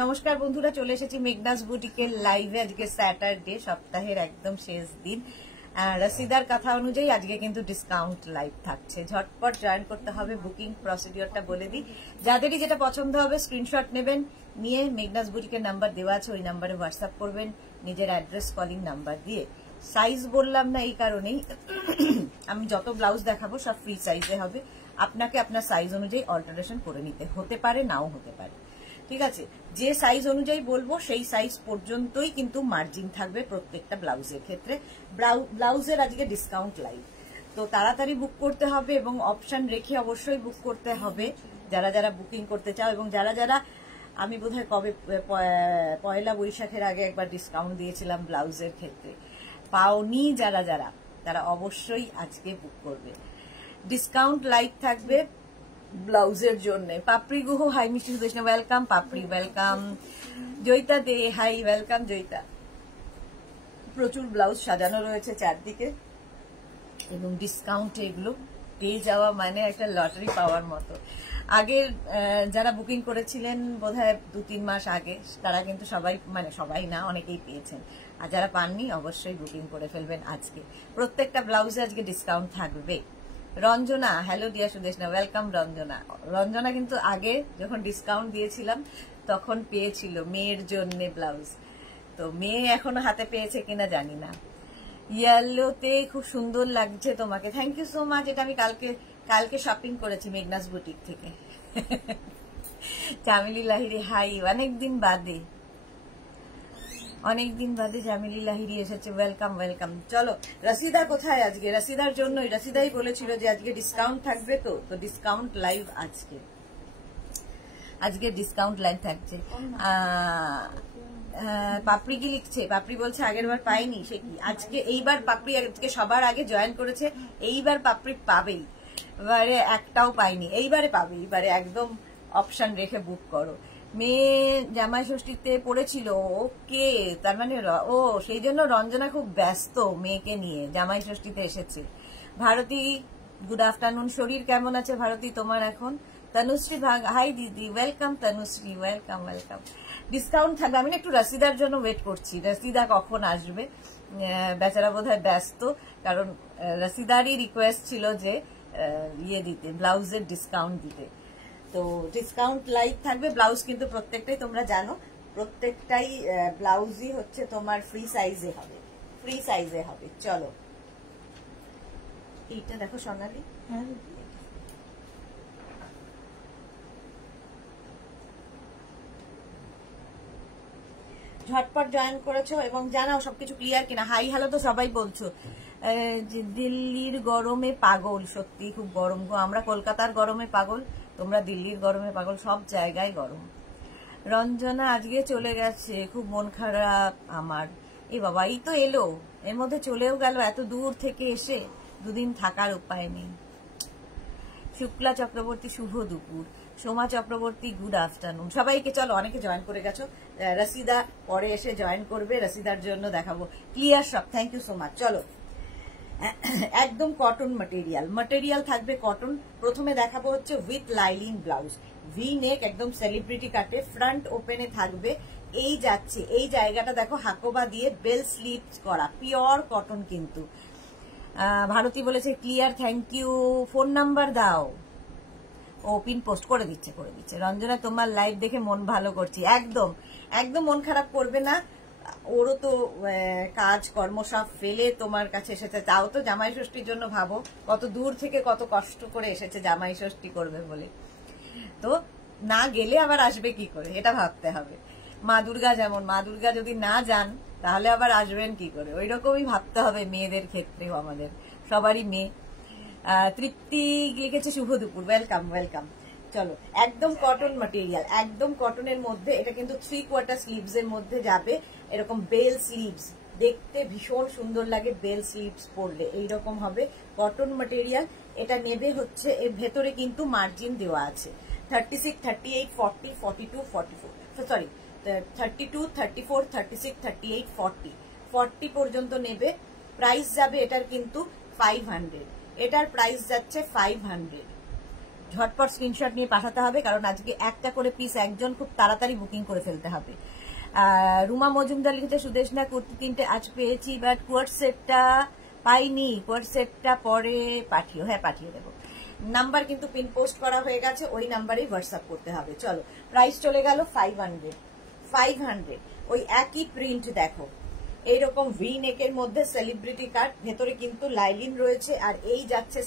নমস্কার বন্ধুরা, চলে এসেছি মেঘনাস বুটিকের লাইভে। আজকে স্যাটারডে, সপ্তাহের একদম শেষ দিন। রসিদার কথা অনুযায়ী আজকে কিন্তু ডিসকাউন্ট লাইভ থাকছে। ঝটপট জয়েন করতে হবে। বুকিং প্রসিডিওরটা বলে দিই, যাদেরই যেটা পছন্দ হবে স্ক্রিনশট নেবেন, নিয়ে মেঘনাস বুটিকের নাম্বার দেওয়া আছে, ওই নাম্বারে হোয়াটসঅ্যাপ করবেন নিজের অ্যাড্রেস, কলিং নাম্বার দিয়ে। সাইজ বললাম না এই কারণেই, আমি যত ব্লাউজ দেখাবো সব ফ্রি সাইজে হবে। আপনাকে আপনার সাইজ অনুযায়ী অল্টারেশন করে নিতে হতে পারে, নাও হতে পারে, ঠিক আছে। যে সাইজ অনুযায়ী বলবো সেই সাইজ পর্যন্তই কিন্তু মার্জিন থাকবে প্রত্যেকটা ব্লাউজের ক্ষেত্রে। ব্লাউজের আজকে ডিসকাউন্ট লাইভ, তো তাড়াতাড়ি বুক করতে হবে এবং অপশন রেখে অবশ্যই বুক করতে হবে যারা যারা বুকিং করতে চাও। এবং যারা যারা, আমি বোধহয় কবে পয়লা বৈশাখের আগে একবার ডিসকাউন্ট দিয়েছিলাম ব্লাউজের ক্ষেত্রে, পাওনি যারা যারা, তারা অবশ্যই আজকে বুক করবে। ডিসকাউন্ট লাইভ থাকবে ব্লাউজের জন্য। পাপড়ি গুহ, হাই মিষ্টি সুদেশনা, ওয়েলকাম। পাপড়ি ওয়েলকাম। জয়িতা দে, হাই, ওয়েলকাম জয়িতা। প্রচুর ব্লাউজ সাজানো রয়েছে চারদিকে এবং ডিসকাউন্টে এগুলো পেয়ে যাওয়া মানে একটা লটারি পাওয়ার মতো। আগের যারা বুকিং করেছিলেন বোধহয় 2-3 মাস আগে, তারা কিন্তু সবাই, মানে সবাই না, অনেকেই পেয়েছেন। আর যারা পাননি অবশ্যই বুকিং করে ফেলবেন আজকে। প্রত্যেকটা ব্লাউজে আজকে ডিসকাউন্ট থাকবে। Ranjana, hello dear Sudeshna, welcome Ranjana. Ranjana কিন্তু আগে যখন ডিসকাউন্ট দিয়েছিলাম তখন পেয়েছিল মেয়ের জন্য ব্লাউজ, তো মেয়ে এখনো হাতে পেয়েছে কিনা জানি না। ইয়েলোতে খুব সুন্দর লাগছে তোমাকে, থ্যাংক ইউ সো মাচ। এটা আমি কালকে শপিং করেছি মেঘনাস বুটিক থেকে। চামেলি লাহিরি, হাই, অনেকদিন বাদে চামেলি লাহিরি এসেছে, ওয়েলকাম ওয়েলকাম। চলো, রসিদা কোথায় আজকে? রসিদার জন্যই, রসিদাই বলেছিল যে আজকে ডিসকাউন্ট থাকবে, তো ডিসকাউন্ট লাইভ আজকে ডিসকাউন্ট লাইভ থাকছে। পাপড়ি কি লিখছে? পাপড়ি বলছে আগের বার পাইনি, সে কি আজকে এইবার পাপড়ি আজকে সবার আগে জয়েন করেছে, এইবার পাপড়ি পাবেই। এবারে একটাও পাইনি, এইবারে পাবে, এইবারে একদম অপশন রেখে বুক করো। মেয়ে জামাই ষষ্ঠীতে পড়েছিল, ওকে, তার মানে ও সেই জন্য রঞ্জনা খুব ব্যস্ত মেয়েকে নিয়ে, জামাই ষষ্ঠীতে এসেছে। Bharati, good afternoon. শরীর কেমন আছে ভারতী তোমার এখন? তনুশ্রী ভাগ, হাই দিদি, welcome Tanushree, welcome welcome. Discount থাকবে। আমি একটু রসিদার জন্য ওয়েট করছি, রসিদা কখন আসবে। বেচারা বোধহয় ব্যস্ত, কারণ রসিদারই রিকোয়েস্ট ছিল যে ইয়ে দিতে, ব্লাউজের ডিসকাউন্ট দিতে। তো ডিসকাউন্ট লাইভ থাকবে। ব্লাউজ কিন্তু প্রত্যেকটাই তোমরা জানো, প্রত্যেকটাই ব্লাউজই হচ্ছে তোমার ফ্রি সাইজে হবে। চলো, এইটা দেখো সোনালি, ঝটপট জয়েন করেছো এবং জানাও সবকিছু ক্লিয়ার কিনা। হাই হ্যালো তো সবাই বলছো। দিল্লির গরমে পাগল, সত্যি খুব গরম গো। আমরা কলকাতার গরমে পাগল, তোমরা দিল্লির গরমে পাগল, সব জায়গায় গরম। রঞ্জনা আজকে চলে গেছে, খুব মন খারাপ আমার। এ বাবা, এই তো এলো, এর মধ্যে চলেও গেল, এত দূর থেকে এসে 2 দিন থাকার উপায় নেই। শুক্লা চক্রবর্তী, শুভ দুপুর। সোমা চক্রবর্তী, গুড আফটারনুন সবাইকে। চলো, অনেকে জয়েন করে গেছো। রসিদা পরে এসে জয়েন করবে, রসিদার জন্য দেখাবো ক্লিয়ার সব। Thank you so much. চলো, একদম কটন মাটেরিয়াল থাকবে, কটন। প্রথমে দেখাবো হচ্ছে with lining blouse, V neck, একদম সেলিব্রিটি কাটে, ফ্রন্ট ওপেনে থাকবে। এই যাচ্ছে, এই জায়গাটা দেখো হাকোবা দিয়ে বেল স্লিভস করা, পিওর কটন কিন্তু। ভারতী বলেছে clear, thank you. Phone number দাও। ও পিন পোস্ট করে দিচ্ছে। রঞ্জনা, তোমার লাইভ দেখে মন ভালো করছি। একদম মন খারাপ করবে না, ওরও তো কাজ কর্ম সব ফেলে তোমার কাছে এসেছে। তাও তো জামাই ষষ্ঠীর জন্য ভাবো, কত দূর থেকে কত কষ্ট করে এসেছে জামাই ষষ্ঠী করবে বলে। তো না গেলে আবার আসবে কি করে, এটা ভাবতে হবে। মা দুর্গা যেমন, মা দুর্গা যদি না যান তাহলে আবার আসবেন কি করে, ওই রকমই ভাবতে হবে মেয়েদের ক্ষেত্রেও, আমাদের সবারই মেয়ে। তৃপ্তি লিখেছে শুভ দুপুর, ওয়েলকাম ওয়েলকাম। চলো, একদম কটন ম্যাটেরিয়াল, একদম কটনের মধ্যে। এটা কিন্তু 3/4 স্লিভস এর মধ্যে যাবে, এরকম বেল স্লিভস, দেখতে ভীষণ সুন্দর লাগে বেল স্লিভস পরলে, এইরকম হবে। কটন ম্যাটেরিয়াল, এটা নেবে হচ্ছে, এর ভেতরে কিন্তু মার্জিন দেওয়া আছে। 36, 38, 40, 42, 44, সরি 32, 34, 36, 38, 40 পর্যন্ত নেবে। প্রাইস যাবে এটার কিন্তু 500, এটার প্রাইস যাচ্ছে 500। ঝটপট স্ক্রিনশট নিয়ে পাঠাতে হবে, কারণ আজকে একটা করে পিস একজন খুব তাড়াতাড়ি বুকিং করে ফেলতে হবে। রুমা মজুমদার লিখেছে সুদেশনা কুর্তি তিনটে আজ পেয়েছি, বাট কোয়ার্ট সেটটা পাইনি, কোয়ার্ট সেটটা পরে পাঠিও। হ্যাঁ, পাঠিয়ে দেবো। নাম্বার কিন্তু পিন পোস্ট করা হয়ে গেছে, ওই নাম্বারেই হোয়াটসঅ্যাপ করতে হবে। চলো, প্রাইস চলে গেল 500। ওই একই প্রিন্ট দেখো, এইরকম ভি নেকের মধ্যে সেলিব্রিটি কাট, ভেতরে কিন্তু লাইলিন রয়েছে, আর এই যাচ্ছে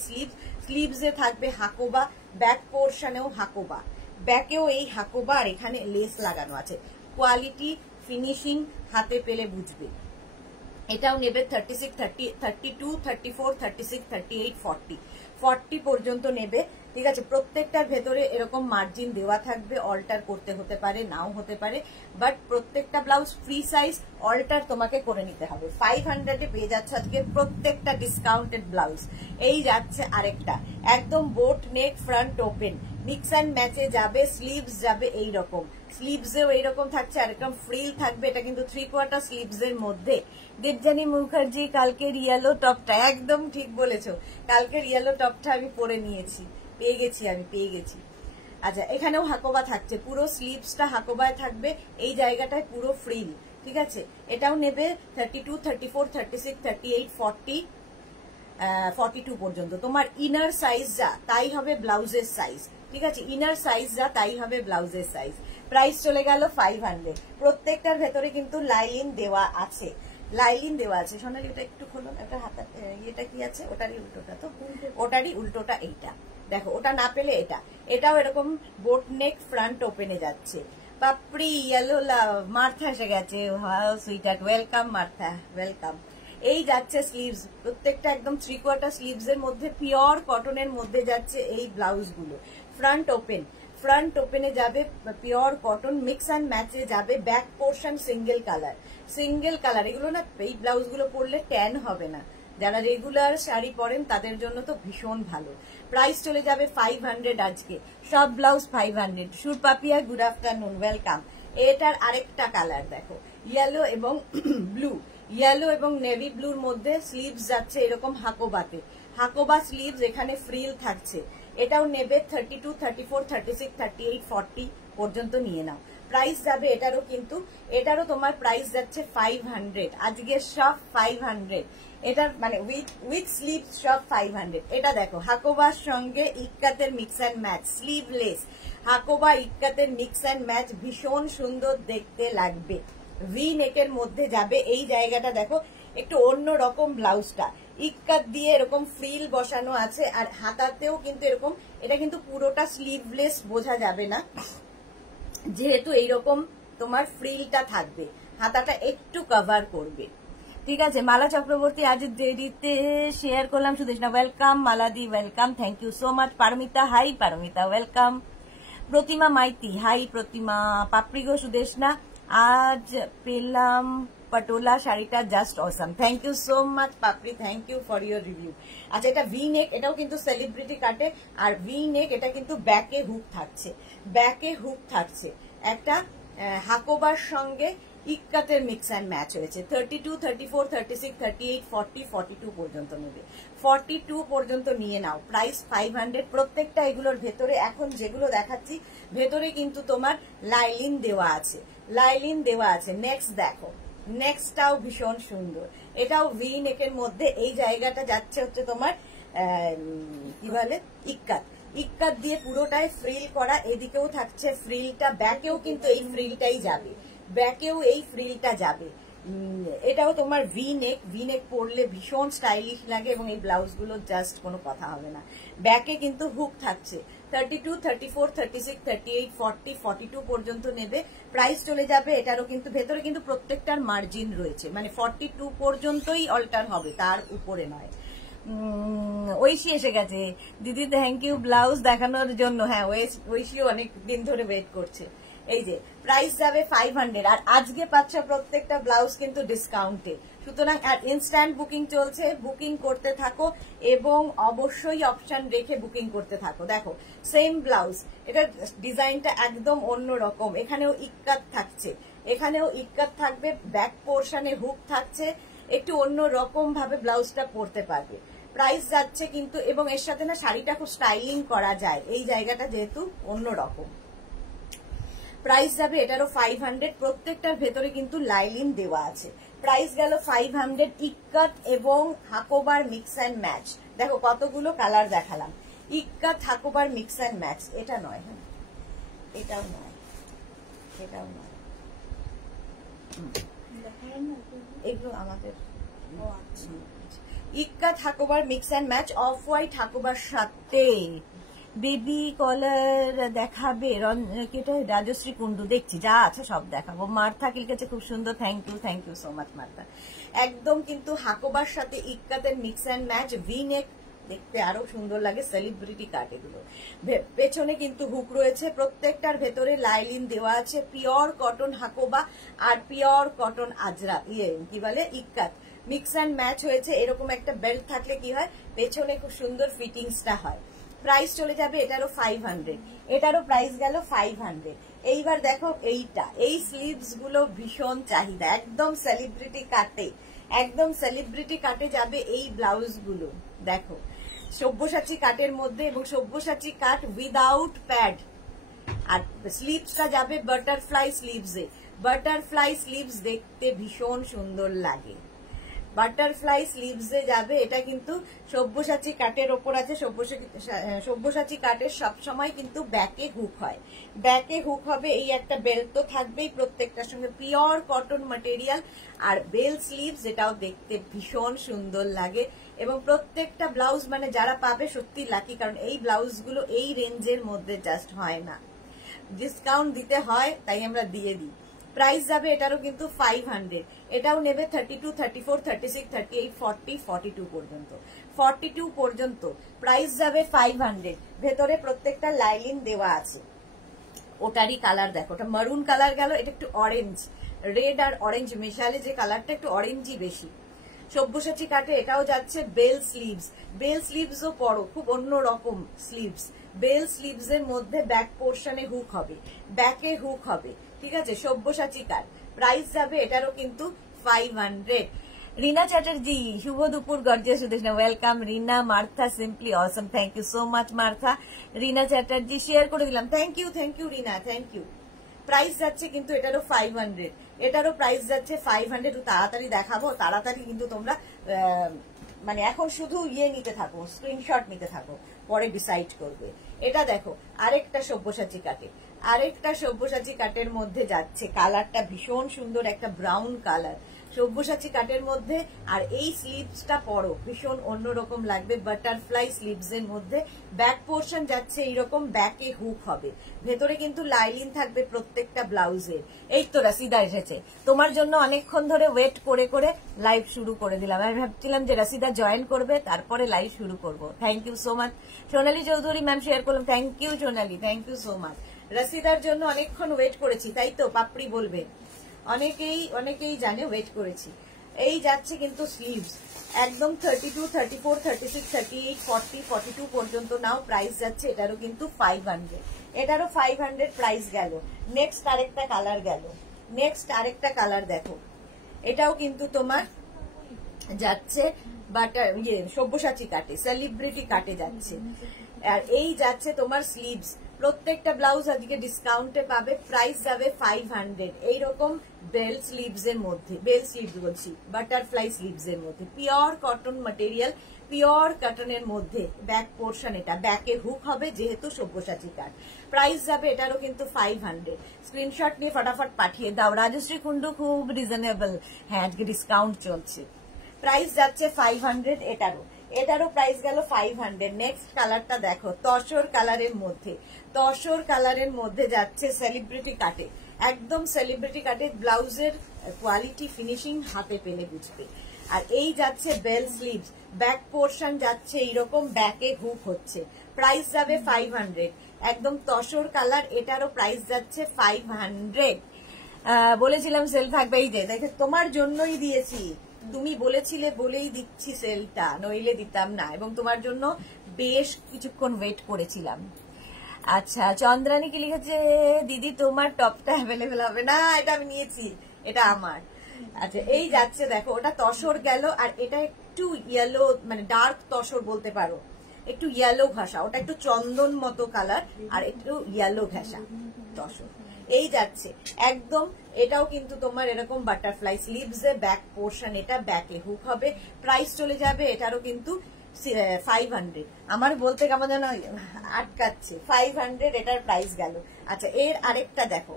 স্লিভসে থাকবে হাকোবা, ব্যাক পোর্শনেও হাকোবা, ব্যাকেও এই হাকোবা, আর এখানে লেস লাগানো আছে। কোয়ালিটি ফিনিশিং হাতে পেলে বুঝবে। এটাও নেবে 36, 30, 32, 34, 36, 38, 40 পর্যন্ত নেবে। ঠিক আছে, প্রত্যেকটার ভেতরে এরকম মার্জিন দেওয়া থাকবে, অল্টার করতে হতে পারে, নাও হতে পারে, বাট প্রত্যেকটা ব্লাউজ ফ্রি সাইজ, অল্টার তোমাকে করে নিতে হবে। 500 পেয়ে যাচ্ছে আজকে প্রত্যেকটা ডিসকাউন্টেড ব্লাউজ। এই যাচ্ছে আরেকটা, একদম boat neck, front open, mix and ম্যাচে যাবে, স্লিভস যাবে এইরকম, স্লিভসেও এইরকম থাকছে, আর এরকম ফ্রিল থাকবে। এটা কিন্তু 3/4 স্লিভস এর মধ্যে। দেবজানী মুখার্জি, কালকের ইয়েলো টপটা, একদম ঠিক বলেছো, কালকের ইয়েলো টপটা আমি পরে নিয়েছি, পেয়ে গেছি। আচ্ছা, এখানেও হাকোবা থাকছে, পুরো স্লিভসটা হাকোবায় থাকবে, এই জায়গাটায় পুরো ফ্রিল। ঠিক আছে, এটাও নেবে 32, 34, 36, 38, 40, 42 পর্যন্ত। তোমার ইনার সাইজ যা তাই হবে ব্লাউজের সাইজ। ঠিক আছে, ইনার সাইজ যা তাই হবে ব্লাউজের সাইজ। প্রাইস চলে গেল 500। প্রত্যেকটার ভেতরে কিন্তু লাইলিন দেওয়া আছে, সোনালি ওটা একটু খোলো, একটা হাতা, এটা কি আছে, ওটারই উল্টোটা, তো ওটারই উল্টোটা এইটা দেখো, ওটা না পেলে এটাও এরকম বোট নেক, ফ্রন্ট ওপেনে যাচ্ছে। পাপড়ি ইয়েলো মার্থা এসে গেছে, সুইটার, ওয়েলকাম মার্থা, ওয়েলকাম। এই যাচ্ছে স্লিভস, প্রত্যেকটা একদম 3/4 স্লিভস এর মধ্যে, পিওর কটনের মধ্যে যাচ্ছে এই ব্লাউজ গুলো। ফ্রন্ট ওপেনে যাবে, পিওর কটন, মিক্স অ্যান্ড ম্যাচে যাবে, ব্যাক পোর্শন সিঙ্গেল কালার। এগুলো না, এই ব্লাউজ গুলো পরলে ট্যান হবে না, যারা রেগুলার শাড়ি পরেন তাদের জন্য তো ভীষণ ভালো। প্রাইস চলে যাবে 500 আজকে, সব blouse 500। Surpapiya, good afternoon, welcome. এটার আরেকটা কালার দেখো, ইয়েলো এবং ব্লু, ইয়েলো এবং নেভি ব্লুর মধ্যে স্লিভস যাচ্ছে এরকম হাকোবা স্লিভস, এখানে ফ্রিল থাকছে। এটাও নেবে 32, 34, 36, 38, 40 পর্যন্ত নিয়ে নাও। প্রাইস যাবে এটারও তোমার প্রাইস যাচ্ছে 500 আজকে, সব 500। এটার মানে উইথ স্লিভ সব 500। এটা দেখো, হাকোবার সঙ্গে ইক্কাতের mix and match, sleeveless Hakoba, ইক্কাতের মিক্স অ্যান্ড ম্যাচ, ভীষণ সুন্দর দেখতে লাগবে। ভি নেকের মধ্যে যাবে, এই জায়গাটা দেখো একটু অন্য রকম, ব্লাউজটা ইক্কাত দিয়ে এরকম ফ্রিল বসানো আছে, আর হাতাতেও কিন্তু এরকম, এটা কিন্তু পুরোটা স্লিভলেস বোঝা যাবে না, যেহেতু এইরকম তোমার ফ্রিলটা থাকবে, হাতাটা একটু কভার করবে। ঠিক আছে, মালা চক্রবর্তী, আজ দেরিতে শেয়ার করলাম, Sudeshna welcome, Maladi welcome, thank you so much. Paromita, hi Paromita, welcome. Pratima Maity, hi Pratima. Papri গো সুদেশনা, আজ পেলাম পটোলা শাড়িটা, just awesome, thank you so much Papri, thank you for your review. আচ্ছা, এটা ভি নেক, এটাও কিন্তু সেলিব্রিটি কাটে, আর ভি নেক, এটা কিন্তু ব্যাকে হুক থাকছে, একটা হাকোবার সঙ্গে ইক্কাতের মিক্স অ্যান্ড ম্যাচ হয়েছে। 32, 34, 36, 38, 40, 42 পর্যন্ত নেবে, 42 পর্যন্ত নিয়ে নাও। প্রাইস 500। প্রত্যেকটা এগুলোর ভেতরে, এখন যেগুলো দেখাচ্ছি ভেতরে কিন্তু তোমার লাইলিন দেওয়া আছে। নেক্সট দেখো, নেক্সটটাও ভীষণ সুন্দর, এটাও ভি নেকের মধ্যে, এই জায়গাটা যাচ্ছে হচ্ছে তোমার কি বলে, ইক্কাত দিয়ে পুরোটাই ফ্রিল করা, এদিকেও থাকছে ফ্রিলটা, ব্যাকেও কিন্তু এই ফ্রিলটা যাবে, এটাও তোমার ভি নেক পরলে ভীষণ স্টাইলিশ লাগে, এবং এই ব্লাউজ গুলো জাস্ট কোনো কথা হবে না। ব্যাকে কিন্তু হুক থাকছে, 32, 34, 36, 38, 40, 42 পর্যন্ত নেবে। প্রাইস চলে যাবে এটারও কিন্তু, ভেতরে কিন্তু প্রত্যেকটার মার্জিন রয়েছে, মানে 42 পর্যন্তই অল্টার হবে, তার উপরে নয়। ঐশী এসে গেছে, দিদি থ্যাংক ইউ ব্লাউজ দেখানোর জন্য। হ্যাঁ, ঐশীও অনেক দিন ধরে ওয়েট করছে। এই যে প্রাইস যাবে 500, আর আজকে পাচ্ছ প্রত্যেকটা ব্লাউজ কিন্তু ডিসকাউন্টে, সুতরাং আর ইনস্ট্যান্ট বুকিং চলছে, বুকিং করতে থাকো, এবং অবশ্যই অপশন রেখে বুকিং করতে থাকো। দেখো, সেম ব্লাউজ, এটা ডিজাইনটা একদম অন্য রকম, এখানেও ইক্কাত থাকবে, ব্যাক পোর্শনে হুক থাকছে, একটু অন্য রকম ভাবে ব্লাউজটা পরতে পারবে। প্রাইস যাচ্ছে কিন্তু, এবং এর সাথে না শাড়িটা খুব স্টাইলিং করা যায়, এই জায়গাটা যেহেতু অন্যরকম। প্রাইস যাবে এটারও 500, প্রত্যেকটার ভেতরে কিন্তু লাইলিন দেওয়া আছে। প্রাইস গেল 500, ইক্কাত এবং হাকোবার মিক্স অ্যান্ড ম্যাচ। দেখো কতগুলো কালার দেখালাম, ইক্কাত হাকোবার মিক্স অ্যান্ড ম্যাচ। এটা নয়, হ্যাঁ এটাও নয়, এটাও নয়, এগুলো আমাদের ইক্কাত হাকোবার mix and match, off white হাকোবার সাথে বেবি কলার দেখাবে। রাজশ্রী কুন্ডু দেখছি, যা আছে সব দেখাবো। মার্থা লিখেছে খুব সুন্দর, thank you so much Martha. একদম কিন্তু হাকোবার সাথে ইক্কাতের mix and match, V neck, দেখতে আরো সুন্দর লাগে, সেলিব্রিটি কাট এগুলো। পেছনে কিন্তু হুক রয়েছে, প্রত্যেকটার ভেতরে লাইলিন দেওয়া আছে, পিওর কটন হাকোবা আর পিওর কটন আজরা, কি বলে ইক্কাত মিক্স অ্যান্ড ম্যাচ হয়েছে। এরকম একটা বেল্ট থাকলে কি হয়, পেছনে খুব সুন্দর ফিটিংসটা হয়। প্রাইস চলে যাবে এটারও 500, এটারও প্রাইস গেল 500। এইবার দেখো এইটা, এই স্লিভস গুলো ভীষণ চাহিদা, একদম সেলিব্রিটি কাটে, একদম সেলিব্রিটি কাটে যাবে এই ব্লাউজ গুলো। দেখো সব্যসাচী কাটের মধ্যে, এবং সব্যসাচী কাট উইদাউট প্যাড, আর স্লিভসটা যাবে বাটারফ্লাই স্লিভসে। বাটারফ্লাই স্লিভস দেখতে ভীষণ সুন্দর লাগে, বাটারফ্লাই স্লিভসে যাবে। এটা কিন্তু সব্যসাচী কাটের ওপর আছে, সব্যসাচী কাটের সবসময় কিন্তু ব্যাকে হুক হয়, ব্যাকে হুক হবে। এই একটা বেল্ট তো থাকবেই প্রত্যেকটার সঙ্গে, পিওর কটন ম্যাটেরিয়াল আর বেল স্লিভস, এটাও দেখতে ভীষণ সুন্দর লাগে। এবং প্রত্যেকটা ব্লাউজ মানে যারা পাবে সত্যি লাকি, কারণ এই ব্লাউজগুলো এই রেঞ্জের মধ্যে জাস্ট হয় না, ডিসকাউন্ট দিতে হয়, তাই আমরা দিয়ে দিই। প্রাইস যাবে এটারও কিন্তু 500, এটাও নেবে 32, 34, 36, 38, 40, 42 পর্যন্ত, 42 পর্যন্ত প্রাইস যাবে 500। ভেতরে প্রত্যেকটা লাইলিন দেওয়া আছে। ওটারই কালার দেখো, ওটা মারুন কালার গেল, এটা একটু অরেঞ্জ, রেড আর অরেঞ্জ মেশালে যে কালারটা একটু অরেঞ্জই বেশি। সব্যসাচী কাটে এটাও যাচ্ছে বেল স্লিভস, বেল স্লিভসও পরো, খুব অন্যরকম স্লিভস। বেল স্লিভস এর মধ্যে ব্যাক পোর্শনে হুক হবে, ব্যাকে হুক হবে, ঠিক আছে। সব্যসাচী কাট, প্রাইস যাবে এটারও কিন্তু 500। রিনা চ্যাটার্জি, শুভ দুপুর gorgeous Sudeshna, welcome Rina. Martha simply awesome, thank you so much Martha. Rina Chatterjee share করে দিলাম, thank you Rina, thank you. Price যাচ্ছে কিন্তু এটারও 500, এটারও প্রাইস যাচ্ছে 500। তাড়াতাড়ি দেখাবো, তাড়াতাড়ি কিন্তু তোমরা মানে এখন শুধু নিতে থাকো, স্ক্রিনশট নিতে থাকো, পরে ডিসাইড করবে। এটা দেখো আরেকটা সব্যসাচী কাটে, আরেকটা সব্যসাচী কাটের মধ্যে যাচ্ছে, কালারটা ভীষণ সুন্দর, একটা ব্রাউন কালার সব্যসাচী কাটের মধ্যে। আর এই স্লিভসটা পরো, ভীষণ অন্যরকম লাগবে, বাটারফ্লাই স্লিভস এর মধ্যে। ব্যাক পোর্শন যাচ্ছে এইরকম, ব্যাকে হুক হবে, ভেতরে কিন্তু লাইলিন থাকবে প্রত্যেকটা ব্লাউজে। এই তো রাশিদা এসেছে, তোমার জন্য অনেকক্ষণ ধরে ওয়েট করে করে লাইভ শুরু করে দিলাম। আমি ভাবছিলাম যে রাশিদা জয়েন করবে, তারপরে লাইভ শুরু করব। Thank you so much. Sonali Chowdhury ma'am share করলাম, thank you Sonali, thank you so much. রাশিদার জন্য অনেকক্ষণ ওয়েট করেছি, তাই তো পাপড়ি বলবে, অনেকেই জানে ওয়েট করেছি। এই যাচ্ছে কিন্তু স্লিভস একদম 32, 34, 36, 38, 40, 42 পর্যন্ত নাও। প্রাইস যাচ্ছে এটারও কিন্তু 500, এটারও 500 প্রাইস গেল। নেক্সট আরেকটা কালার গেল, নেক্সট আরেকটা কালার দেখো, এটাও কিন্তু তোমার যাচ্ছে বাটার সব্যসাচী কাটে, সেলিব্রিটি কাটে যাচ্ছে। আর এই যাচ্ছে তোমার স্লিভস, প্রত্যেকটা ব্লাউজ আজকে ডিসকাউন্টে পাবে। প্রাইস যাবে 500। এইরকম বেল স্লিভস এর মধ্যে, বেল স্লিভস বলছি, বাটারফ্লাই স্লিভস এর মধ্যে, পিওর কটন ম্যাটেরিয়াল, পিওর কটনের মধ্যে। ব্যাক পোর্শন এটা, ব্যাকে হুক হবে যেহেতু সব্যসাচী কাট। প্রাইস যাবে এটারও কিন্তু 500। স্ক্রিনশট নিয়ে ফটাফট পাঠিয়ে দাও। রাজশ্রী কুন্ডু, খুব রিজনেবল, হ্যাঁ আজকে ডিসকাউন্ট চলছে। প্রাইস যাচ্ছে 500, এটারও প্রাইস গেল 500। নেক্সট কালারটা দেখো, তসর কালারের মধ্যে, তসর কালারের মধ্যে যাচ্ছে সেলিব্রিটি কাটে, একদম সেলিব্রিটি কাটে। ব্লাউজের কোয়ালিটি ফিনিশিং হাতে পেলে বুঝবে। আর এই যাচ্ছে বেল স্লিভস, ব্যাক পোর্শন যাচ্ছে এইরকম, ব্যাকে হুক হচ্ছে। প্রাইস যাবে 500, একদম তসর কালার, এটারও প্রাইস যাচ্ছে 500। বলেছিলাম সেল থাকবে, এই যে দেখে তোমার জন্যই দিয়েছি, তুমি বলেছিলে বলেই দিচ্ছি সেলটা, নইলে দিতাম না। এবং তোমার জন্য বেশ কিছুক্ষণ ওয়েট করেছিলাম। আচ্ছা, চন্দ্রানী কি লিখেছে, দিদি তোমার টপটা অ্যাভেলেবেল হবে না? এটা আমি নিয়েছি, এটা আমার। আচ্ছা এই যাচ্ছে দেখো, ওটা তসর গেল, আর এটা একটু ইয়েলো, মানে ডার্ক তসর বলতে পারো, একটু ইয়েলো ঘাসা, ওটা একটু চন্দন মতো কালার আর একটু ইয়েলো ঘাসা তসর। এই যাচ্ছে একদম, এটাও কিন্তু তোমার এরকম বাটারফ্লাই স্লিভস এ ব্যাক পোর্শন, এটা ব্যাকে হুক হবে। প্রাইস চলে যাবে এটারও কিন্তু 500। আমার বলতে কেমন যেন আটকাচ্ছে, 500 এটার প্রাইস গেল। আচ্ছা এর আরেকটা দেখো,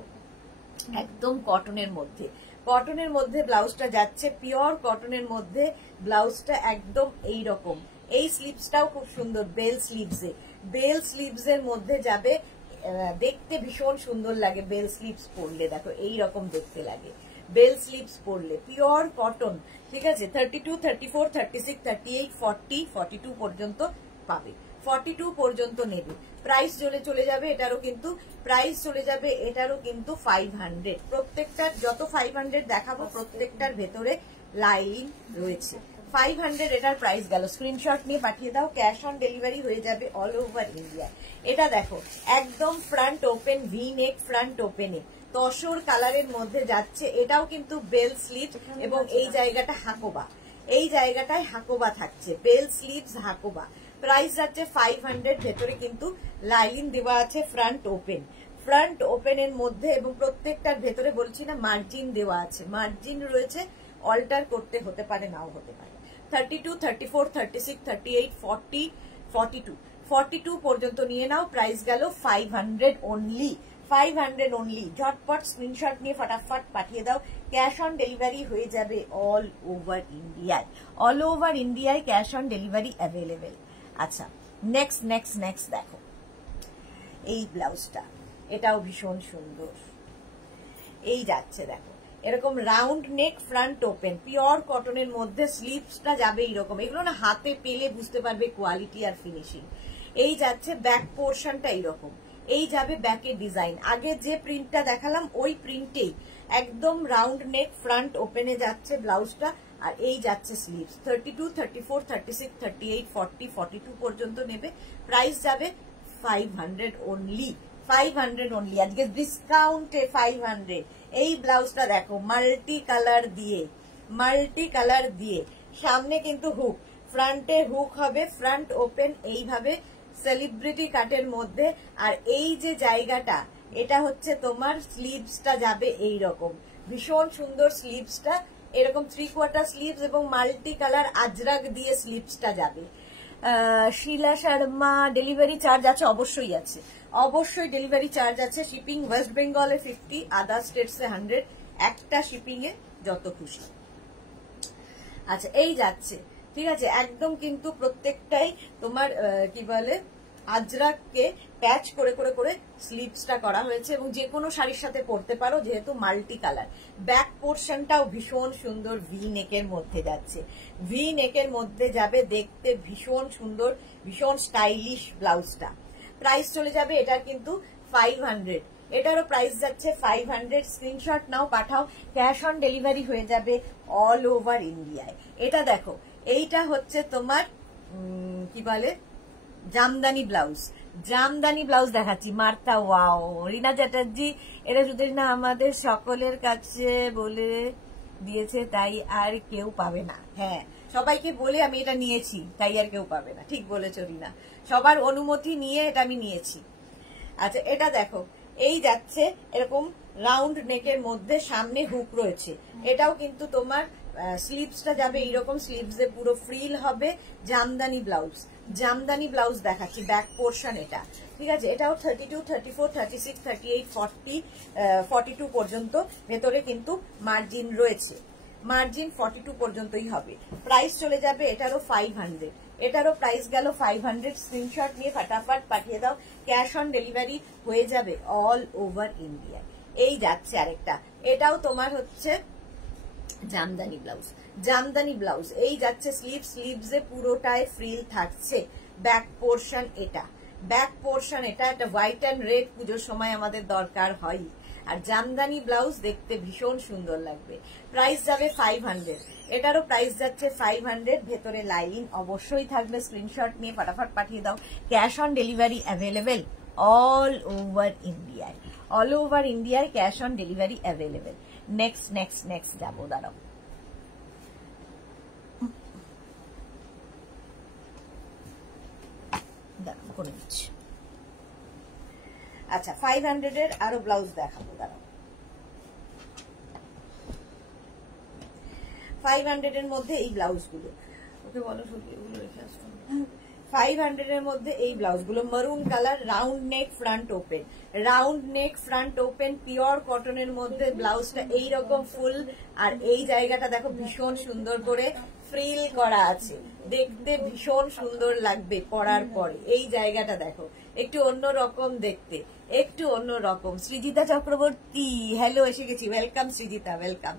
একদম কটনের মধ্যে, কটনের মধ্যে ব্লাউজটা যাচ্ছে, পিওর কটনের মধ্যে ব্লাউজটা একদম এই রকম। এই স্লিভসটাও খুব সুন্দর, বেল স্লিভসে, বেল স্লিভস এর মধ্যে যাবে, দেখতে ভীষণ সুন্দর লাগে বেল স্লিভস পরলে, দেখো এই রকম দেখতে লাগে বেল স্লিভস পরলে, পিওর কটন। ঠিক আছে, 32, 34, 36, 38, 40, 42 পর্যন্ত পাবে, 42 পর্যন্ত নেবে। প্রাইস চলে যাবে এটারও কিন্তু, প্রাইস চলে যাবে এটারও কিন্তু 500। প্রত্যেকটার যত 500 দেখাবো প্রত্যেকটার ভেতরে লাইনিং রয়েছে। 500 এটার প্রাইস গেল। স্ক্রিনশট নিয়ে পাঠিয়ে দাও, ক্যাশ অন ডেলিভারি হয়ে যাবে অল ওভার ইন্ডিয়া। এটা দেখো একদম ফ্রন্ট ওপেন, ভি নেক ফ্রন্ট ওপেনে, তসর কালারের মধ্যে যাচ্ছে, এটাও কিন্তু বেল স্লিভ এবং এই জায়গাটা হাকোবা, এই জায়গাটায় হাকোবা থাকছে, বেল স্লিভস হাকোবা। প্রাইস যাচ্ছে 500, ভেতরে কিন্তু লাইনিং দেওয়া আছে, ফ্রন্ট ওপেন, ফ্রন্ট ওপেনের মধ্যে, এবং প্রত্যেকটার ভেতরে বলছি না মার্জিন দেওয়া আছে, মার্জিন রয়েছে, অল্টার করতে হতে পারে নাও হতে পারে। 32, 34, 36, 38, 40, 42, 42 পর্যন্ত নিয়ে নাও। প্রাইস গেল 500 অনলি, 500 অনলি। ঝটপট স্ক্রিনশট নিয়ে ফটাফট পাঠিয়ে দাও, ক্যাশ অন ডেলিভারি হয়ে যাবে অল ওভার ইন্ডিয়ায়, অল ওভার ইন্ডিয়ায় ক্যাশ অন ডেলিভারি অ্যাভেলেবেল। আচ্ছা নেক্সট দেখো এই ব্লাউজটা, এটাও ভীষণ সুন্দর। এই যাচ্ছে দেখো এরকম round neck, front open, pure কটনের মধ্যে, স্লিভসটা যাবে এইরকম, এগুলো না হাতে পেলে বুঝতে পারবে কোয়ালিটি আর ফিনিশিং। এই যাচ্ছে ব্যাক পোর্শনটা এইরকম, এই যাবে ব্যাকের ডিজাইন, আগে যে প্রিন্টটা দেখালাম ওই প্রিন্টেই একদম রাউন্ড নেক, ফ্রন্ট ওপেনে যাচ্ছে ব্লাউজটা, আর এই যাচ্ছে স্লিভস। 32, 34, 36, 38, 40, 42 পর্যন্ত নেবে। প্রাইস যাবে 500 অনলি, 500 অনলি, আজকে ডিসকাউন্টে 500। এই ব্লাউজটা দেখো মাল্টি কালার দিয়ে, মাল্টি কালার দিয়ে, সামনে কিন্তু হুক, ফ্রন্টে হুক হবে, ফ্রন্ট ওপেন এইভাবে সেলিব্রিটি কাটের মধ্যে, আর এই যে জায়গাটা এটা হচ্ছে তোমার স্লিভসটা যাবে এই রকম, ভীষণ সুন্দর স্লিভসটা, এরকম 3/4 স্লিভস এবং মাল্টি কালার আজরাক দিয়ে স্লিভসটা যাবে। শিলা শর্মা, ডেলিভারি চার্জ আছে? অবশ্যই আছে, অবশ্যই ডেলিভারি চার্জ আছে। শিপিং ওয়েস্ট বেঙ্গলে 50, আদার স্টেটসে 100, একটা শিপিং এ যত খুশি। আচ্ছা এই যাচ্ছে, ঠিক আছে, একদম কিন্তু প্রত্যেকটাই তোমার কি বলে আজরাককে প্যাচ করে করে করে স্লিভসটা করা হয়েছে, এবং যে কোনো শাড়ির সাথে পরতে পারো যেহেতু মাল্টি কালার। ব্যাক পোর্শনটাও ভীষণ সুন্দর, ভি নেকের মধ্যে যাচ্ছে, ভি নেকের মধ্যে যাবে, দেখতে ভীষণ সুন্দর, ভীষণ স্টাইলিশ ব্লাউজটা। প্রাইস চলে যাবে এটার কিন্তু 500, এটারও প্রাইস যাচ্ছে 500। Screenshot now, Pathao, cash on delivery হয়ে যাবে অল ওভার ইন্ডিয়ায়। এটা দেখো, এইটা হচ্ছে তোমার কি বলে জামদানি ব্লাউজ, জামদানি ব্লাউজ দেখাচ্ছি, মার্তা ওয়াও, রিনা চ্যাটার্জি, এটা যদি না আমাদের সকলের কাছে বলে দিয়েছে তাই আর কেউ পাবে না। হ্যাঁ, সবাইকে বলে আমি এটা নিয়েছি, তাই আর কেউ পাবে না, ঠিক বলেছ রিনা, সবার অনুমতি নিয়ে এটা আমি নিয়েছি। আচ্ছা এটা দেখো, এই যাচ্ছে এরকম রাউন্ড নেকের মধ্যে, সামনে হুক রয়েছে, এটাও কিন্তু তোমার স্লিভসটা যাবে এইরকম, স্লিভসে পুরো ফ্রিল হবে, জামদানি ব্লাউজ, জামদানি ব্লাউজ দেখাচ্ছি, ব্যাক পোর্শন এটা, ঠিক আছে। এটাও 32, 34, 36, 38, 40, 42 পর্যন্ত, ভেতরে কিন্তু মার্জিন রয়েছে, মার্জিন 42 পর্যন্তই হবে। প্রাইস চলে যাবে এটারও 500, এটারও প্রাইস গেল 500। স্ক্রিনশট নিয়ে ফাটাফাট পাঠিয়ে দাও, ক্যাশ অন ডেলিভারি হয়ে যাবে অল ওভার ইন্ডিয়া। এই যাচ্ছে আরেকটা, এটাও তোমার হচ্ছে জামদানি ব্লাউজ, জামদানি ব্লাউজ, এই যাচ্ছে স্লিভ, স্লিভসে পুরোটায় ফ্রিল থাকছে, ব্যাক পোর্শন এটা, ব্যাক পোর্শন এটা, একটা হোয়াইট অ্যান্ড রেড পুজোর সময় আমাদের দরকার হয়, আর জামদানি ব্লাউজ দেখতে ভীষণ সুন্দর লাগবে। প্রাইস যাবে 500, এটারও প্রাইস যাচ্ছে 500, ভেতরে লাইনিং অবশ্যই থাকবে। স্ক্রিনশট নিয়ে ফাটাফাট পাঠিয়ে দাও, cash on delivery available all over ইন্ডিয়ায়, অল ওভার ইন্ডিয়ায় cash on delivery available. Next next next যাবো, দাঁড়াও। করে দিচ্ছি। আচ্ছা 500 এর আরো ব্লাউজ দেখাবো, দাঁড়াও। 500 এর মধ্যে এই ব্লাউজগুলো, ওকে বলো এগুলো রেখে আসতে। 500 এর মধ্যে এই ব্লাউজগুলো maroon colour, round neck front open, round neck front open, pure কটনের মধ্যে ব্লাউজটা এইরকম ফুল, আর এই জায়গাটা দেখো ভীষণ সুন্দর করে ফ্রিল করা আছে, দেখতে ভীষণ সুন্দর লাগবে পরার পরে। এই জায়গাটা দেখো একটু অন্য রকম দেখতে, একটু অন্য রকম। সৃজিতা চক্রবর্তী, হ্যালো, এসে গেছি, ওয়েলকাম সৃজিতা, ওয়েলকাম।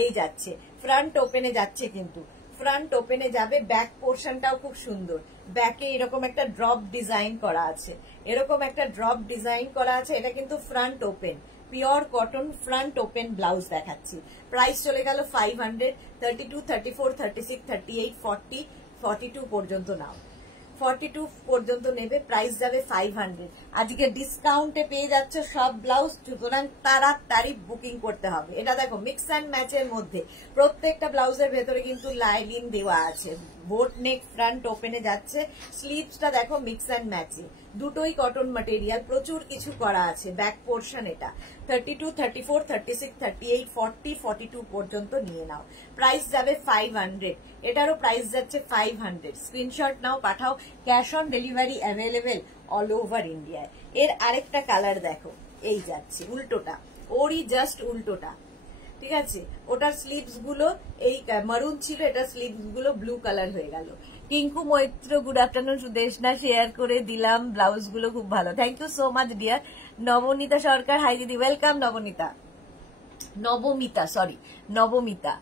এই যাচ্ছে ফ্রন্ট ওপেনে যাচ্ছে, কিন্তু ফ্রন্ট ওপেনে যাবে, ব্যাক পোর্শনটাও খুব সুন্দর, ব্যাকে এরকম একটা ড্রপ ডিজাইন করা আছে, এরকম একটা ড্রপ ডিজাইন করা আছে। এটা কিন্তু front open, pure cotton front open blouse দেখাচ্ছি। প্রাইস চলে গেল 500, 32, 34, 36, 38, 40, 42 পর্যন্ত নাও, 42 পর্যন্ত নেবে, প্রাইস যাবে 500। আজকে ডিসকাউন্টে পেয়ে যাচ্ছে সব ব্লাউজ, সুতরাং তাড়াতাড়ি বুকিং করতে হবে। এটা দেখো মিক্স অ্যান্ড ম্যাচের মধ্যে, প্রত্যেকটা ব্লাউজের ভেতরে কিন্তু লাইনিং দেওয়া আছে, বোট নেক ফ্রন্ট ওপেনে যাচ্ছে, স্লিভসটা দেখো মিক্স অ্যান্ড ম্যাচে, দুটোই কটন ম্যাটেরিয়াল, প্রচুর কিছু করা আছে। ব্যাক পোর্শন এটা 32, 34, 36, 38, 40, 42 পর্যন্ত নিয়ে নাও, প্রাইস যাবে 500। এটারও প্রাইস যাচ্ছে 500। Screenshot now, Pathao, cash on delivery available all over ইন্ডিয়ায়। এর আরেকটা কালার দেখো, এই যাচ্ছে উল্টোটা, ওরই জাস্ট উল্টোটা, ঠিক আছে। ওটার স্লিভস গুলো এই মারুন ছিল, এটা স্লিভস গুলো ব্লু কালার হয়ে গেল। Tinku Maitra, good afternoon. Sudeshna, share করে দিলাম, ব্লাউজ গুলো খুব ভালো, thank you so much dear. Nabanita Sarkar, hi দিদি, ওয়েলকাম। নবমিতা,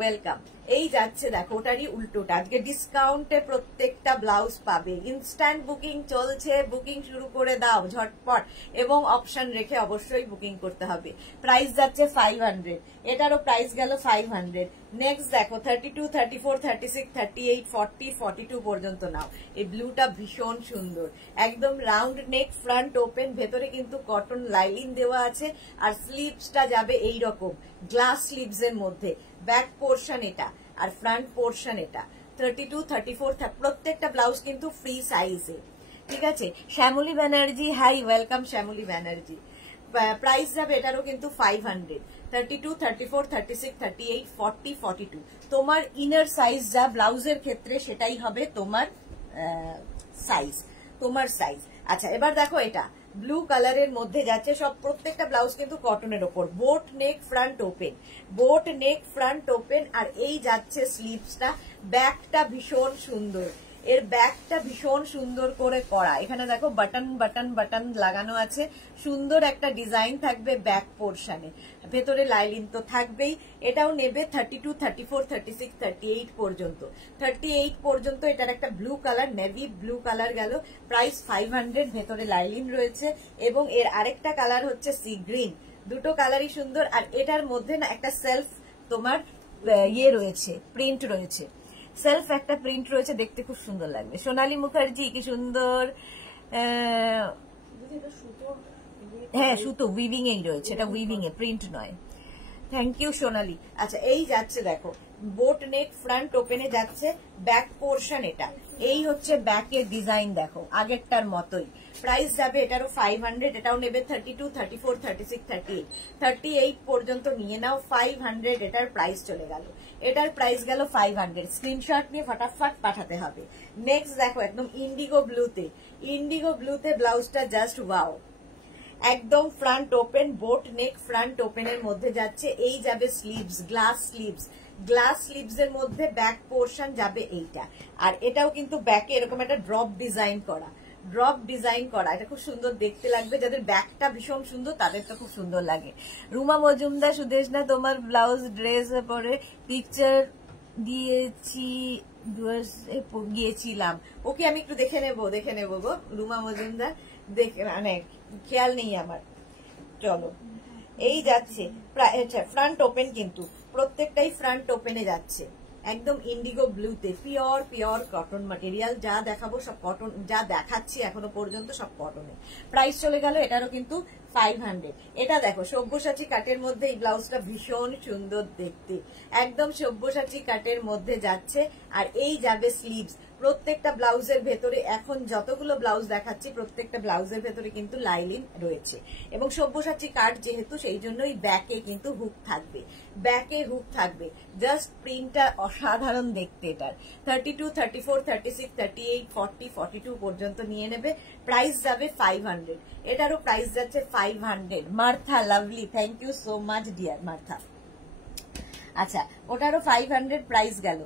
ওয়েলকাম। এই যাচ্ছে দেখো, ওটারই উল্টোটা। আজকে ডিসকাউন্টে প্রত্যেকটা ব্লাউজ পাবে, ইনস্ট্যান্ট বুকিং চলছে, বুকিং শুরু করে দাও ঝটপট, এবং অপশন রেখে অবশ্যই বুকিং করতে হবে। প্রাইস যাচ্ছে 500, এটারও প্রাইস গেল 500। নেক্সট দেখো 32, 34, 36, 38, 40, 42 পর্যন্ত নাও। এই ব্লুটা ভীষণ সুন্দর, একদম রাউন্ড নেক ফ্রন্ট ওপেন, ভেতরে কিন্তু কটন লাইনিং দেওয়া আছে, আর স্লিভসটা যাবে এইরকম গ্লাস স্লিভস এর মধ্যে। ব্যাক পোর্শন এটা, আর ফ্রন্ট পোর্শন এটা। 32, 34, প্রত্যেকটা ব্লাউজ কিন্তু ফ্রি সাইজে, ঠিক আছে। Shyamali Banerjee, hi, welcome Shyamali Banerjee. Price যাবে এটারও কিন্তু 500, 32, 34, 36, 38, 40, 42। তোমার ইনার সাইজ যা ব্লাউজের ক্ষেত্রে, সেটাই হবে তোমার সাইজ, তোমার সাইজ। আচ্ছা এবার দেখো, এটা ব্লু কালারের মধ্যে যাচ্ছে, সব প্রত্যেকটা ব্লাউজ কিন্তু কটনের ওপর, boat neck front open, boat neck front open, আর এই যাচ্ছে স্লিভসটা। ব্যাকটা ভীষণ সুন্দর, এর ব্যাকটা ভীষণ সুন্দর করে করা, এখানে দেখো বাটন বাটন বাটন লাগানো আছে, সুন্দর একটা ডিজাইন থাকবে ব্যাক পোর্শনে, ভেতরে লাইনিং তো থাকবেই। এটাও নেবে 32, 34, 36, 38 পর্যন্ত, 38 পর্যন্ত। এটার একটা blue colour, navy blue colour গেল, প্রাইস 500, ভেতরে লাইনিং রয়েছে। এবং এর আরেকটা কালার হচ্ছে সি গ্রিন, দুটো কালারই সুন্দর। আর এটার মধ্যে না একটা সেলফ তোমার ইয়ে রয়েছে, প্রিন্ট রয়েছে, সেলফ একটা প্রিন্ট রয়েছে, দেখতে খুব সুন্দর লাগবে। সোনালী মুখার্জি, কি সুন্দর, হ্যাঁ সুতো উইভিং এই রয়েছে, এটা উইভিং এ, প্রিন্ট নয়। থ্যাংক ইউ সোনালী। আচ্ছা এই যাচ্ছে দেখো, বোট নেক ফ্রন্ট ওপেনে যাচ্ছে, ব্যাক পোর্শন এটা, এই হচ্ছে ব্যাকের ডিজাইন দেখো, আগেরটার মতোই। প্রাইস যাবে এটারও 500, এটাও নেবে 32, 34, 36, 38, 38 পর্যন্ত নিয়ে নাও, 500 এটার প্রাইস চলে গেল, এটার প্রাইস গেল 500। স্ক্রিনশট নিয়ে ফটাফট পাঠাতে হবে। নেক্সট দেখো একদম ইন্ডিগো ব্লুতে, ইন্ডিগো ব্লুতে ব্লাউজটা জাস্ট ওয়াও, একদম front open, boat neck front ওপেনের মধ্যে যাচ্ছে। এই যাবে sleeves, glass sleeves, glass sleeves এর মধ্যে ব্যাক পোর্শন যাবে এইটা। আর এটাও কিন্তু ব্যাকে এরকম একটা ড্রপ ডিজাইন করা, ড্রপ ডিজাইন করা, এটা খুব সুন্দর দেখতে লাগবে। যাদের ব্যাকটা ভীষণ সুন্দর তাদের তো খুব সুন্দর লাগে। রুমা মজুমদার, সুদেশনা, তোমার ব্লাউজ ড্রেস পরে পিকচার দিয়েছি, গিয়েছিলাম, ওকে আমি একটু দেখে নেবো গো রুমা মজুমদার, দেখে মানে খেয়াল নেই আমার। চলো এই যাচ্ছে ফ্রন্ট ওপেন, কিন্তু প্রত্যেকটাই ফ্রন্ট ওপেনে যাচ্ছে, একদম ইন্ডিগো ব্লুতে, পিওর পিওর কটন ম্যাটেরিয়াল। যা দেখাবো সব কটন, যা দেখাচ্ছি এখনো পর্যন্ত সব কটনে। প্রাইস চলে গেল এটারও কিন্তু 500। এটা দেখো সব্যসাচী কাটের মধ্যে এই ব্লাউজটা ভীষণ সুন্দর দেখতে, একদম সব্যসাচী কাটের মধ্যে যাচ্ছে। আর এই যাবে স্লিভস। প্রত্যেকটা ব্লাউজের ভেতরে, এখন যতগুলো ব্লাউজ দেখাচ্ছি প্রত্যেকটা ব্লাউজের ভেতরে কিন্তু লাইলিন রয়েছে। এবং সব্যসাচী কাট যেহেতু, সেই জন্যই ব্যাকে কিন্তু হুক থাকবে, ব্যাকে হুক থাকবে। জাস্ট প্রিন্টটা অসাধারণ দেখতে। এটার 32, 34, 36, 38, 40, 42 পর্যন্ত নিয়ে নেবে। প্রাইস যাবে 500। এটারও প্রাইস যাচ্ছে 500। Martha lovely, thank you so much dear Martha. আচ্ছা, ওটারও 500 প্রাইস গেল।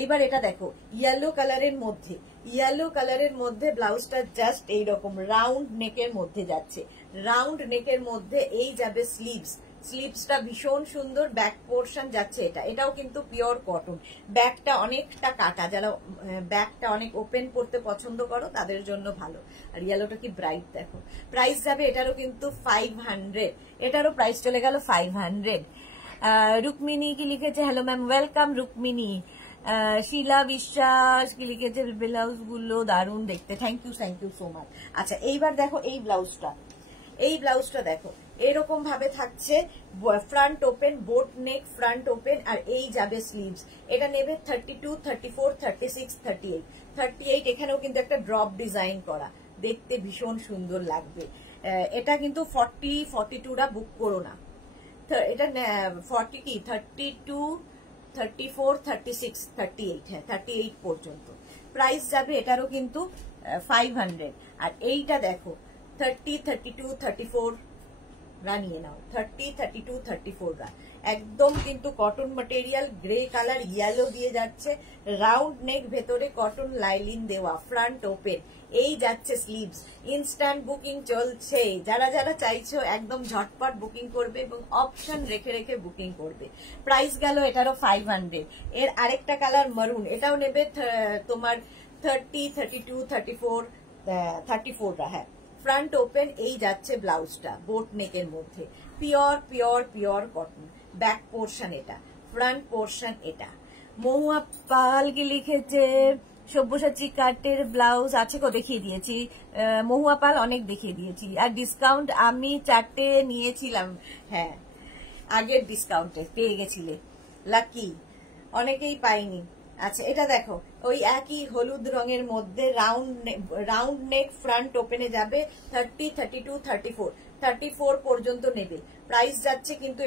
এইবার এটা দেখো ইয়েলো কালারের মধ্যে, ইয়েলো কালারের মধ্যে ব্লাউজটা জাস্ট এইরকম রাউন্ড নেকের মধ্যে যাচ্ছে। রাউন্ড নেকের মধ্যে এই যাবে স্লিভস। স্লিভসটা ভীষণ সুন্দর, ব্যাক পোর্শন যাচ্ছে এটা। এটাও কিন্তু পিওর কটন। ব্যাকটা অনেকটা কাটা, যারা ব্যাকটা অনেক ওপেন করতে পছন্দ করো তাদের জন্য ভালো। আর ইয়েলোটা কি ব্রাইট দেখো। প্রাইস যাবে এটারও কিন্তু 500। এটারও প্রাইস চলে গেল 500। রুক্মিণী কি লিখেছে, হ্যালো ম্যাম, ওয়েলকাম রুক্মিণী। শিলা বিশ্বাস কি লিখেছে, ব্লাউজ গুলো দারুণ দেখতে, থ্যাংক ইউ সো মাচ। আচ্ছা, এইবার দেখো এই ব্লাউজটা, এই ব্লাউজটা দেখো এরকম ভাবে থাকছে, front open, boat neck, front open, আর এই যাবে স্লিভস। এটা নেবে 32, 34, 36, 38। 38 এখানেও কিন্তু একটা ড্রপ ডিজাইন করা, দেখতে ভীষণ সুন্দর লাগবে। এটা কিন্তু 40, 42রা বুক করো না। এটা 40 কি 32, 34, 36, 38, হ্যাঁ 38 পর্যন্ত প্রাইস যাবে। এটারও কিন্তু 500। আর এইটা দেখো 30, 32, 34 রা নিয়ে নাও, 30, 32, 34 রা একদম কিন্তু cotton material, grey colour, yellow দিয়ে যাচ্ছে, রাউন্ড নেক, ভেতরে কটন লাইলিন দেওয়া, ফ্রন্ট ওপেন, এই যাচ্ছে স্লিভস। ইনস্ট্যান্ট বুকিং চলছে, যারা যারা চাইছো একদম ঝটপট বুকিং করবে এবং অপশন রেখে রেখে বুকিং করবে। প্রাইস গেল এটারও 500। এর আরেকটা কালার মারুন, এটাও নেবে তোমার 30, 32, 34, 34 রা, হ্যাঁ ফ্রন্ট ওপেন, এই যাচ্ছে ব্লাউজটা বোট নেকের মধ্যে, pure pure pure cotton. Back portion এটা, ফ্রন্ট পোর্শন এটা। মহুয়া পাল কি লিখেছে, সব্যসাচী কাটের ব্লাউজ আছে কো, দেখিয়ে দিয়েছি মহুয়া পাল, অনেক দেখিয়ে দিয়েছি। আর ডিসকাউন্ট আমি 4টে নিয়েছিলাম, হ্যাঁ আগের ডিসকাউন্টে পেয়ে গেছিলে, লাকি, অনেকেই পাইনি। আচ্ছা, এটা দেখো ওই একই হলুদ রঙের মধ্যে রাউন্ড নেক, ফ্রন্ট ওপেনে যাবে 30, 32, 34, 34 পর্যন্ত নেবে। প্রাইস যাচ্ছে কিন্তু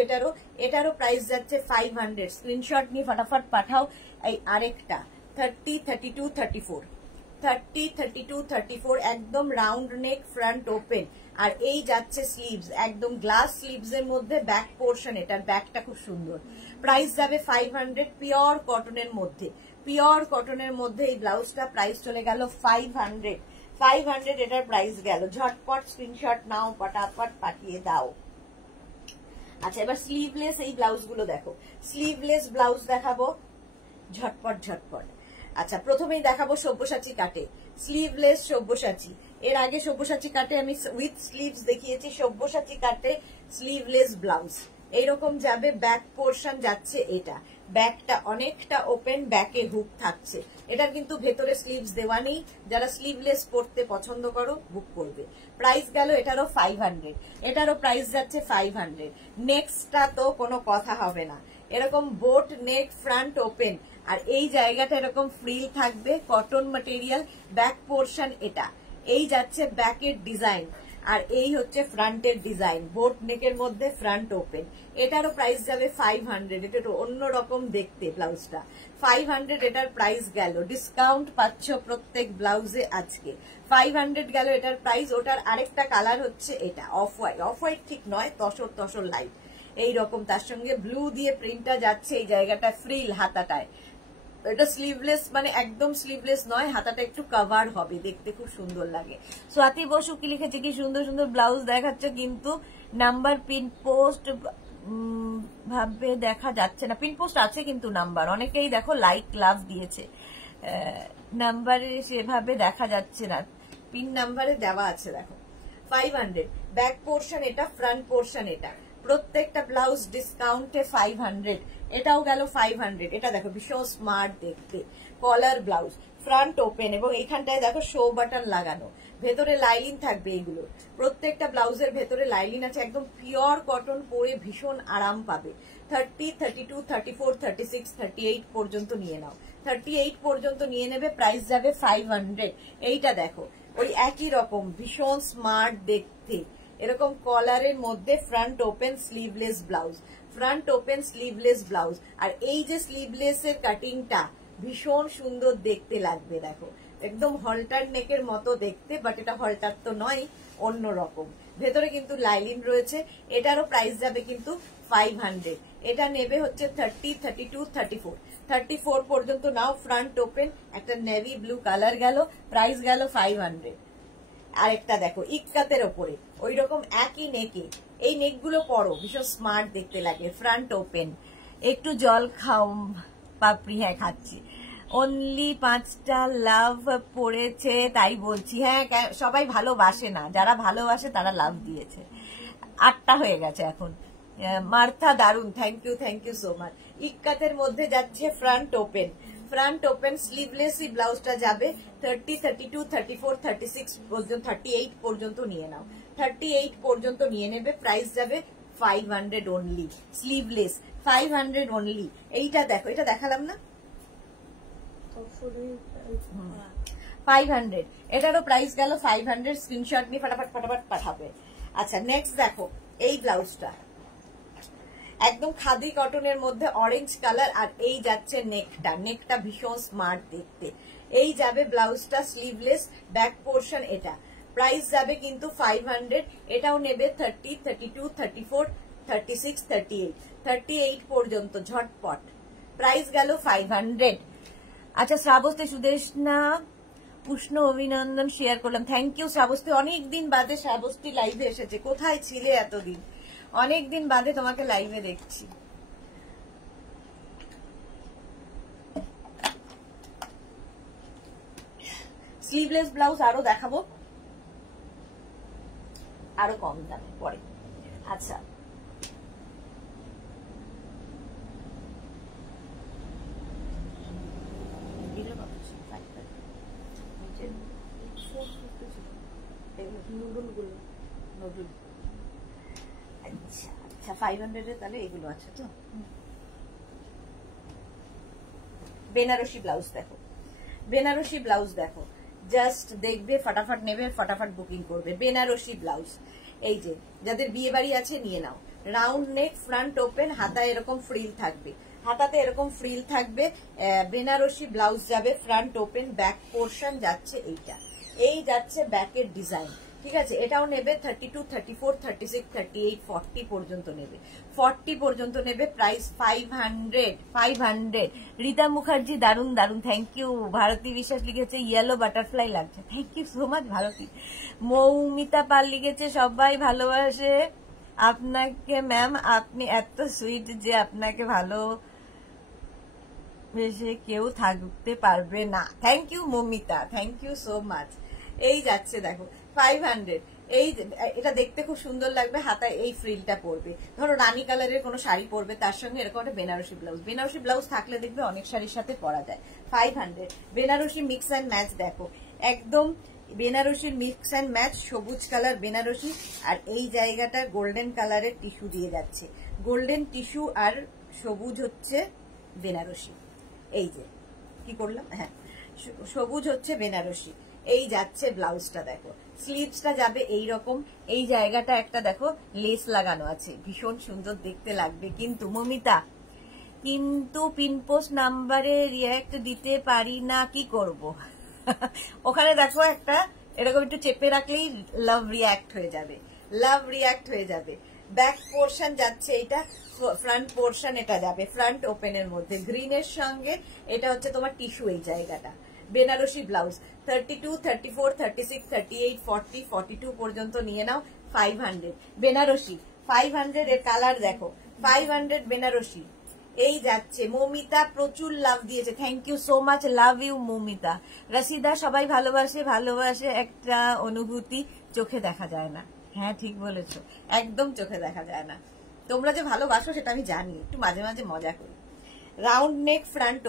এটারও প্রাইস যাচ্ছে 500। স্ক্রিনশট নিয়ে ফটাফট পাঠাও। এই আরেকটা 30, 32, 34, 30, 32, 34 একদম রাউন্ড নেক, ফ্রন্ট ওপেন, আর এই যাচ্ছে স্লিভস, একদম গ্লাস স্লিভস এর মধ্যে ব্যাক পোর্শন। এটার ব্যাকটা খুব সুন্দর। প্রাইস যাবে 500, পিওর কটনের মধ্যে, পিওর কটনের মধ্যে এই ব্লাউজটা। প্রাইস চলে গেল 500। 500 এটার প্রাইস গেল। ঝটপট স্ক্রিনশট নাও, পটাপট পাঠিয়ে দাও। আচ্ছা, এবার স্লিভলেস এই ব্লাউজ গুলো দেখো, স্লিভলেস ব্লাউজ দেখাবো ঝটপট ঝটপট। আচ্ছা, প্রথমেই দেখাবো সব্যসাচী কাটে, স্লিভলেস সব্যসাচী। এর আগে সব্যসাচী কাটে আমি উইথ স্লিভস দেখিয়েছি, সব্যসাচী কাটে স্লিভলেস ব্লাউজ এইরকম যাবে। ব্যাক পোর্শন যাচ্ছে এটা, ব্যাকটা অনেকটা ওপেন, ব্যাকে হুক থাকছে। এটার কিন্তু ভেতরে স্লিভস দেওয়া নেই, যারা স্লিভলেস পরতে পছন্দ করো বুক করবে। প্রাইস গেল এটারও 500। এটারও প্রাইস যাচ্ছে 500। নেক্সটটা তো কোনো কথা হবে না, এরকম বোট নেক, ফ্রন্ট ওপেন, আর এই জায়গাটা এরকম ফ্রিল থাকবে, কটন ম্যাটেরিয়াল, ব্যাক পোর্শন এটা, এই যাচ্ছে ব্যাকের ডিজাইন, আর এই হচ্ছে ফ্রন্টের ডিজাইন, বোট নেকের মধ্যে ফ্রন্ট ওপেন। এটারও প্রাইস যাবে 500। এটা একটু অন্যরকম দেখতে ব্লাউজটা, 500 এটার প্রাইস গেল। ডিসকাউন্ট পাচ্ছ প্রত্যেক ব্লাউজে আজকে, 500 গেল এটার প্রাইস। ওটার আরেকটা কালার হচ্ছে এটা অফ হোয়াইট, অফ হোয়াইট ঠিক নয়, তসর তসর লাইট এইরকম, তার সঙ্গে ব্লু দিয়ে প্রিন্টটা যাচ্ছে, এই জায়গাটা ফ্রিল হাতাটায়। এটা স্লিভলেস, মানে একদম স্লিভলেস নয়, হাতাটা একটু কভার হবে, দেখতে খুব সুন্দর লাগে। স্বাতি বসু কি লিখেছে, কি সুন্দর সুন্দর ব্লাউজ দেখাচ্ছে, কিন্তু নাম্বার পিন পোস্ট ভাবে দেখা যাচ্ছে না। পিন পোস্ট আছে কিন্তু নাম্বার, অনেকেই দেখো লাইক লাভ দিয়েছে, নাম্বারে সেভাবে দেখা যাচ্ছে না, পিন নাম্বারে দেওয়া আছে দেখো। 500 ব্যাক পোর্শন এটা, ফ্রন্ট পোর্শন এটা, প্রত্যেকটা ব্লাউজ ডিসকাউন্টে 500, এটাও গেল 500। এটা দেখো ভীষণ স্মার্ট দেখতে, কলার ব্লাউজ, ফ্রন্ট ওপেন এবং এখানটায় দেখো শো বাটন লাগানো, ভেতরে লাইলিন থাকবে। এইগুলো প্রত্যেকটা ব্লাউজের ভেতরে লাইলিন আছে, একদম পিওর কটন, পরে ভীষণ আরাম পাবে। 30, 32, 34, 36, 38 পর্যন্ত নিয়ে নাও, 38 পর্যন্ত নিয়ে নেবে, প্রাইস যাবে 500। এইটা দেখো ওই একই রকম ভীষণ স্মার্ট দেখতে, এরকম কলারের মধ্যে front open sleeveless blouse, front open sleeveless blouse. আর এই যে স্লিভলেস এর কাটিংটা ভীষণ সুন্দর দেখতে লাগবে, দেখো একদম হলটার নেকের মতো দেখতে, বাট এটা হলটার তো নয়, অন্য রকম। ভেতরে কিন্তু লাইলিন রয়েছে। এটারও প্রাইস যাবে কিন্তু 500। এটা নেবে হচ্ছে 30, 32, 34, 34 পর্যন্ত নাও। ফ্রন্ট ওপেন, একটা নেভি ব্লু কালার গেল, প্রাইস গেল 500। আরেকটা দেখো ইক্কাতের ওপরে ওই রকম একই নেকে, এই নেকগুলো পরো, ভীষণ স্মার্ট দেখতে লাগে। ফ্রন্ট ওপেন, একটু জল খাও পাপড়ি। হ্যাঁ খাচ্ছি। অনলি 5টা লাভ পড়েছে তাই বলছি। হ্যাঁ সবাই ভালোবাসে না, যারা ভালোবাসে তারা লাভ দিয়েছে। 8টা হয়ে গেছে এখন। মার্থা দারুন, থ্যাংক ইউ সো মাচ। ইক্কাতের মধ্যে যাচ্ছে front open, front open sleeveless ব্লাউজটা যাবে 30, 32, 34, 36 পর্যন্ত, 38 পর্যন্ত নিয়ে নাও, 38 পর্যন্ত নিয়ে নেবে, প্রাইস যাবে 500 অনলি। Sleeveless 500 only. এইটা দেখো, এটা দেখালাম না, 500। এটারও প্রাইস গেল 500। স্ক্রিনশট নিয়ে ফটাফট পাঠাবে। আচ্ছা নেক্সট দেখো এই ব্লাউজটা একদম খাদি কটনের মধ্যে অরেঞ্জ কালার, আর এই যাচ্ছে নেকটা, নেকটা ভীষণ স্মার্ট দেখতে। এই যাবে ব্লাউজটা স্লিভলেস, ব্যাক পোর্শন। এটা প্রাইস যাবে কিন্তু 500। এটাও নেবে 30, 32, 34, 36, 38, 38 পর্যন্ত ঝটপট, প্রাইস গেল 500। আচ্ছা শ্রাবস্তি সুদেশনা উষ্ণ অভিনন্দন শেয়ার করলাম, থ্যাংক ইউ শ্রাবস্তি। অনেকদিন বাদে শ্রাবস্তি লাইভে এসেছে, কোথায় ছিলে এতদিন? অনেকদিন বাদে তোমাকে লাইভে দেখছি। স্লিভলেস ব্লাউজ আরো দেখাবো, আরো কম দামে পরে। আচ্ছা নুডল, আচ্ছা 500 এর তাহলে এগুলো আছে তো। বেনারসি ব্লাউজ দেখো, বেনারসি ব্লাউজ দেখো, জাস্ট দেখবে ফটাফট নেবে, ফটাফট বুকিং করবে। বেনারসি ব্লাউজ, এই যে যাদের বিয়ে বাড়ি আছে নিয়ে নাও। রাউন্ড নেক, ফ্রন্ট ওপেন, হাতা এরকম ফ্রিল থাকবে, হাতাতে এরকম ফ্রিল থাকবে। বেনারসি ব্লাউজ যাবে ফ্রন্ট ওপেন, ব্যাক পোর্শন যাচ্ছে এইটা, এই যাচ্ছে ব্যাকের ডিজাইন, ঠিক আছে। এটাও নেবে 32, 34, 36, 38, 40 পর্যন্ত নেবে, 40 পর্যন্ত নেবে, প্রাইস 500, 500। রীতা মুখার্জি দারুন দারুন, থ্যাংক ইউ। ভারতী বিশ্বাস লিখেছে ইয়েলো বাটারফ্লাই লাগছে, thank you so much Bharati. Moumita Pal লিখেছে সবাই ভালোবাসে আপনাকে ম্যাম, আপনি এত সুইট যে আপনাকে ভালো বেশে কেউ থাকতে পারবে না। Thank you Moumita, thank you so much. এই যাচ্ছে দেখো 500। এই এটা দেখতে খুব সুন্দর লাগবে, হাতায় এই ফ্রিলটা পরবে। ধরো রানী কালারের কোনো শাড়ি পরবে, তার সঙ্গে এরকম একটা বেনারসি ব্লাউজ, বেনারসি ব্লাউজ থাকলে দেখবে অনেক শাড়ির সাথে পরা যায়। 500। বেনারসি মিক্স অ্যান্ড ম্যাচ দেখো, একদম বেনারসির মিক্স অ্যান্ড ম্যাচ, সবুজ কালার বেনারসি, আর এই জায়গাটা গোল্ডেন কালারের টিস্যু দিয়ে যাচ্ছে, গোল্ডেন টিস্যু আর সবুজ হচ্ছে বেনারসি। এই যে কি করলাম, হ্যাঁ সবুজ হচ্ছে বেনারসি। এই যাচ্ছে ব্লাউজটা দেখো, স্লিভসটা যাবে এইরকম, এই জায়গাটা একটা দেখো লেস লাগানো আছে, ভীষণ সুন্দর দেখতে লাগবে। কিন্তু মমিতা, কিন্তু পিনপোস্ট নাম্বারে রিয়াক্ট দিতে পারি না, কি করব? ওখানে দেখো একটা এরকম একটু চেপে রাখলেই লাভ রিয়াক্ট হয়ে যাবে, লাভ রিয়াক্ট হয়ে যাবে। ব্যাক পোর্শন যাচ্ছে এইটা, ফ্রন্ট পোর্শন এটা যাবে ফ্রন্ট ওপেনের মধ্যে, গ্রিনের সঙ্গে এটা হচ্ছে তোমার টিস্যু, এই জায়গাটা। বেনারসি ব্লাউজ 32, 34, 36, 38, 40, 42 পর্যন্ত নিয়ে নাও, 500। বেনারসি 500 এর কালার দেখো, 500 বেনারসি। এই যাচ্ছে মৌমিতা, প্রচুর লাভ দিয়েছে, thank you so much, love you Moumita. Rashida সবাই ভালোবাসে, ভালোবাসে একটা অনুভূতি চোখে দেখা যায় না। হ্যাঁ ঠিক বলেছো, একদম চোখে দেখা যায় না। তোমরা যে ভালোবাসো সেটা আমি জানি, একটু মাঝে মাঝে মজা করি। রাউন্ড নেক ফ্রন্ট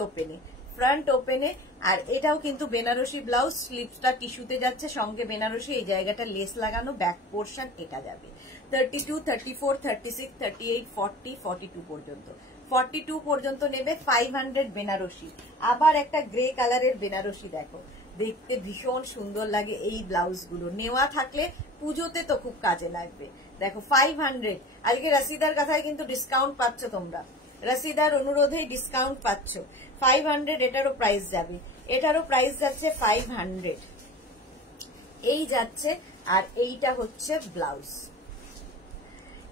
ওপেনে, আর এটাও কিন্তু বেনারসি ব্লাউজ, স্লিভসটা টিস্যুতে যাচ্ছে, সঙ্গে বেনারসি, এই জায়গাটা লেস লাগানো, ব্যাক পোর্শন এটা যাবে 32, 34, 36, 38, 40, 42 পর্যন্ত। 42 পর্যন্ত নেবে 500 বেনারসি। আবার একটা গ্রে কালারের বেনারসি দেখো, দেখতে ভীষণ সুন্দর লাগে এই ব্লাউজগুলো, নেওয়া থাকলে পুজোতে তো খুব কাজে লাগবে। দেখো 500, আজকে রসিদার কথায় কিন্তু ডিসকাউন্ট পাচ্ছ তোমরা, রসিদার অনুরোধেই ডিসকাউন্ট পাচ্ছ। 500 এটারও প্রাইস যাবে, এটারও প্রাইস যাচ্ছে 500, এই যাচ্ছে। আর এইটা হচ্ছে ব্লাউজ,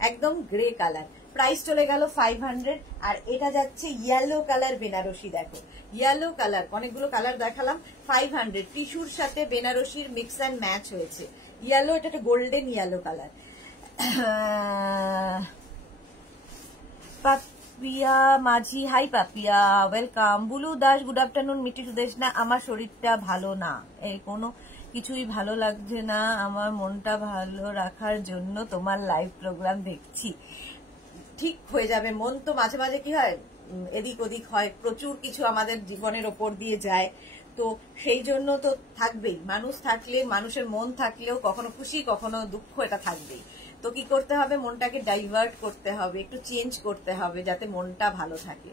একদম গ্রে কালার, প্রাইস চলে গেল 500। আর এটা যাচ্ছে ইয়েলো কালার বেনারসি, দেখো ইয়েলো কালার, অনেকগুলো কালার দেখালাম, 500 টিস্যুর সাথে বেনারসির মিক্স অ্যান্ড ম্যাচ হয়েছে। ইয়েলো, এটা একটা golden yellow colour. Papiya Majhi, hi Papiya, welcome. Bulu Das, good afternoon. মিটি সুদেশ না, আমার শরীরটা ভালো না, এই কোনো কিছুই ভালো লাগছে না, আমার মনটা ভালো রাখার জন্য তোমার লাইভ প্রোগ্রাম দেখছি। ঠিক হয়ে যাবে, মন তো মাঝে মাঝে কি হয়, এদিক ওদিক হয়, প্রচুর কিছু আমাদের জীবনের ওপর দিয়ে যায়, তো সেই জন্য তো থাকবেই, মানুষ থাকলে, মানুষের মন থাকলেও কখনো খুশি কখনো দুঃখ, এটা থাকবেই। তো কি করতে হবে, মনটাকে ডাইভার্ট করতে হবে, একটু চেঞ্জ করতে হবে, যাতে মনটা ভালো থাকে,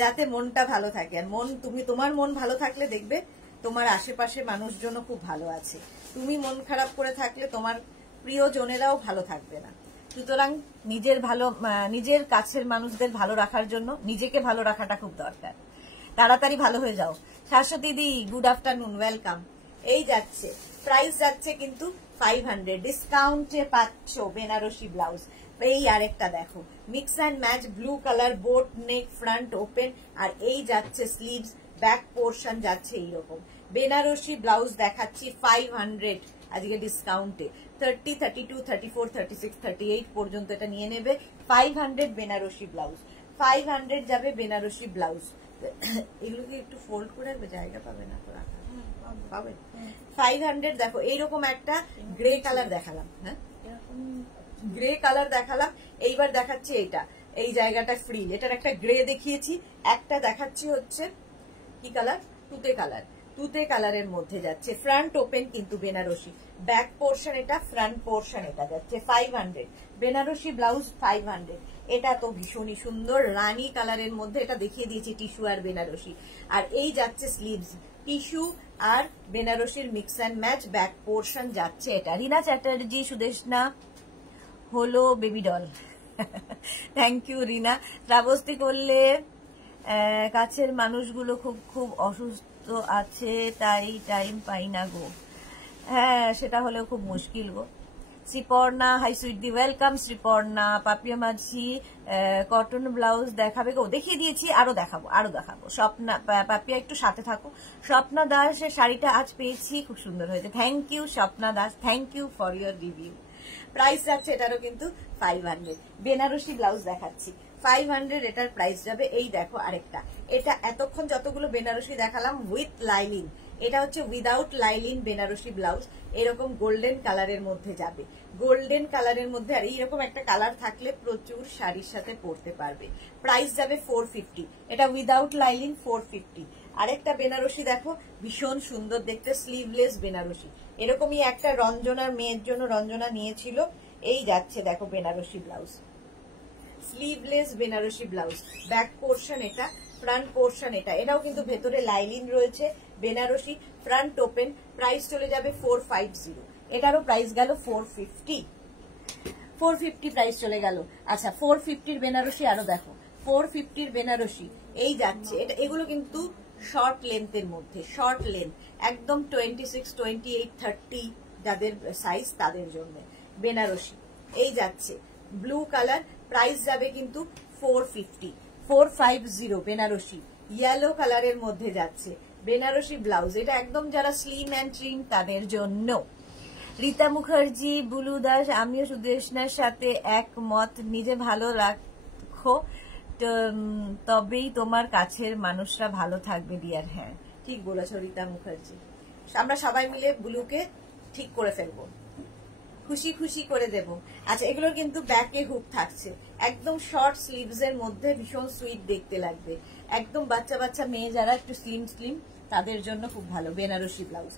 যাতে মনটা ভালো থাকে। আর তোমার মন ভালো থাকলে দেখবে তোমার আশেপাশে মানুষজনও খুব ভালো আছে। তুমি মন খারাপ করে থাকলে তোমার প্রিয়জনেরাও ভালো থাকবে না। সুতরাং নিজের কাছের মানুষদের ভালো রাখার জন্য নিজেকে ভালো রাখাটা খুব দরকার। তাড়াতাড়ি ভালো হয়ে যাও। শাশ্বতী দি, গুড আফটারনুন, ওয়েলকাম। এই যাচ্ছে, প্রাইস যাচ্ছে কিন্তু 500, ডিসকাউন্টে পাচ্ছ বেনারসি ব্লাউজ। এই আরেকটা দেখো, mix and match blue colour, boat neck, front open, আর এই যাচ্ছে স্লিভস, ব্যাক পোর্শন যাচ্ছে এইরকম। বেনারসি ব্লাউজ দেখাচ্ছি 500 আজকে ডিসকাউন্টে। 30, 32, 34, 36, 38 পর্যন্ত এটা নিয়ে নেবে। 500 বেনারসি ব্লাউজ, 500 যাবে বেনারসি ব্লাউজ। এগুলোকে একটু ফোল্ড করে রাখবে, জায়গা পাবে না তো রাখা, পাবে। 500 দেখো, এইরকম একটা গ্রে কালার দেখালাম, হ্যাঁ গ্রে কালার দেখালাম, এইবার দেখাচ্ছি এটা, এই জায়গাটা ফ্রি, এটার একটা গ্রে দেখিয়েছি, একটা দেখাচ্ছি হচ্ছে কি কালার, তুতে কালারের মধ্যে যাচ্ছে, ফ্রন্ট ওপেন কিন্তু বেনারসি, ব্যাক পোর্শন এটা, ফ্রন্ট পোর্শন এটা যাচ্ছে 500 বেনারসি ব্লাউজ 500। এটা তো ভীষণই সুন্দর রানী কালারের মধ্যে, এটা দেখিয়ে দিয়েছি টিস্যু আর বেনারসি। আর এই যাচ্ছে স্লিভস, টিস্যু আর বেনারসির mix and match, back portion যাচ্ছে এটা। রীনা চ্যাটার্জি, সুদেশনা হলো baby doll, thank you Rina. Shrabasti করলে কাছের মানুষগুলো খুব খুব অসুস্থ আছে, তাই টাইম পাই না গো। হ্যাঁ, সেটা হলেও খুব মুশকিল গো। Sriparna, hi sweetie, welcome Sriparna. Papiya Majhi, cotton blouse দেখাবে গো, দেখিয়ে দিয়েছি, আরো দেখাবো। স্বপ্না, পাপিয়া একটু সাথে থাকো। স্বপ্না দাসের শাড়িটা আজ পেয়েছি, খুব সুন্দর হয়েছে, thank you Swapna Das, thank you for your review. Price যাচ্ছে এটারও কিন্তু 500। বেনারসি ব্লাউজ দেখাচ্ছি 500, এটার প্রাইস যাবে। এই দেখো আরেকটা, এটা এতক্ষণ যতগুলো বেনারসি দেখালাম উইথ লাইলিন, এটা হচ্ছে উইদাউট লাইলিন বেনারসি ব্লাউজ, এরকম গোল্ডেন কালারের মধ্যে যাবে, গোল্ডেন কালারের মধ্যে। আর এইরকম একটা কালার থাকলে প্রচুর শাড়ির সাথে পরতে পারবে। প্রাইস যাবে 450, এটা উইদাউট লাইলিন 450। আরেকটা বেনারসি দেখো, ভীষণ সুন্দর দেখতে, স্লিভলেস বেনারসি, এরকমই একটা রঞ্জনার মেয়ের জন্য রঞ্জনা নিয়েছিল। এই যাচ্ছে দেখো Banarasi blouse, sleeveless Banarasi blouse, back portion এটা, ফ্রন্ট পোর্শন এটা, এটাও কিন্তু ভেতরে লাইলিন রয়েছে, বেনারসি, ফ্রন্ট ওপেন। প্রাইস চলে যাবে 450, এটারও প্রাইস গেল 450, 450 প্রাইস চলে গেল। আচ্ছা, 450 বেনারসি আরো দেখো, 450 বেনারসি এই যাচ্ছে। এটা এগুলো কিন্তু শর্ট লেন্থের মধ্যে, শর্ট লেন্থ একদম 26, 28, 30 যাদের সাইজ তাদের জন্য বেনারসি। এই যাচ্ছে ব্লু কালার, প্রাইস যাবে কিন্তু 450, 450 বেনারসি। ইয়েলো কালারের মধ্যে যাচ্ছে বেনারসি ব্লাউজ, এটা একদম যারা স্লিম অ্যান্ড ট্রিম তাদের জন্য। রীতা মুখার্জি, বুলু দাস, আমিও সুদেশনার সাথে একমত, নিজে ভালো রাখো তবেই তোমার কাছের মানুষরা ভালো থাকবে ডিয়ার। হ্যাঁ, ঠিক বলেছ রীতা মুখার্জি, আমরা সবাই মিলে বুলুকে ঠিক করে ফেলবো। খুশি খুশি করে দেব। আচ্ছা, এগুলোর কিন্তু ব্যাকে হুক থাকছে, একদম শর্ট স্লিভস এর মধ্যে ভীষণ সুইট দেখতে লাগবে, একদম বাচ্চা বাচ্চা মেয়ে যারা একটু স্লিম স্লিম তাদের জন্য খুব ভালো বেনারসি ব্লাউজ।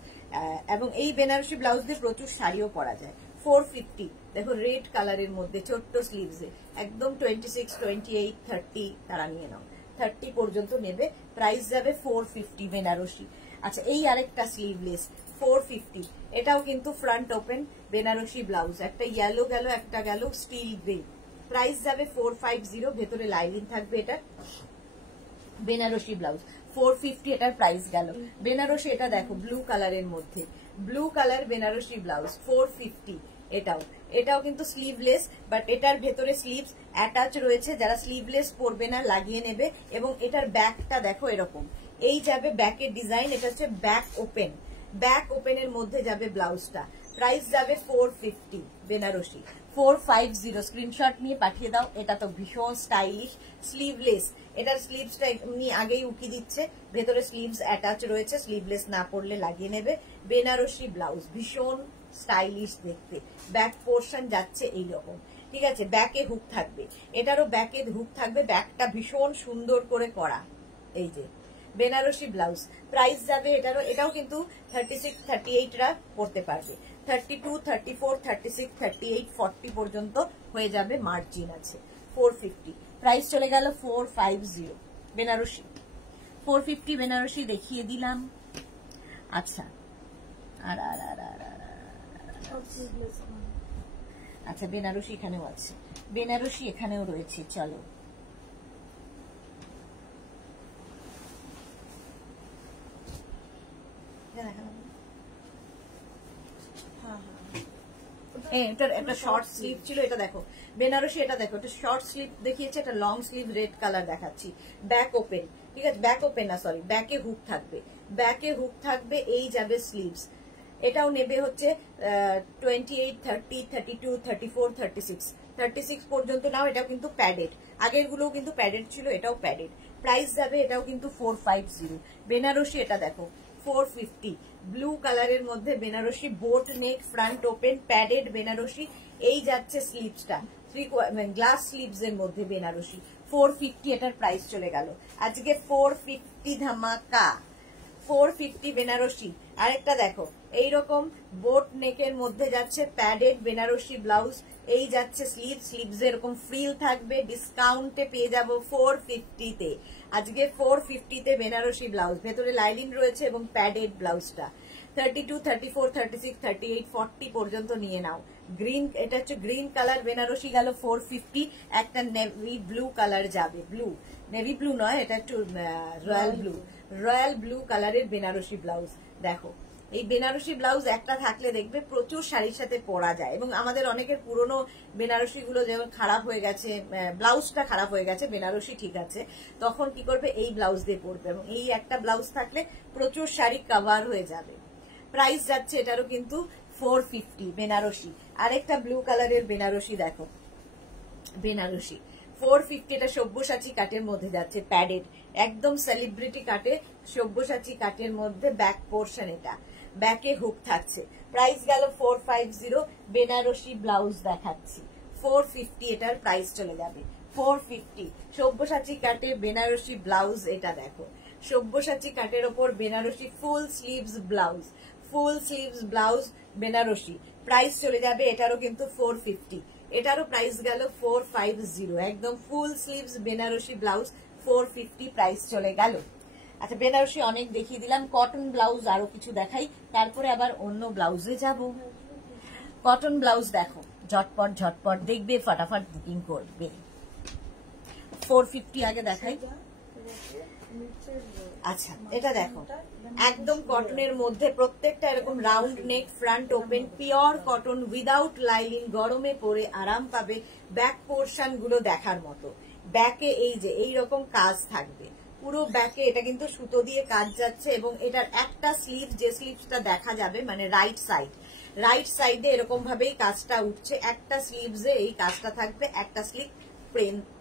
এবং এই বেনারসি ব্লাউজ দিয়ে প্রচুর শাড়িও পরা যায়। 450, দেখো রেড কালারের মধ্যে ছোট্ট স্লিভসে, একদম 26, 28, 30 তারা নিয়ে নাও, 30 পর্যন্ত নেবে। প্রাইস যাবে 450 বেনারসি। আচ্ছা, এই আরেকটা স্লিভলেস 450, এটাও কিন্তু ফ্রন্ট ওপেন বেনারসি ব্লাউজ, একটা ইয়েলো গেল একটা গেল স্টিল গ্রে। প্রাইস যাবে 450, ভেতরে লাইনিং থাকবে। এটা বেনারসি ব্লাউজ 450, এটার প্রাইস গেল। বেনারসি এটা দেখো ব্লু কালারের মধ্যে, ব্লু কালার বেনারসি ব্লাউজ 450। এটাও কিন্তু স্লিভলেস, বাট এটার ভেতরে স্লিভস অ্যাটাচ রয়েছে, যারা স্লিভলেস পরবে না লাগিয়ে নেবে। এবং এটার ব্যাকটা দেখো এরকম, এই যাবে ব্যাকের ডিজাইন, এটা হচ্ছে ব্যাক ওপেন, ব্যাক ওপেনের মধ্যে যাবে ব্লাউজটা। প্রাইস যাবে 450 বেনারসি 450। স্ক্রিনশট নিয়ে পাঠিয়ে দাও। এটা তো ভীষণ স্টাইলিশ স্লিভলেস, এটার স্লিভসটা এমনি আগেই উঠিয়ে দিচ্ছে, ভেতরে স্লিভস অ্যাটাচ রয়েছে, স্লিভলেস না পরলে লাগিয়ে নেবে। বেনারসি ব্লাউজ ভীষণ স্টাইলিশ দেখতে, ব্যাক পোর্শন যাচ্ছে এইরকম, ঠিক আছে। ব্যাকে হুক থাকবে, এটারও ব্যাকে হুক থাকবে, ব্যাকটা ভীষণ সুন্দর করে করা। এই যে বেনারসি ব্লাউজ, প্রাইস যাবে এটাও কিন্তু 36, 38 রা পড়তে পারবে, 32, 34, 36, 38, 40 পর্যন্ত হয়ে যাবে, মার্জিন আছে। 450, প্রাইস চলে গেল 450 বেনারসি। 450 বেনারসি দেখিয়ে দিলাম। আচ্ছা, আচ্ছা বেনারসি এখানেও আছে, বেনারসি এখানেও রয়েছে, চলো। এটার একটা শর্ট স্লিভ ছিল, এটা দেখো বেনারসি, এটা দেখো এটা শর্ট স্লিভ দেখিয়েছে, এটা লং স্লিভ রেড কালার দেখাচ্ছি। ব্যাক ওপেন, ঠিক আছে, ব্যাক ওপেন না সরি, ব্যাকে হুক থাকবে, ব্যাকে হুক থাকবে, এই যাবে স্লিভস। এটাও নেবে হচ্ছে 28, 30, 32, 34, 36, 36 পর্যন্ত নাও। এটাও কিন্তু প্যাডেড, আগের গুলোও কিন্তু প্যাডেড ছিল, এটাও প্যাডেড। প্রাইস যাবে এটাও কিন্তু 450 বেনারসি। এটা দেখো 450, ব্লু কালারের মধ্যে Banarasi, boat neck, front open, padded Banarasi. এই যাচ্ছে স্লিভসটা, গ্লাস স্লিভস এর মধ্যে বেনারসি 450, এটার প্রাইস চলে গেল আজকে 450 ধামাকা 450 বেনারসি। আরেকটা দেখো এইরকম বোট নেকের মধ্যে যাচ্ছে প্যাডেড বেনারসি ব্লাউজ, এই যাচ্ছে স্লিভস এরকম ফ্রিল থাকবে, ডিসকাউন্টে পেয়ে যাব 450 তে। আজকে 450 তে বেনারসি ব্লাউজ, ভেতরে লাইনিং রয়েছে এবং প্যাডেড ব্লাউজটা। 32, 34, 36, 38, 40 পর্যন্ত নিয়ে নাও। গ্রিন, এটা হচ্ছে গ্রিন কালার বেনারসি গেল 450। একটা নেভি ব্লু কালার যাবে, ব্লু নেভি ব্লু নয়, এটা একটু রয়্যাল ব্লু কালারের বেনারসি ব্লাউজ। দেখো এই বেনারসি ব্লাউজ একটা থাকলে দেখবে প্রচুর শাড়ির সাথে পরা যায়। এবং আমাদের অনেকের পুরনো বেনারসি গুলো যেমন খারাপ হয়ে গেছে, ব্লাউজটা খারাপ হয়ে গেছে, বেনারসি ঠিক আছে, তখন কি করবে এই ব্লাউজ দিয়ে পরবে, এবং এই একটা ব্লাউজ থাকলে প্রচুর শাড়ি কভার হয়ে যাবে। প্রাইস যাচ্ছে এটারও কিন্তু 450 বেনারসি। আরেকটা ব্লু কালারের বেনারসি দেখো, বেনারসি 450, এটা সব্যসাচী কাটের মধ্যে যাচ্ছে, প্যাডেড, একদম সেলিব্রিটি কাটে, সব্যসাচী কাটের মধ্যে ব্যাক পোর্শন, এটা ব্যাকে হুক থাকছে। প্রাইস গেল 450 বেনারসি ব্লাউজ দেখাচ্ছি 450, এটার প্রাইস চলে যাবে 450। সব্যসাচী কাটে বেনারসি ব্লাউজ, এটা দেখো সব্যসাচী কাটের ওপর Banarasi full sleeves blouse, full sleeves blouse Banarasi. Price চলে যাবে এটারও কিন্তু 450, এটারও প্রাইস গেল 450, একদম full sleeves Banarasi blouse 450 price চলে গেল। আচ্ছা বেনারসি অনেক দেখিয়ে দিলাম, কটন ব্লাউজ আরো কিছু দেখাই, তারপরে আবার অন্য ব্লাউজে যাব। কটন ব্লাউজ দেখো, ঝটপট ঝটপট দেখবে, ফটাফট বুকিং করবে। 450 আগে দেখাই। আচ্ছা এটা দেখো একদম কটনের মধ্যে, প্রত্যেকটা এরকম round neck, front open, pure cotton, without lining, গরমে পরে আরাম পাবে। ব্যাক পোর্শন গুলো দেখার মতো, ব্যাকে এই যে এইরকম কাজ থাকবে পুরো ব্যাকে, এটা কিন্তু সুতো দিয়ে কাজ যাচ্ছে। এবং এটার একটা স্লিভ, যে স্লিভসটা দেখা যাবে মানে রাইট সাইডে এরকম ভাবেই কাজটা উঠছে, একটা স্লিভসে এই কাজটা থাকবে, একটা স্লিভ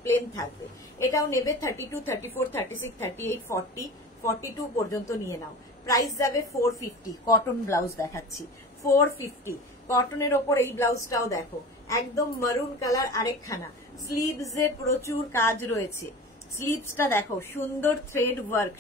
প্লেন থাকবে। এটাও নেবে 32, 34, 36, 38, 40, 42 পর্যন্ত নিয়ে নাও। প্রাইস যাবে 450, কটন ব্লাউজ দেখাচ্ছি 450। কটনের ওপর এই ব্লাউজটাও দেখো, একদম মারুন কালার, আরেকখানা স্লিভসে প্রচুর কাজ রয়েছে। স্লিভসটা দেখো, সুন্দর থ্রেড ওয়ার্ক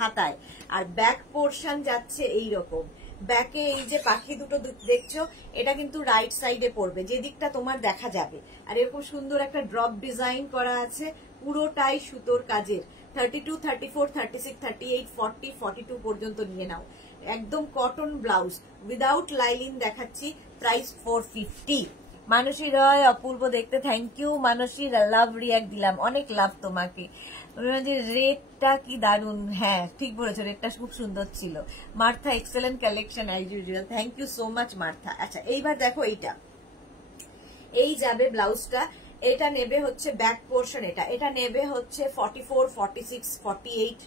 হাতায়, আর ব্যাক পোর্শন যাচ্ছে এইরকম। ব্যাকে এই যে পাখি দুটো দেখছো, এটা কিন্তু রাইট সাইডে পড়বে, যে দিকটা তোমার দেখা যাবে। আর এরকম সুন্দর একটা ড্রপ ডিজাইন করা আছে, পুরোটাই সুতোর কাজের। 32, 34, 36, 38, 40, 42 পর্যন্ত নিয়ে নাও। একদম কটন ব্লাউজ উইদাউট লাইলিন দেখাচ্ছি, প্রাইস 450। মানসী রয়, অপূর্ব দেখতে, thank you Manasi, love react দিলাম, অনেক লাভ তোমাকে। রেটটা কি দারুন, হ্যাঁ ঠিক বলেছো, রেটটা খুব সুন্দর ছিল। Martha, excellent collection as usual, thank you so much Martha. আচ্ছা এইবার দেখো এইটা, এই যাবে ব্লাউজটা, এটা নেবে হচ্ছে ব্যাক পোর্শন, এটা নেবে হচ্ছে 44, 46, 48,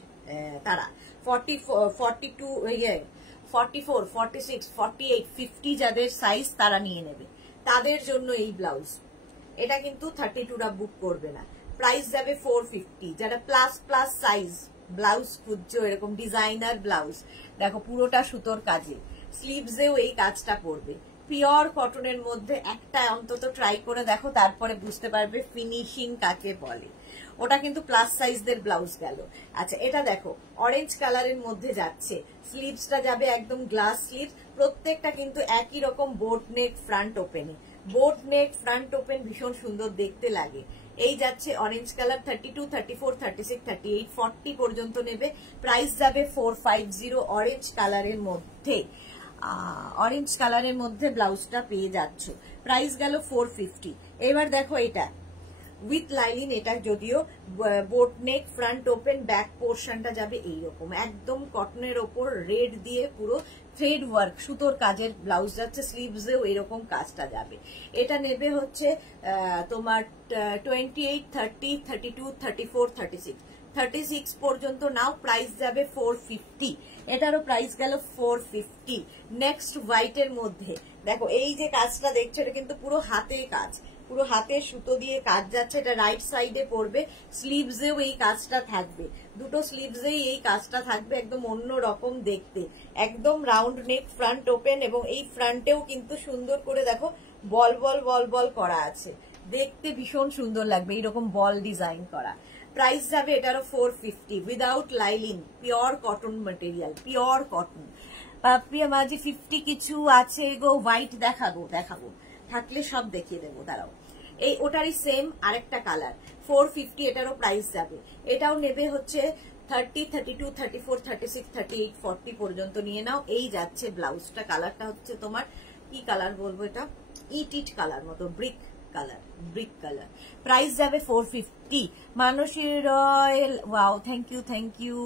তারা 42, 44, 46, 48, 50 যাদের সাইজ তারা নিয়ে নেবে, তাদের জন্য এই ব্লাউজ। এটা কিন্তু 32টা বুক করবে না, প্রাইস যাবে 450। যারা প্লাস প্লাস সাইজ ব্লাউজ খুঁজছো, এরকম ডিজাইনার ব্লাউজ, দেখো পুরোটা সুতোর কাজে, স্লিভসেও এই কাজটা করবে, পিওর কটনের মধ্যে একটা অন্তত ট্রাই করে দেখো, তারপরে বুঝতে পারবে ফিনিশিং কাকে বলে। ওটা কিন্তু প্লাস সাইজদের ব্লাউজ গেল। আচ্ছা এটা দেখো, অরেঞ্জ কালারের মধ্যে যাচ্ছে, স্লিভসটা যাবে একদম গ্লাস স্লিভ, প্রত্যেকটা কিন্তু একই রকম বোট নেক ফ্রন্ট ওপেনে। বোট নেক ফ্রন্ট ওপেন ভীষণ সুন্দর দেখতে লাগে। এই যাচ্ছে অরেঞ্জ কালার, 32, 34, 36, 38, 40 পর্যন্ত নেবে, প্রাইস যাবে 450। অরেঞ্জ কালারের মধ্যে, অরেঞ্জ কালারের মধ্যে ব্লাউজটা পেয়ে যাচ্ছ, প্রাইস গেল 450। এবার দেখো এটা উইথ লাইলিন, এটা যদিও boat neck front open, back পোর্শনটা যাবে এইরকম, একদম কটনের ওপর রেড দিয়ে পুরো থ্রেড ওয়ার্ক সুতোর কাজের ব্লাউজ যাচ্ছে, স্লিভসেও এরকম কাজটা যাবে। এটা নেবে হচ্ছে তোমার 28, 30, 32, 34, 36, 36 পর্যন্ত নাও, প্রাইস যাবে 450। এটারও প্রাইস গেল 450। নেক্সট হোয়াইটের মধ্যে দেখো, এই যে কাজটা দেখছো, এটা কিন্তু পুরো হাতে কাজ, পুরো হাতে সুতো দিয়ে কাজ যাচ্ছে, এটা রাইট সাইডে পড়বে, স্লিভসেও এই কাজটা থাকবে, দুটো স্লিভসেই এই কাজটা থাকবে, একদম অন্য রকম দেখতে, একদম রাউন্ড নেক ফ্রন্ট ওপেন, এবং এই ফ্রন্টেও কিন্তু সুন্দর করে দেখো বল বল বল বল করা আছে, দেখতে ভীষণ সুন্দর লাগবে, এইরকম বল ডিজাইন করা। প্রাইস যাবে এটারও 450 without lining, pure cotton material, pure cotton. Papiya Majhi 50 কিছু আছে গো, হোয়াইট দেখাবো থাকলে সব দেখিয়ে দেবো, দাঁড়াও। এই ওটারই সেম আরেকটা কালার, 450, এটারও প্রাইস যাবে। এটাও নেবে হচ্ছে 30, 32, 34, 36, 38, 40 পর্যন্ত নিয়ে নাও। এই যাচ্ছে ব্লাউজটা, কালারটা হচ্ছে তোমার কি কালার বলবো, এটা ইট কালার মতো, ব্রিক কালার, প্রাইস যাবে 450। Manasi Royal, wow, thank you.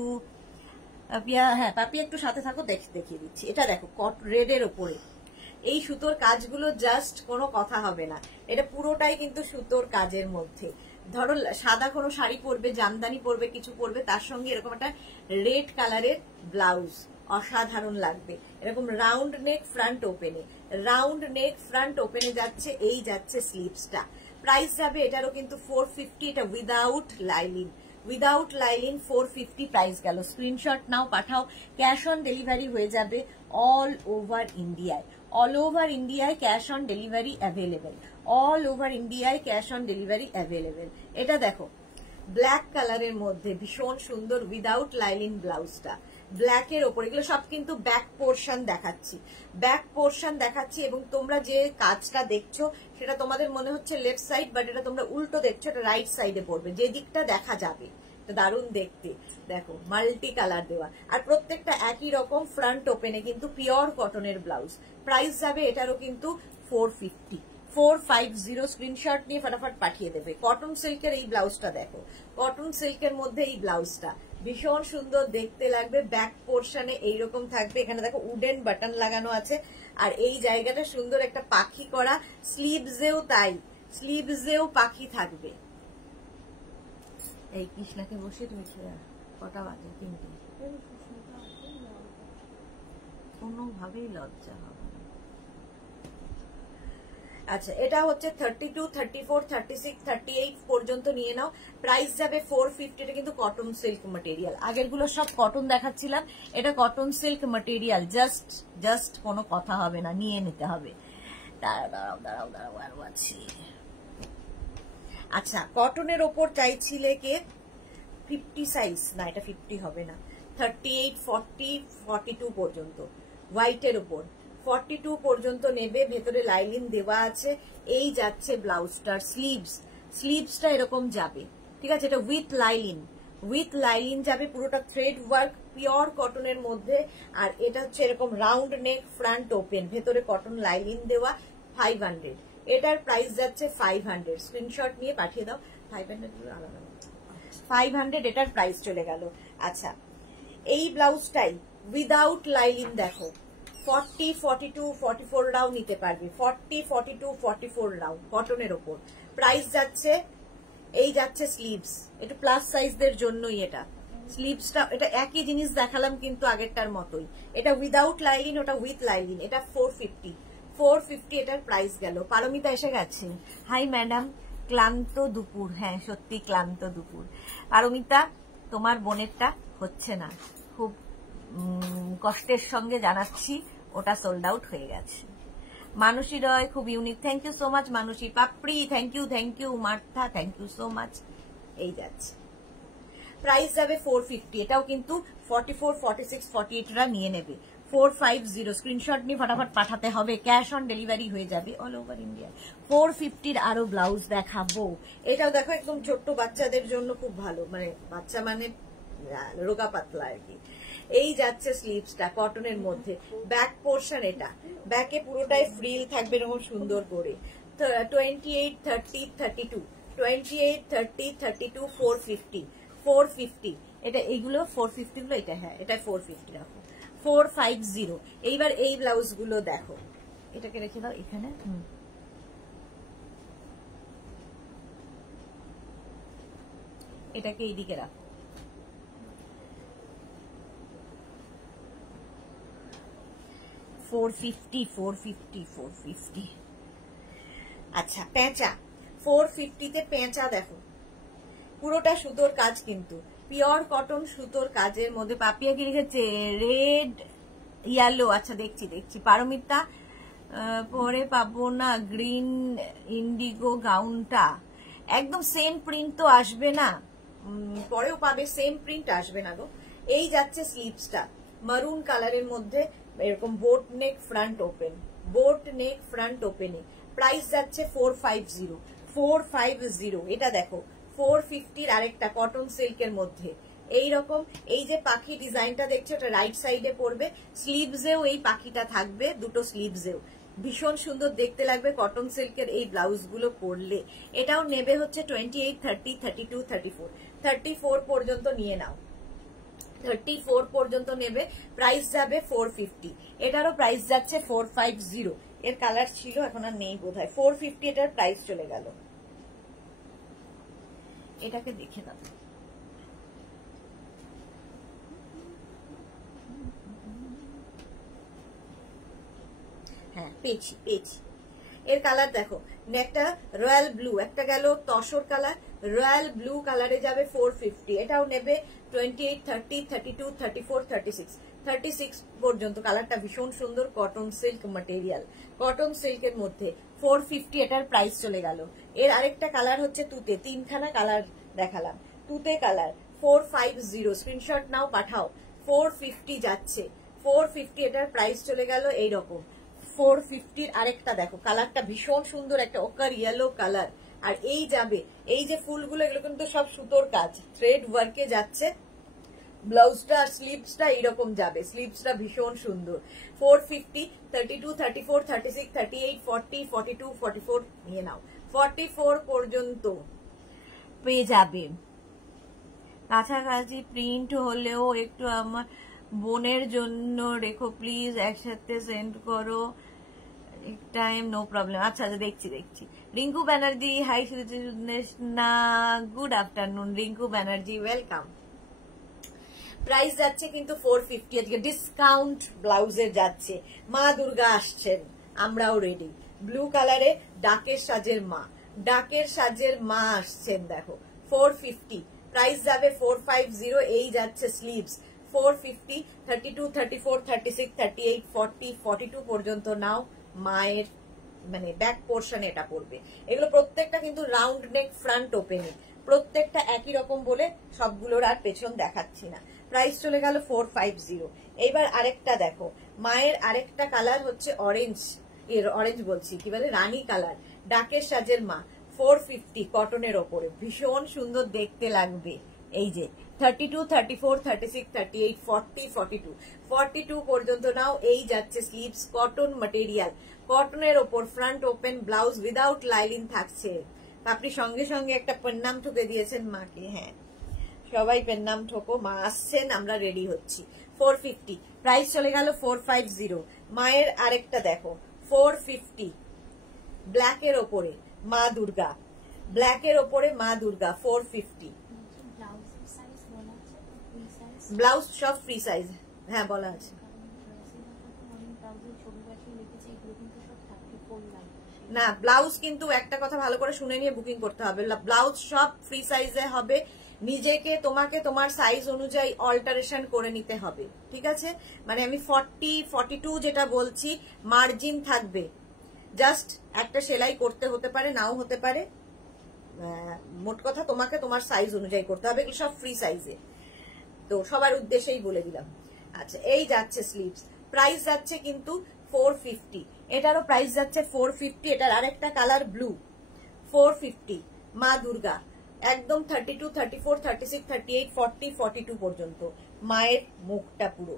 Papiya, হ্যাঁ পাপিয়া একটু সাথে থাকো, দেখিয়ে দিচ্ছি। এটা দেখো রেডের ওপরে এই সুতোর কাজগুলো, জাস্ট কোনো কথা হবে না, এটা পুরোটাই কিন্তু সুতোর কাজের মধ্যে। ধরো সাদা কোনো শাড়ি পরবে, জামদানি পরবে, কিছু পরবে, তার সঙ্গে এরকম একটা রেড কালারের ব্লাউজ, অসাধারণ লাগবে। এরকম রাউন্ড নেক ফ্রন্ট ওপেনে যাচ্ছে, এই যাচ্ছে স্লিভসটা, প্রাইস যাবে এটারও কিন্তু 450। এটা উইদাউট লাইলিন 450 প্রাইস গেল। Screenshot now, Pathao, cash on delivery হয়ে যাবে অল ওভার ইন্ডিয়ায়, ক্যাশ অন ডেলিভারি অ্যাভেলেবেল, এটা দেখো ব্ল্যাক কালারের মধ্যে ভীষণ সুন্দর উইদাউট লাইলিন ব্লাউজটা, ব্ল্যাকের ওপর, এগুলো সব কিন্তু ব্যাক পোর্শন দেখাচ্ছি, এবং তোমরা যে কাজটা দেখছো সেটা তোমাদের মনে হচ্ছে লেফট সাইড, বাট এটা তোমরা উল্টো দেখছো, এটা রাইট সাইডে পড়বে, যে দিকটা দেখা যাবে। দারুণ দেখতে, দেখো মাল্টি কালার দেওয়া, আর প্রত্যেকটা একই রকম ফ্রন্ট ওপেনে, কিন্তু পিওর কটনের ব্লাউজ। প্রাইস যাবে এটারও কিন্তু 450। স্ক্রিনশট নিয়ে ফটাফট পাঠিয়ে দেবে। কটন সিল্কের এই ব্লাউজটা দেখো, কটন সিল্কের মধ্যে এই ব্লাউজটা ভীষণ সুন্দর দেখতে লাগবে, ব্যাক পোর্শনে এইরকম থাকবে, এখানে দেখো উডেন বাটন লাগানো আছে, আর এই জায়গাটা সুন্দর একটা পাখি করা, স্লিভসেও তাই, স্লিভসেও পাখি থাকবে। এই কৃষ্ণাকে বসিয়ে তুমি কটা বাজে, 3টে, কোনোভাবেই লজ্জা হবে না। আচ্ছা এটা হচ্ছে 32, 34, 36, 38 পর্যন্ত নিয়ে নাও, প্রাইস যাবে 450। এটা কিন্তু কটন সিল্ক ম্যাটেরিয়াল, আগের গুলো সব কটন দেখাচ্ছিলাম, এটা কটন সিল্ক ম্যাটেরিয়াল, জাস্ট কোনো কথা হবে না, নিয়ে নিতে হবে। দাঁড়াও দাঁড়াও দাঁড়াও দাঁড়াও আরো আছে। আচ্ছা, কটনের ওপর চাইছিলে কে 50 সাইজ, না এটা 50 হবে না, 38, 40, 42 পর্যন্ত হোয়াইটের ওপর 42 পর্যন্ত নেবে। ভেতরে লাইলিন দেওয়া আছে। এই যাচ্ছে ব্লাউজটার স্লিভসটা এরকম যাবে, ঠিক আছে? এটা উইথ লাইলিন যাবে, পুরোটা থ্রেড ওয়ার্ক পিওর কটনের মধ্যে। আর এটা হচ্ছে এরকম রাউন্ড নেক, ফ্রন্ট ওপেন, ভেতরে কটন লাইলিন দেওয়া। 500, এটার প্রাইস যাচ্ছে 500। স্ক্রিনশট নিয়ে পাঠিয়ে দাও। 500 এটার প্রাইস চলে গেল। আচ্ছা, এই ব্লাউজটাই উইদাউট লাইলিন দেখো, 40, 42, 44 রাও নিতে পারবে। 40, 42, 44 রাও কটনের ওপর। প্রাইস যাচ্ছে, এই যাচ্ছে স্লিভস, এটা প্লাস সাইজদের জন্যই। এটা স্লিভসটা, এটা একই জিনিস দেখালাম কিন্তু আগেরটার মতোই। এটা উইদাউট লাইলিন, ওটা উইথ লাইলিন। এটা 450 এটার প্রাইস গেল। পারমিতা এসে গেছে। হাই ম্যাডাম, ক্লান্ত দুপুর। হ্যাঁ সত্যি ক্লান্ত দুপুর। পারমিতা, তোমার বোনেরটা হচ্ছে না, খুব কষ্টের সঙ্গে জানাচ্ছি, ওটা সোল্ড আউট হয়ে গেছে। মানসী রয়, খুব unique. Thank you so much Manasi. Papri, thank you. Martha, thank you so much. এই যাচ্ছে, প্রাইস যাবে 450। এটাও কিন্তু 44, 46, 48 রা নিয়ে নেবে। 450 স্ক্রিনশট নিয়ে ফটাফট পাঠাতে হবে, ক্যাশ অন ডেলিভারি হয়ে যাবে অল ওভার ইন্ডিয়া। 450 আরো ব্লাউজ দেখাবো। এটাও দেখো, একদম ছোট্ট বাচ্চাদের জন্য খুব ভালো, মানে বাচ্চা মানে রোগা পাতলা আর কি। এই যাচ্ছে স্লিভসটা কটনের মধ্যে। ব্যাক পোর্শন, এটা ব্যাকে পুরোটাই ফ্রিল থাকবে এরকম সুন্দর করে। 28, 30, 32, 28, 30, 32, 450 এটা, এইগুলো 450 গুলো, এটা হ্যাঁ এটা 450 রাখো। 450। এইবার এই ব্লাউজ গুলো দেখো, এটাকে রেখে দাও এখানে। এটাকে এইদিকে রাখো। $450। আচ্ছা, পেঁচা 450-তে পেঁচা দেখো, পুরোটা সুতোর কাজ কিন্তু, পিওর কটন সুতোর কাজের মধ্যে। পাপিয়া কি লিখেছে? Red yellow. আচ্ছা দেখছি। পারমিতা, পরে পাবো না গ্রিন ইন্ডিগো গাউনটা, একদম সেম প্রিন্ট তো আসবে না, পরেও পাবে, সেম প্রিন্ট আসবে না গো। এই যাচ্ছে স্লিভসটা মারুন কালারের মধ্যে, এরকম বোট নেক ফ্রন্ট ওপেনে। প্রাইস যাচ্ছে 450। এটা দেখো 450-র আরেকটা কটন সিল্কের মধ্যে এইরকম। এই যে পাখি ডিজাইনটা দেখছো, ওটা রাইট সাইডে পড়বে। স্লিভসেও এই পাখিটা থাকবে, দুটো স্লিভসেও ভীষণ সুন্দর দেখতে লাগবে কটন সিল্কের এই ব্লাউজ গুলো পরলে। এটাও নেবে হচ্ছে 28, 30, 32, 34, 34 পর্যন্ত নিয়ে নাও। 34 পর্যন্ত নেবে। প্রাইস যাবে 450। এটারও প্রাইস যাচ্ছে 450। এর কালার ছিল, এখন আর নেই বোধহয়। 450 এটার প্রাইস চলে গেল। এটাকে দেখে দাও। হ্যাঁ পেয়েছি। এর কালার দেখো, একটা রয়্যাল ব্লু, একটা গেল তসর কালার, রয়্যাল ব্লু কালারে যাবে 450। এটাও নেবে 28, 30, 32, 34, 36 পর্যন্ত। কালারটা ভীষণ সুন্দর, কটন সিল্ক ম্যাটেরিয়াল, কটন সিল্কের মধ্যে। 450 এটার প্রাইস চলে গেল। এর আরেকটা কালার হচ্ছে তুতে, 3খানা কালার দেখালাম, তুতে কালার। 450 স্ক্রিনশট নাও, পাঠাও। 450 যাচ্ছে, 450 এটার প্রাইস চলে গেল। এইরকম 450-র আরেকটা দেখো, কালারটা ভীষণ সুন্দর, একটা ওকার ইয়েলো কালার। আর এই যাবে, এই যে ফুলগুলো, এগুলো কিন্তু সব সুতোর কাজ, থ্রেড ওয়ার্কে যাচ্ছে। ব্লাউজটা আর স্লিভসটা এইরকম যাবে, স্লিভসটা ভীষণ সুন্দর। 450, 32, 34, 36, 38, 40, 42, 44 নিয়ে নাও। 44 পর্যন্ত পেয়ে যাবে। কাছাকাছি প্রিন্ট হলেও একটু আমার বোনের জন্য রেখো প্লিজ, একসাথে সেন্ড করো টাইম, নো প্রবলেম। আচ্ছা দেখছি। রিঙ্কু ব্যানার্জি, হাই না, good afternoon Rinku Banerjee, welcome. Price যাচ্ছে কিন্তু 450। আজকে ডিসকাউন্ট ব্লাউজের যাচ্ছে। মা দুর্গা আসছেন, আমরাও রেডি। ব্লু কালারে ডাকের সাজের মা আসছেন দেখো। 450 প্রাইস যাবে 450। এই যাচ্ছে স্লিভস 450, 32, 34, 36, 38, 40, 42 পর্যন্ত নাও। মায়ের মানে ব্যাক পোর্শনে এটা পড়বে। এগুলো প্রত্যেকটা কিন্তু রাউন্ড নেক ফ্রন্ট ওপেনে, প্রত্যেকটা একই রকম বলে সবগুলোর আর পেছন দেখাচ্ছি না। প্রাইস চলে গেল 450। এইবার আরেকটা দেখো, মায়ের আরেকটা কালার হচ্ছে অরেঞ্জ, অরেঞ্জ বলছি কি বলে, রানী কালার, ডাকের সাজের মা, 450 কটনের ওপরে, ভীষণ সুন্দর দেখতে লাগবে। এই যে 32, 34, 36, 38, 40, 42, 42 পর্যন্ত নাও। এই যাচ্ছে স্লিভস, কটন ম্যাটেরিয়াল, কটনের ওপর, front open, blouse without lining থাকছে। আপনি সঙ্গে সঙ্গে একটা পেন্নাম ঠুকে দিয়েছেন মাকে। হ্যাঁ, সবাই পেন্নাম ঠোকো, মা আসছেন, আমরা রেডি হচ্ছি। 450 প্রাইস চলে গেল 450। মায়ের আরেকটা দেখো 450, ব্ল্যাকের ওপরে মা দুর্গা, ব্ল্যাকের ওপরে মা দুর্গা, 450। ব্লাউজ সব ফ্রি সাইজ, হ্যাঁ বলা আছে। না, ব্লাউজ কিন্তু একটা কথা ভালো করে শুনে নিয়ে বুকিং করতে হবে, ব্লাউজ সব ফ্রি সাইজে হবে। নিজেকে তোমাকে তোমার সাইজ অনুযায়ী অল্টারেশন করে নিতে হবে, ঠিক আছে? মানে আমি 40, 42 যেটা বলছি, মার্জিন থাকবে, জাস্ট একটা সেলাই করতে হতে পারে, নাও হতে পারে। মোট কথা তোমাকে তোমার সাইজ অনুযায়ী করতে হবে, এগুলো সব ফ্রি সাইজে, তো সবার উদ্দেশ্যেই বলে দিলাম। আচ্ছা, এই যাচ্ছে স্লিভস, প্রাইস যাচ্ছে কিন্তু 450, এটারও প্রাইস যাচ্ছে 450। এটার আরেকটা কালার ব্লু, 450, মা দুর্গা, একদম 32, 34, 36, 38, 40, 42 পর্যন্ত মায়ের মুখটা পুরো,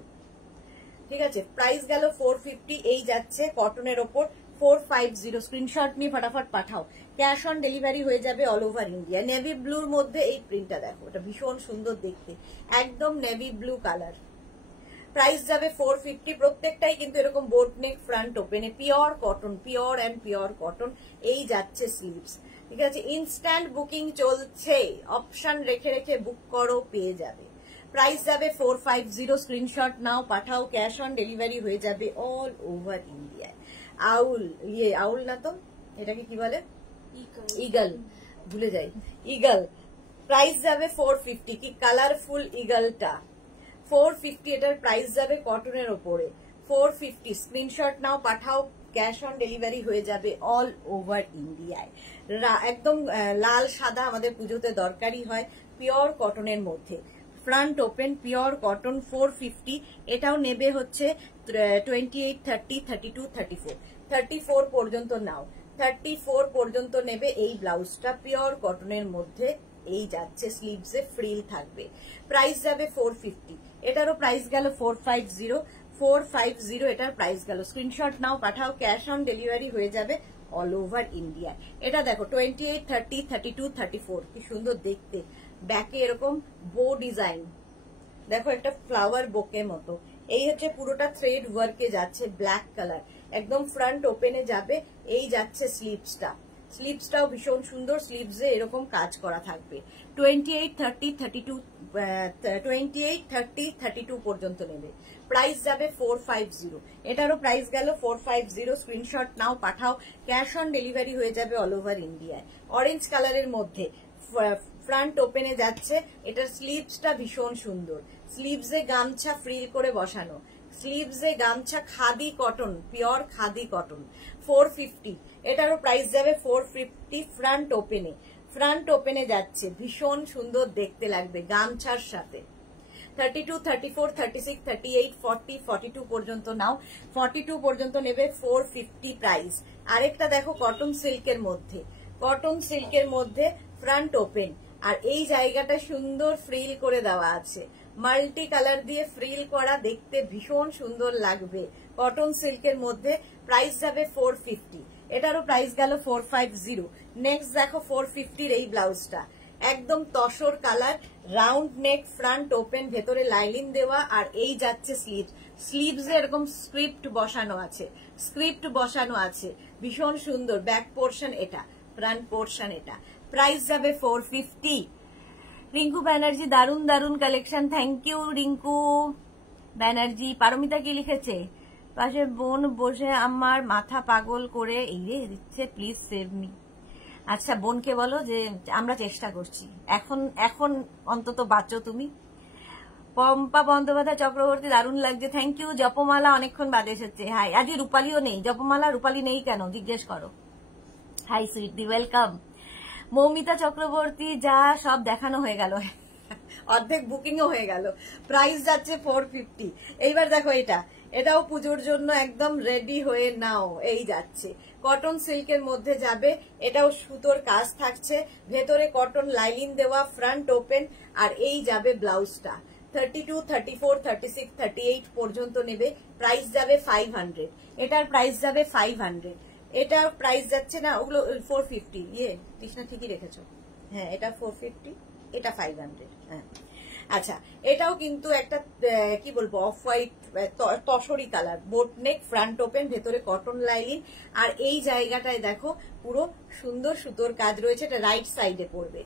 ঠিক আছে? প্রাইস গেল 450। এই যাচ্ছে কটনের ওপর, 450। স্ক্রিনশট নিয়ে ফটাফট পাঠাও, ক্যাশ অন ডেলিভারি হয়ে যাবে অল ওভার ইন্ডিয়া। নেভি ব্লুর মধ্যে এই প্রিন্টটা দেখো, এটা ভীষণ সুন্দর দেখতে, একদম নেভি ব্লু কালার। প্রাইস যাবে 450। প্রত্যেকটাই কিন্তু এরকম বোট নেক ফ্রন্ট ওপেনে, pure cotton, pure and pure cotton. এই যাচ্ছে স্লিভস, ঠিক আছে? ইনস্ট্যান্ট বুকিং চলছে, অপশন রেখে রেখে বুক করো, পেয়ে যাবে। প্রাইস যাবে 450। Screenshot now, Pathao, cash on delivery হয়ে যাবে অল ওভার ইন্ডিয়ায়। আউল, আউল না তো, এটাকে কি বলে, ইগল, ভুলে যাই, ইগল। প্রাইস যাবে 450। কি কালারফুল ইগলটা, 450। এটার প্রাইস যাবে কটনের ওপরে, 450। Screenshot now, Pathao, cash on delivery হয়ে যাবে অল ওভার ইন্ডিয়ায়। একদম লাল সাদা আমাদের পুজোতে দরকারি হয়, পিওর কটনের মধ্যে, ফ্রন্ট ওপেন, পিওর কটন, 450। এটাও নেবে হচ্ছে 28, 30, 32, 34, 34 পর্যন্ত নাও, 34 পর্যন্ত নেবে। এই ব্লাউজটা পিওর কটনের মধ্যে, এই যাচ্ছে স্লিভসে ফ্রিল থাকবে। প্রাইস যাবে 450। এটারও প্রাইস গেল 450, 450 এটার প্রাইস গেল। Screenshot now, Pathao, cash on delivery হয়ে যাবে অল ওভার ইন্ডিয়া। এটা দেখো 28, 30, 32, 34, কি সুন্দর দেখতে। ব্যাকে এরকম বো ডিজাইন দেখো, একটা ফ্লাওয়ার বোকে মতো। এই হচ্ছে পুরোটা থ্রেড ওয়ার্কে যাচ্ছে, ব্ল্যাক কালার, একদম ফ্রন্ট ওপেনে যাবে। এই যাচ্ছে স্লিভসটা, স্লিভসটাও ভীষণ সুন্দর, স্লিভসে এরকম কাজ করা থাকবে। 28, 30, 32, 28, 30, 32 পর্যন্ত নেবে। প্রাইস যাবে 450। এটারও প্রাইস গেল 450। Screenshot now, Pathao, cash on delivery হয়ে যাবে অল ওভার ইন্ডিয়ায়। অরেঞ্জ কালারের মধ্যে ফ্রন্ট ওপেনে যাচ্ছে, এটার স্লিভসটা ভীষণ সুন্দর, স্লিভসে গামছা ফ্রিল করে বসানো, স্লিভসে গামছা, khadi cotton, pure khadi cotton, 450। এটারও প্রাইস যাবে 450। ফ্রন্ট ওপেনে, ফ্রন্ট ওপেনে যাচ্ছে, ভীষণ সুন্দর দেখতে লাগবে গামছার সাথে। 32, 34, 36, 38, 40, 42 পর্যন্ত নাও, 42 পর্যন্ত নেবে 450 প্রাইস। আরেকটা দেখো কটন সিল্কের মধ্যে, কটন সিল্কের মধ্যে ফ্রন্ট ওপেন, আর এই জায়গাটা সুন্দর ফ্রিল করে দেওয়া আছে, মাল্টি কালার দিয়ে ফ্রিল করা, দেখতে ভীষণ সুন্দর লাগবে। কটন সিল্কের মধ্যে প্রাইস যাবে 450। এটারও প্রাইস গেল 450। নেক্সট দেখো 450 এই ব্লাউজটা, একদম tussar colour, round neck, front open, ভেতরে লাইলিন দেওয়া, আর এই যাচ্ছে স্লিভ, স্লিভসে এরকম স্ক্রিপ্ট বসানো আছে, স্ক্রিপ্ট বসানো আছে, ভীষণ সুন্দর। ব্যাক পোর্শন এটা, ফ্রন্ট পোর্শন এটা। প্রাইস যাবে 450। রিঙ্কু ব্যানার্জি, দারুন দারুন collection, thank you Rinku Banerjee. Paramita কি লিখেছে, পাশে বোন বসে আমার মাথা পাগল করে এই রে দিচ্ছে, প্লিজ সেভ মি। আচ্ছা, বোনকে বলো যে আমরা চেষ্টা করছি, এখন এখন অন্তত বাঁচো তুমি। পম্পা বন্দ্যোপাধ্যায় চক্রবর্তী দারুণ লাগছে, থ্যাংক ইউ। জপমালা অনেকক্ষণ বাদে এসেছে, হাই। আজকে রূপালীও নেই, জপমালা রূপালী নেই কেন জিজ্ঞেস করো। Hi sweetie, welcome. Moumita Chakraborty, যা সব দেখানো হয়ে গেল, অর্ধেক বুকিংও হয়ে গেল। প্রাইস যাচ্ছে 450। এইবার দেখো এটাও পুজোর জন্য একদম রেডি হয়ে নাও। এই যাচ্ছে কটন সিল্কের মধ্যে যাবে, এটাও সুতোর কাজ থাকছে, ভেতরে কটন লাইলিন দেওয়া, ফ্রন্ট ওপেন, আর এই যাবে ব্লাউজটা 32, 34, 36, 38 পর্যন্ত নেবে। প্রাইস যাবে 500। এটার প্রাইস যাবে 500। এটার প্রাইস যাচ্ছে না, ওগুলো 450। কৃষ্ণা ঠিকই রেখেছো, হ্যাঁ এটা 450, এটা 500। হ্যাঁ আচ্ছা, এটাও কিন্তু একটা কি বলবো off white তসরি colour, boat neck, front open, ভেতরে কটন লাইলিন, আর এই জায়গাটায় দেখো পুরো সুন্দর সুতোর কাজ রয়েছে, এটা রাইট সাইডে পড়বে।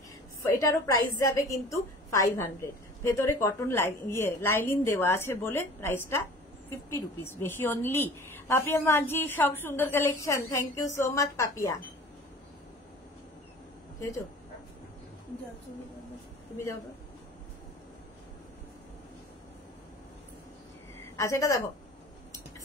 এটারও প্রাইস যাবে কিন্তু 500। ভেতরে কটন লাইলিন দেওয়া আছে বলে প্রাইসটা 50 রুপিস বেশি অনলি। পাপিয়া মাঝি, সব সুন্দর collection, thank you so much Papiya. তুমি যাও। আচ্ছা এটা দেখো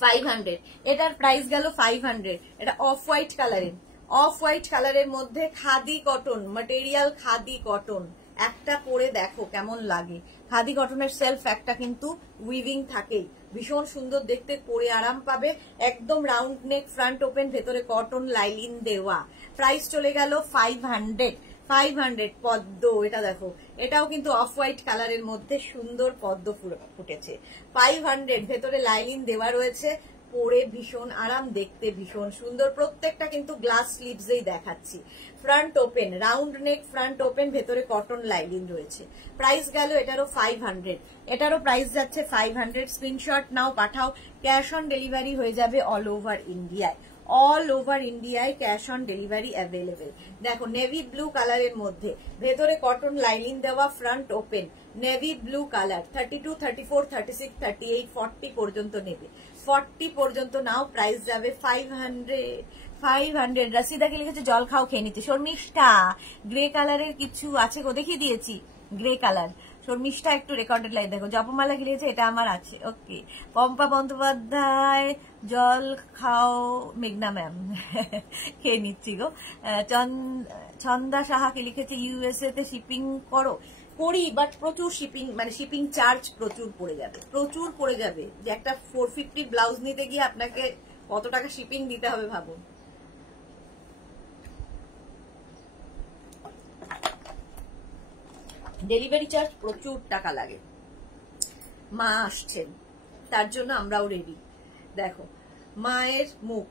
500, এটার প্রাইস গেল 500। এটা অফ হোয়াইট কালারের, অফ হোয়াইট কালারের মধ্যে khadi cotton material, khadi cotton. একটা পরে দেখো কেমন লাগে। খাদি কটনের সেলফ একটা কিন্তু উইভিং থাকেই, ভীষণ সুন্দর দেখতে, পরে আরাম পাবে। একদম রাউন্ড নেক, ফ্রন্ট ওপেন, ভেতরে কটন লাইলিন দেওয়া। প্রাইস চলে গেল 500। 500 পদ্ম, এটা দেখো এটাও কিন্তু অফ হোয়াইট কালারের মধ্যে সুন্দর পদ্ম ফুটেছে। 500, ভেতরে লাইলিন দেওয়া রয়েছে, পরে ভীষণ আরাম, দেখতে ভীষণ সুন্দর। প্রত্যেকটা কিন্তু গ্লাস স্লিভসেই দেখাচ্ছি। Front open, round neck, front open, ভেতরে কটন লাইলিন রয়েছে। প্রাইস গেল এটারও 500। এটারও প্রাইস যাচ্ছে 500। Screenshot now, Pathao. Cash on delivery হয়ে যাবে অল ওভার ইন্ডিয়ায়। অল ওভার ইন্ডিয়ায় ক্যাশ অন ডেলিভারি অ্যাভেলেবেল। দেখো নেভি ব্লু কালারের মধ্যে, ভেতরে কটন লাইলিন দেওয়া, front open, navy blue colour. 32, 34, 36, 38, 40 পর্যন্ত নেবে। 40 পর্যন্ত নাও, প্রাইস যাবে 500। 500। রাশিদাকে লিখেছে জল খাও, খেয়ে নিতে। শর্মিষ্ঠা, গ্রে কালারের কিছু আছে গো, দেখিয়ে দিয়েছি গ্রে কালার। শর্মিষ্ঠা একটু রেকর্ডেড লাইভ দেখো। জপমালা গিয়েছে, এটা আমার আছে, ওকে। পম্পা বন্দ্যোপাধ্যায়, জল খাও। মেঘনা ম্যাম, খেয়ে নিচ্ছি গো। ছন্দা সাহাকে লিখেছে ইউএসএ তে শিপিং করো। করি, বাট প্রচুর শিপিং, মানে শিপিং চার্জ প্রচুর পড়ে যাবে, প্রচুর পড়ে যাবে। যে একটা 450 ব্লাউজ নিতে গিয়ে আপনাকে কত টাকা শিপিং দিতে হবে ভাবুন। ডেলিভারি চার্জ প্রচুর টাকা লাগে। মা আসছেন, তার জন্য আমরাও রেডি। দেখো মায়ের মুখ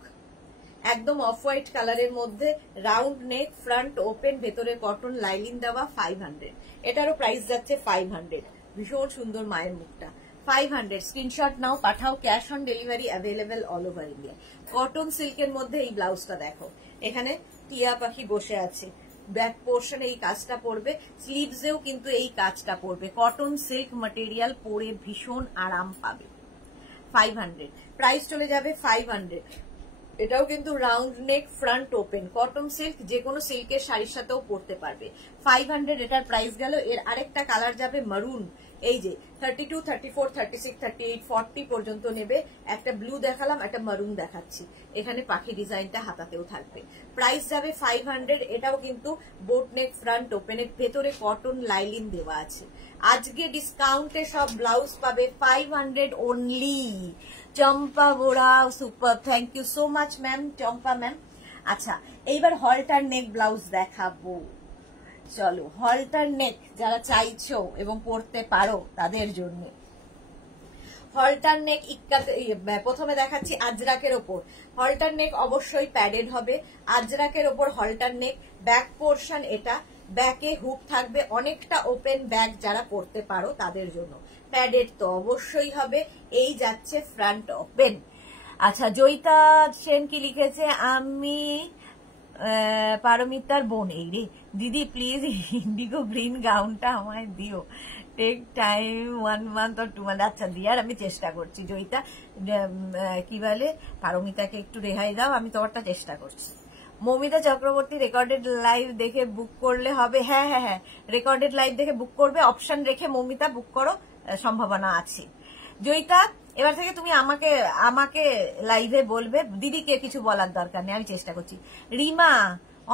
একদম অফ হোয়াইট কালারের মধ্যে, রাউন্ড নেক, ফ্রন্ট ওপেন, ভেতরে কটন লাইলিন দেওয়া। 500। এটারও প্রাইস যাচ্ছে 500। ভীষণ সুন্দর মায়ের মুখটা। 500। Screenshot now, Pathao. Cash on delivery available all over India. Cotton সিল্কের মধ্যে এই ব্লাউজটা দেখো, এখানে টিয়া পাখি বসে আছে। ব্যাক পোর্শনে এই কাজটা পড়বে, স্লিভসেও কিন্তু এই কাজটা পড়বে। কটন সিল্ক ম্যাটেরিয়াল, পরে ভীষণ আরাম পাবে। 500। প্রাইস চলে যাবে 500। এটাও কিন্তু round neck, front open, cotton silk, যে কোনো সিল্কের শাড়ির সাথেও পরতে পারবে। 500 এটার প্রাইস গেল। এর আরেকটা কালার যাবে মারুন, এই যে 32, 34, 36, 38, 40 পর্যন্ত নেবে। একটা ব্লু দেখালাম, একটা মারুন দেখাচ্ছি। এখানে পাখি ডিজাইনটা হাতাতেও থাকবে। প্রাইস যাবে 500। এটাও কিন্তু বোট নেক, ফ্রন্ট ওপেনের, ভেতরে কটন লাইলিন দেওয়া আছে। আজকে ডিসকাউন্টে সব ব্লাউজ পাবে 500 only. Champa Bora, super, thank you so much ma'am, Champa ma'am. আচ্ছা, এইবার হলটার নেক ব্লাউজ দেখাবো। চলো, হলটার নেক যারা চাইছো এবং পরতে পারো তাদের জন্য হলটার নেক। প্রথমে দেখাচ্ছি আজরাকের ওপর। হলটার নেক অবশ্যই প্যাডেড হবে। আজরাকের ওপর হলটার নেক, ব্যাক পোর্শন এটা, ব্যাকে হুক থাকবে, অনেকটা ওপেন ব্যাক যারা পরতে পারো তাদের জন্য। প্যাডেড তো অবশ্যই হবে। এই যাচ্ছে ফ্রন্ট ওপেন। আচ্ছা, জয়িতা সেন কি লিখেছে, আমি পারমিতার বোন। এই রে দিদি, প্লিজ ইন্ডিগো গ্রিন গাউনটা আমায় দিও। Take time 1 month or 2 months। আচ্ছা দিয়ার আমি চেষ্টা করছি। জয়িতা কি বলে, পারমিতাকে একটু রেহাই দাও, আমি তোমারটা চেষ্টা করছি। মৌমিতা চক্রবর্তী রেকর্ডেড লাইভ দেখে বুক করলে হবে। হ্যাঁ হ্যাঁ হ্যাঁ, রেকর্ডেড লাইভ দেখে বুক করবে, অপশন রেখে মৌমিতা বুক করো, সম্ভাবনা আছে। জয়িতা, এবার থেকে তুমি আমাকে আমাকে লাইভে বলবে, দিদিকে কিছু বলার দরকার নেই, আমি চেষ্টা করছি। রিমা,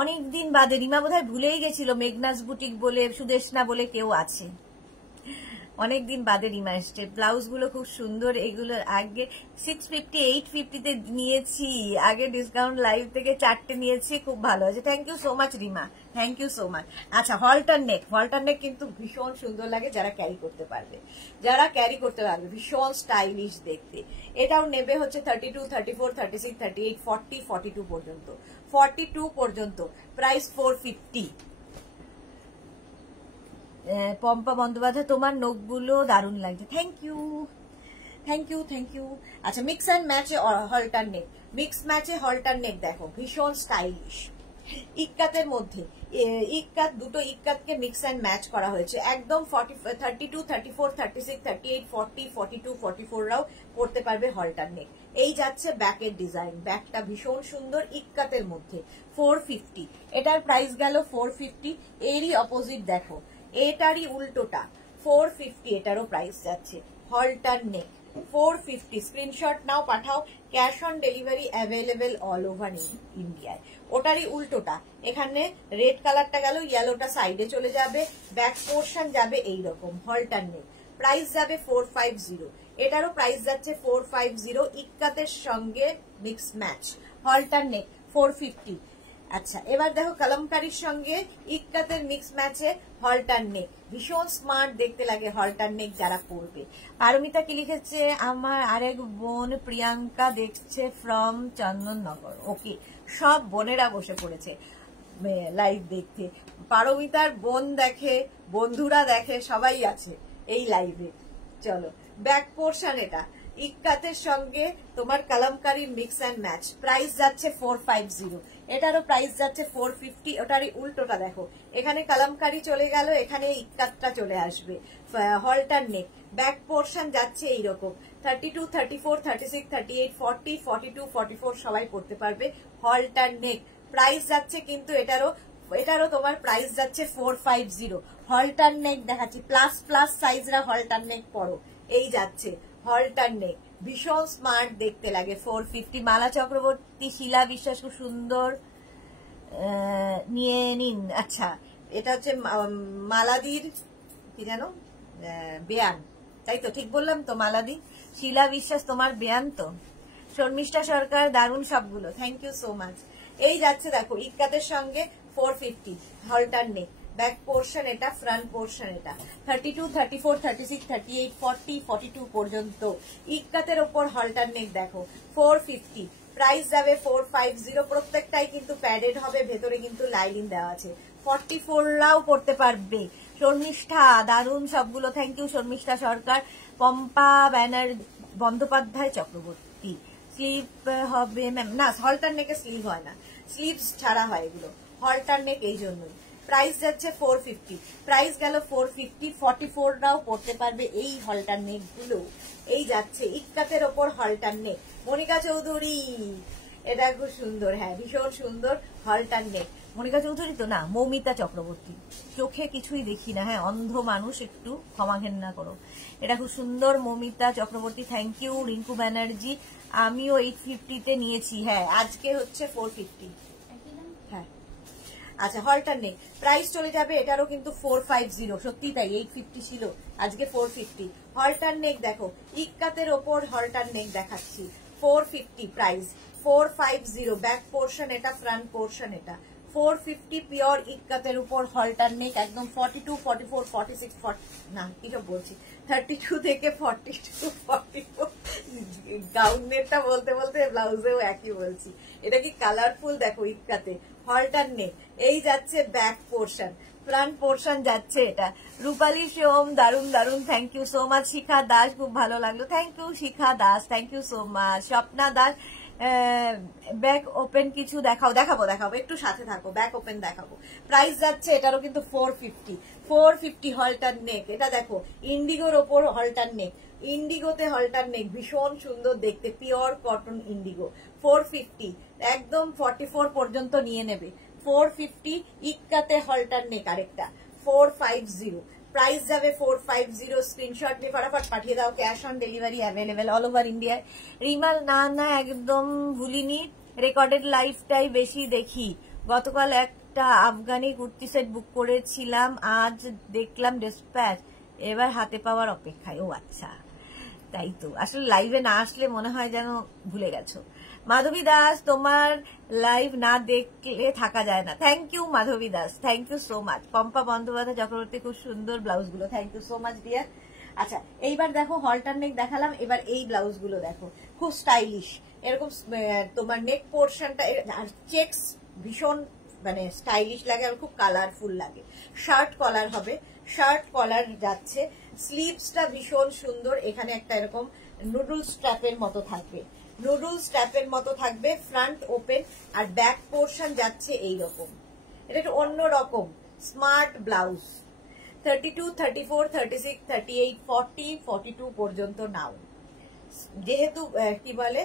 অনেকদিন বাদে, রিমা বোধহয় ভুলেই গেছিল মেঘনাস বুটিক বলে, সুদেশনা বলে কেউ আছে, অনেকদিন বাদে রিমা এসছে। ব্লাউজ গুলো খুব সুন্দর, এগুলো আগে 650 850 তে নিয়েছি, আগে ডিসকাউন্ট লাইভ থেকে 4টে নিয়েছি, খুব ভালো আছে। Thank you so much Rima, thank you so much. আচ্ছা, হলটার নেক কিন্তু ভীষণ সুন্দর লাগে যারা ক্যারি করতে পারবে, ভীষণ স্টাইলিশ দেখতে। এটাও নেবে হচ্ছে 32, 34, 36, 38, 40, 42 পর্যন্ত, 42 পর্যন্ত, প্রাইস 450। পম্পা বন্দ্যোপাধ্যায়, তোমার নখগুলো দারুণ লাগছে। Thank you thank you thank you. আচ্ছা, মিক্স অ্যান্ড ম্যাচে হলটার নেক, মিক্স ম্যাচে হলটার নেক দেখো, ভীষণ স্টাইলিশ। ইক্কাতের মধ্যে ইক্কাত, দুটো ইক্কাতকে মিক্স অ্যান্ড ম্যাচ করা হয়েছে একদম। 32, 34, 36, 38, 40, 42, 44 রাও পড়তে পারবে হলটার নেক। এই যাচ্ছে ব্যাকের ডিজাইন, ব্যাকটা ভীষণ সুন্দর, ইক্কাতের মধ্যে 450। এটার প্রাইস গেল 450। এরই অপোজিট দেখো, এটারই উল্টোটা 450, এটারও প্রাইস যাচ্ছে। হলটার নেক 450, screenshot now, Pathao. Cash on delivery available all over ইন্ডিয়ায়। ওটারই উল্টোটা, এখানে রেড কালারটা গেল, ইয়েলোটা সাইডে চলে যাবে, ব্যাক পোর্শন যাবে এইরকম। হলটার নেক প্রাইস যাবে 450, এটারও প্রাইস যাচ্ছে 450, ইক্কাতের সঙ্গে মিক্স ম্যাচ। হলটার নেক 450। আচ্ছা, এবার দেখো কলমকারীর সঙ্গে ইক্কাতের মিক্স ম্যাচে হলটার নেক, ভীষণ স্মার্ট দেখতে লাগে হলটার নেক যারা পরবে। পারমিতা কি লিখেছে, আমার আরেক বোন প্রিয়াঙ্কা দেখছে ফ্রম চন্দননগর। ওকে, সব বোনেরা বসে পড়েছে লাইভ দেখতে, পারমিতার বোন দেখে, বন্ধুরা দেখে, সবাই আছে এই লাইভে। চলো, ব্যাক পোর্শন এটা ইক্কাতের সঙ্গে তোমার কলমকারীর মিক্স অ্যান্ড ম্যাচ, প্রাইস যাচ্ছে 450, এটারও প্রাইস যাচ্ছে 450। ওটারই উল্টোটা দেখো, এখানে কলমকারী চলে গেল, এখানে ইক্কাতটা চলে আসবে। হলটার নেক, ব্যাক পোর্শন যাচ্ছে এইরকম, 32, 34, 36, 38, 40, 42, 44 সবাই পড়তে পারবে। হলটার নেক প্রাইস যাচ্ছে কিন্তু এটারও তোমার প্রাইস যাচ্ছে 450। হলটার নেক দেখাচ্ছি, প্লাস প্লাস সাইজরা হলটার নেক পরো, এই যাচ্ছে হলটার নেক, ভীষণ স্মার্ট দেখতে লাগে। 450। মালা চক্রবর্তী, শিলা বিশ্বাস, খুব সুন্দর, নিয়ে নিন। আচ্ছা, এটা হচ্ছে মালাদির কি জানো বেয়ান, তাই তো? ঠিক বললাম তো? মালাদি, শিলা বিশ্বাস তোমার বেয়ান তো? শর্মিষ্ঠা সরকার, দারুণ সবগুলো, থ্যাংক ইউ সো মাচ। এই যাচ্ছে দেখো ইক্কাতের সঙ্গে 450, হলটার নেক, ব্যাক পোর্শন এটা, ফ্রন্ট পোর্শন এটা, 32, 34, 36, 38, 40, 42 পর্যন্ত। ইক্কাতের ওপর হলটার নেক দেখো 450, প্রাইস যাবে 450। প্রত্যেকটাই কিন্তু প্যাডেড হবে, ভেতরে কিন্তু লাইনিং দেওয়া আছে। 44 রাও পড়তে পারবে। শর্মিষ্ঠা, দারুণ সবগুলো, thank you Sharmistha Sarkar. Pampa Bandyopadhyay Chakraborty, sleeve হবে ম্যাম? না, হলটার নেকে স্লিভ হয় না, স্লিভস ছাড়া হয় এগুলো, হলটার নেক এই জন্যই। প্রাইস যাচ্ছে 450, প্রাইস গেল 450। 44 রাও পড়তে পারবে এই হলটার নেক গুলো। এই যাচ্ছে ইক্কাতের ওপর হলটার নেক। মনিকা চৌধুরী, এটা খুব সুন্দর, হ্যাঁ ভীষণ সুন্দর হলটার নেক। মনিকা চৌধুরী তো না, মৌমিতা চক্রবর্তী, চোখে কিছুই দেখি না, হ্যাঁ অন্ধ মানুষ, একটু ক্ষমা ঘেন্না করো। এটা খুব সুন্দর, মৌমিতা চক্রবর্তী, থ্যাংক ইউ। রিঙ্কু ব্যানার্জি, আমিও 850-তে নিয়েছি, হ্যাঁ আজকে হচ্ছে 450। হ্যাঁ, আচ্ছা, হলটার নেক প্রাইস চলে যাবে, এটারও কিন্তু 450, সত্যি তাই, 850 ছিল, আজকে 450। হলটার নেক দেখো, ইক্কাতের ওপর হলটার নেক দেখাচ্ছি, 450 প্রাইস, 450, ব্যাক পোর্শন এটা, ফ্রন্ট পোর্শন এটা, 450 পিওর ইক্কাতের উপর হলটার নেক, একদম 42, 44, 46, 40 না কিসব বলছি, 32 থেকে 42, 44। গাউনেরটা বলতে বলতে ব্লাউজেও একই বলছি। এটা কি কালারফুল দেখো ইক্কাতে, হলটার নেক। এই যাচ্ছে ব্যাক পোর্শন, ফ্রন্ট পোর্শন যাচ্ছে এটা। রূপালী সোম, দারুন দারুন, thank you so much. Shikha Das, খুব ভালো লাগলো, thank you Shikha Das, thank you so much. Swapna Das, back open কিছু দেখাবো একটু সাথে থাকো, ব্যাক ওপেন দেখাবো। প্রাইস যাচ্ছে এটারও কিন্তু 450 হলটার নেক। এটা দেখো ইন্ডিগোর ওপর হলটার নেক, ইন্ডিগোতে হলটার নেক, ভীষণ সুন্দর দেখতে, পিওর কটন ইন্ডিগো। 450 একদম 44 পর্যন্ত নিয়ে নেবে। 450 ইক্কাতে হলটার নেক আরেকটা 450, প্রাইস যাবে 450। স্ক্রিনশট নিয়ে ফটাফট পাঠিয়ে দাও, cash on delivery available all over ইন্ডিয়ায়। রিমাল না একদম ভুলিনি, রেকর্ডেড লাইফটাই বেশি দেখি। গতকাল একটা আফগানি কুর্তি সেট বুক করেছিলাম, আজ দেখলাম ডিসপ্যাচ, এবার হাতে পাওয়ার অপেক্ষায়। ও আচ্ছা, তাই তো, আসলে লাইভে না আসলে মনে হয় যেন ভুলে গেছো। মাধবী দাস, তোমার লাইভ না দেখলে থাকা যায় না। Thank you Madhabi Das, thank you so much. Pampa Bandyopadhyay Chakraborty, খুব সুন্দর ব্লাউজ গুলো, thank you so much dear. আচ্ছা, এইবার দেখো হলটার নেক দেখালাম, এবার এই ব্লাউজ গুলো দেখো, খুব স্টাইলিশ। এরকম তোমার নেক পোর্শনটা চেক্স ভীষণ মানে স্টাইলিশ লাগে আর খুব কালারফুল লাগে। শার্ট কলার হবে, শার্ট কলার যাচ্ছে, স্লিভসটা ভীষণ সুন্দর। এখানে একটা এরকম নুডল স্ট্র্যাপের মতো থাকবে, নুডল স্ট্র্যাপের মতো থাকবে, ফ্রন্ট ওপেন, আর ব্যাক পোর্শন যাচ্ছে এইরকম। এটা একটু অন্যরকম স্মার্ট ব্লাউজ। 32, 34, 36, 38, 40, 42 পর্যন্ত নাও। যেহেতু কি বলে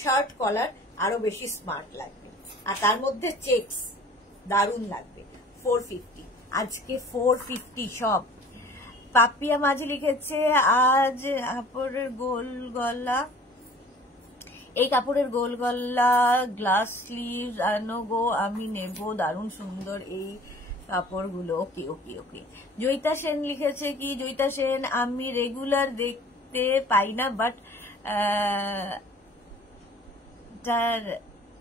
শার্ট কলার, আরো বেশি স্মার্ট লাগবে, আর তার মধ্যে চেক্স দারুণ লাগবে। 450, আজকে 450 সব। পাপিয়া মাঝি লিখেছে, আজ কাপড়ের গোল গলা, এই কাপড়ের গোল গলা গ্লাস স্লিভ আনো গো, আমি নেব, দারুণ সুন্দর এই কাপড়গুলো। ওকে ওকে ওকে। জয়িতা সেন লিখেছে কি, জয়িতা সেন, আমি রেগুলার দেখতে পাই না, বাট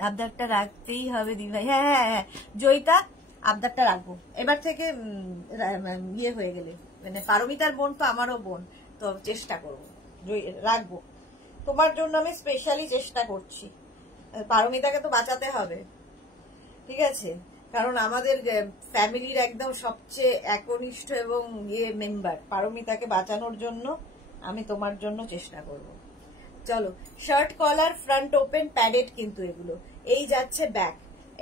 আবদারটা রাখতেই হবে দিদিভাই। হ্যাঁ হ্যাঁ হ্যাঁ জয়িতা, আবদারটা রাখবো এবার থেকে। ইয়ে হয়ে গেলে মানে পারমিতার বোন তো আমারও বোন, তো চেষ্টা করবো রাখবো তোমার জন্য, আমি স্পেশালি চেষ্টা করছি। পারমিতাকে তো বাঁচাতে হবে, ঠিক আছে, কারণ আমাদের ফ্যামিলির একদম সবচেয়ে একনিষ্ঠ এবং ইয়ে মেম্বার, পারমিতাকে বাঁচানোর জন্য আমি তোমার জন্য চেষ্টা করব। চলো, shirt collar, front open, padded কিন্তু এগুলো। এই যাচ্ছে ব্যাক,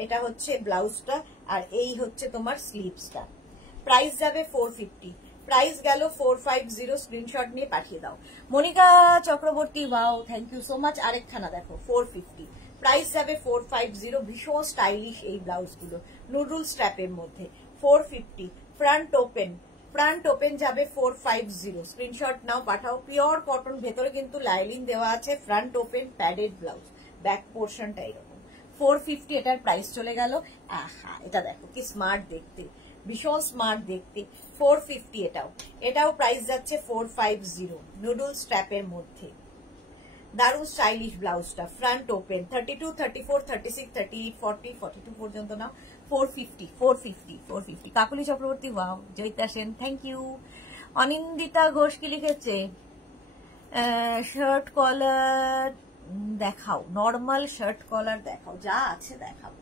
এটা হচ্ছে ব্লাউজটা, আর এই হচ্ছে তোমার স্লিভসটা। প্রাইস যাবে 450, প্রাইস গেল 450। স্ক্রিনশট নিয়ে পাঠিয়ে দাও। Monika Chakraborty, wow, thank you so much. আরেকখানা দেখো 450, প্রাইস যাবে 450। ভীষণ স্টাইলিশ এই ব্লাউজগুলো, নুডল স্ট্র্যাপের মধ্যে। 450, ফ্রন্ট ওপেন, ফ্রন্ট ওপেন যাবে 450। স্ক্রিনশট নাও, পাঠাও। পিওর কটন, ভেতরে কিন্তু লাইলিন দেওয়া আছে, front open, padded blouse, back পোর্শনটা এরকম। 450 এটার প্রাইস চলে গেল। আহা, এটা দেখো কি স্মার্ট দেখতে, ভীষণ স্মার্ট দেখতে। 450 এটাও প্রাইস যাচ্ছে 450, নুডল স্ট্র্যাপের মধ্যে, দারুণ স্টাইলিশ ব্লাউজটা। ফ্রন্ট ওপেন, 32, 34, 36, 38, 40, 42 পর্যন্ত নাও। 450। Kakuli Chakraborty, wow. Joyita Sen, thank you. Anindita Ghosh কি লিখেছে, শার্ট কলার দেখাও, নর্মাল শার্ট কলার দেখাও, যা আছে দেখাবো।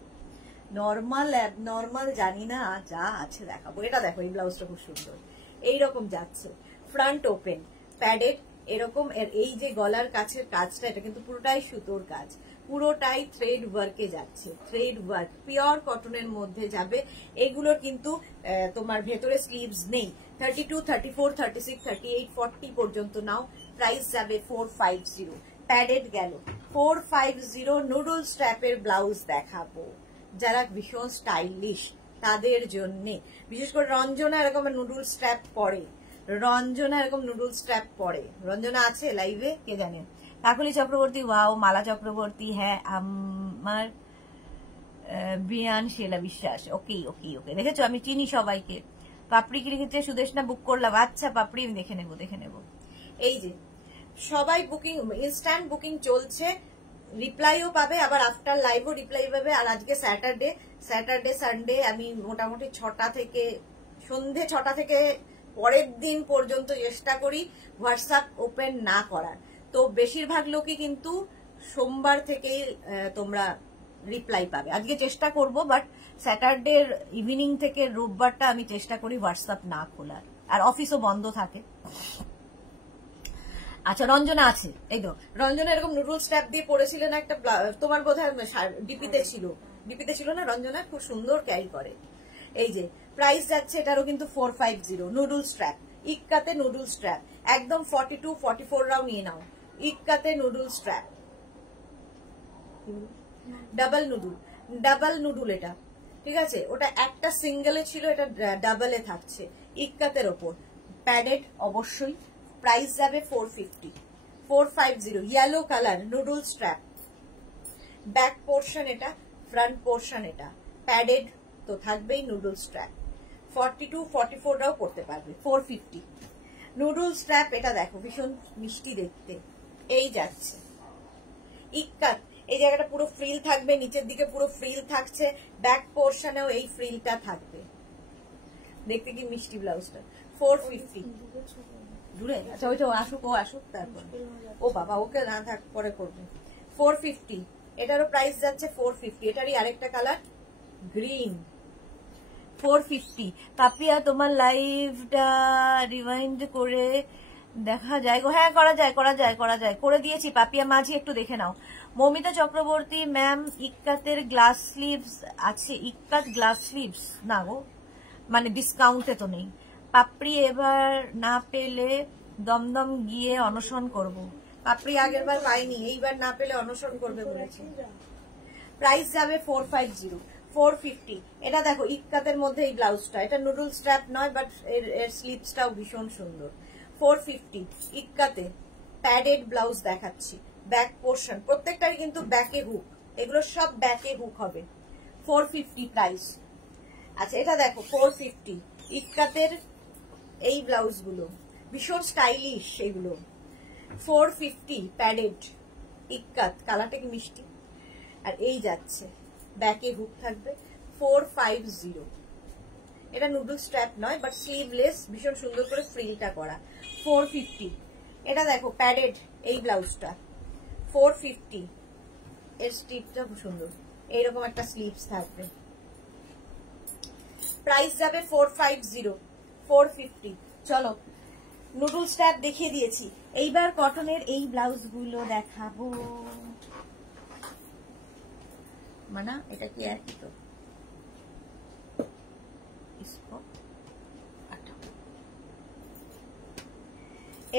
নর্মাল অ্যাবনর্মাল জানি না, যা আছে দেখাবো। এটা দেখো, এই ব্লাউজটা খুব সুন্দর, এইরকম যাচ্ছে, ফ্রন্ট ওপেন, প্যাডেড এরকম। এই যে গলার কাছের কাজটা, এটা কিন্তু পুরোটাই সুতোর কাজ, পুরোটাই থ্রেড ওয়ার্কে যাচ্ছে, থ্রেড ওয়ার্ক, পিওর কটনের মধ্যে যাবে। এগুলোর কিন্তু তোমার ভেতরে স্লিভস নেই। 32, 34, 36, 38, 40 পর্যন্ত নাও। প্রাইস যাবে 450, প্যাডেড গেল 450। নুডল স্ট্র্যাপের ব্লাউজ দেখাবো, যারা ভীষণ স্টাইলিশ তাদের জন্য, বিশেষ করে রঞ্জনা এরকম নুডল স্ট্র্যাপ পরে, রঞ্জনা এরকম নুডল স্ট্র্যাপ পরে। রঞ্জনা আছে লাইভে, কে জানে। কাকলি চক্রবর্তী, ওয়াও। মালা চক্রবর্তী, হ্যাঁ আমার বিয়ান শেলা বিশ্বাস, ওকে ওকে ওকে, দেখেছো আমি চিনি সবাইকে। পাপড়ি কি লিখেছে, সুদেশনা বুক করলাম। আচ্ছা পাপড়ি, আমি দেখে নেবো। এই যে সবাই বুকিং, ইনস্ট্যান্ট বুকিং চলছে, রিপ্লাইও পাবে, আবার আফটার লাইভও রিপ্লাই পাবে। আর আজকে স্যাটারডে সানডে আমি মোটামুটি সন্ধে 6টা থেকে পরের দিন পর্যন্ত চেষ্টা করি হোয়াটসঅ্যাপ ওপেন না করার। তো বেশিরভাগ লোকই কিন্তু সোমবার থেকে তোমরা রিপ্লাই পাবে। আজকে চেষ্টা করব, বাট স্যাটারডে ইভিনিং থেকে রোববারটা আমি চেষ্টা করি হোয়াটসঅ্যাপ না খোলার, আর অফিসও বন্ধ থাকে। আচ্ছা রঞ্জনা আছে, এই তো রঞ্জনা এরকম নুডল স্ট্র্যাপ দিয়ে পরেছিল না একটা, তোমার বোধহয় ডিপিতে ছিল না রঞ্জনা, খুব সুন্দর ক্যারি করে। এই যে প্রাইস যাচ্ছে এটারও কিন্তু 450 নুডল স্ট্র্যাপ, ইক্কাতে নুডল স্ট্র্যাপ, একদম 42-44 রাও নিয়ে নাও, ইক্কাতে নুডল স্ট্র্যাপ, ডাবল নুডল এটা, ঠিক আছে, ওটা একটা সিঙ্গেলে ছিল, এটা ডাবলে থাকছে, ইক্কাতের ওপর, প্যাডেড অবশ্যই। প্রাইস যাবে 450 yellow colour noodle strap, back portion এটা, ফ্রন্ট পোর্শন এটা, প্যাডেড তো থাকবেই, নুডল স্ট্র্যাপ 42-44 রাও পড়তে পারবে, 450 নুডল স্ট্র্যাপ। এটা দেখো ভীষণ মিষ্টি দেখতে, এই যাচ্ছে ইক্কাত, এই জায়গাটা পুরো ফ্রিল থাকবে, নিচের দিকে পুরো ফ্রিল থাকছে, ব্যাক পোর্শনেও এই ফ্রিলটা থাকবে, দেখতে কি মিষ্টি ব্লাউজটা। 450 দূরে, আচ্ছা ওই তো আসুক, ও আসুক তারপর, ও বাবা ওকে না থাক পরে করবে। 450 এটারও প্রাইস যাচ্ছে 450, এটারই আরেকটা কালার গ্রিন, 450। পাপিয়া তোমার লাইভটা রিভাইন্ড করে দেখা যায় গো? হ্যাঁ করা যায়, করে দিয়েছি। পাপিয়া মাঝি একটু দেখে নাও। মমিতা চক্রবর্তী ম্যাম, ইক্কাতের গ্লাস স্লিভস আছে? ইক্কাত গ্লাস স্লিভস না গো, মানে ডিসকাউন্টে তো নেই। পাপড়ি এবার না পেলে দমদম গিয়ে অনশন করব। পাপড়ি আগের বার পাইনি, এইবার না পেলে অনশন করবে বলেছে। প্রাইস যাবে 450। এটা দেখো ইক্কাতের মধ্যে এই ব্লাউজটা, এটা নুডল স্ট্র্যাপ নয়, বাট এর স্লিভসটাও ভীষণ সুন্দর। 450 ইক্কাতে প্যাডেড ব্লাউজ দেখাচ্ছি, ব্যাক পোর্শন প্রত্যেকটাই কিন্তু ব্যাকে হুক, এগুলো সব ব্যাকে হুক হবে। 450 প্রাইস। আচ্ছা এটা দেখো 450 ইক্কাতের এই ব্লাউজগুলো ভীষণ স্টাইলিশ, এগুলো 450 প্যাডেড ইক্কাত, কালারটা কি মিষ্টি, আর এই যাচ্ছে ব্যাকে হুক থাকবে। 450 এটা নুডল স্ট্র্যাপ নয়, বাট স্লিভলেস, ভীষণ সুন্দর করে ফ্রিলটা করা। 450 এটা দেখো প্যাডেড এই ব্লাউজটা, 450 এর স্লিভটা খুব সুন্দর, এইরকম একটা স্লিভস থাকবে। প্রাইস যাবে 450। চলো নুডল স্ট্র্যাপ দেখিয়ে দিয়েছি, এইবার কটনের এই ব্লাউজ গুলো দেখাবো। মানা এটা কি একই তো,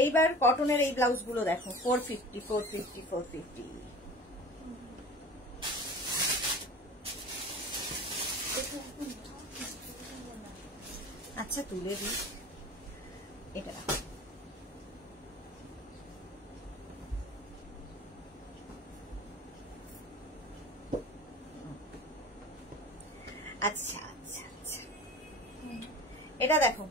এইবার কটনের এই ব্লাউজ গুলো দেখো 450। আচ্ছা তুলে দিই, এটা রাখো। আচ্ছা এটা দেখো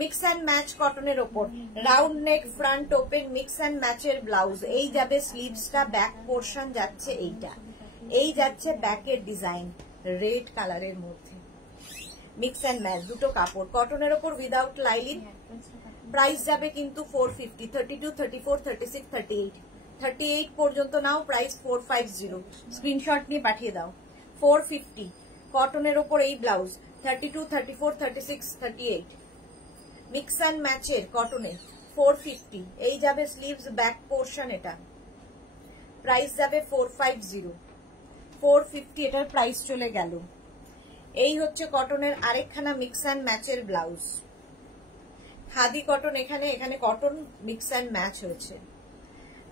মিক্স অ্যান্ড ম্যাচ কটনের ওপর, round neck, front open, mix and ম্যাচের ব্লাউজ। এই যাবে স্লিভসটা, ব্যাক পোর্শন যাচ্ছে এইটা, এই যাচ্ছে ব্যাকের ডিজাইন রেড কালারের মধ্যে, মিক্স অ্যান্ড ম্যাচ দুটো কাপড় কটনের ওপর উইদাউট লাইলিন। প্রাইস যাবে কিন্তু 450, 32, 34, 36, 38 পর্যন্ত নাও, প্রাইস 450। স্ক্রিনশট নিয়ে পাঠিয়ে দাও। 450 কটনের ওপর এই ব্লাউজ, 32, 34, 36, 38 মিক্স অ্যান্ড ম্যাচের কটনে 450। এই যাবে স্লিভস, ব্যাক পোর্শন, এটা প্রাইস যাবে 450। এটার প্রাইস চলে গেল। এই হচ্ছে কটনের আরেকখানা মিক্স অ্যান্ড ম্যাচের ব্লাউজ, খাদি কটন, এখানে কটন মিক্স অ্যান্ড ম্যাচ হয়েছে,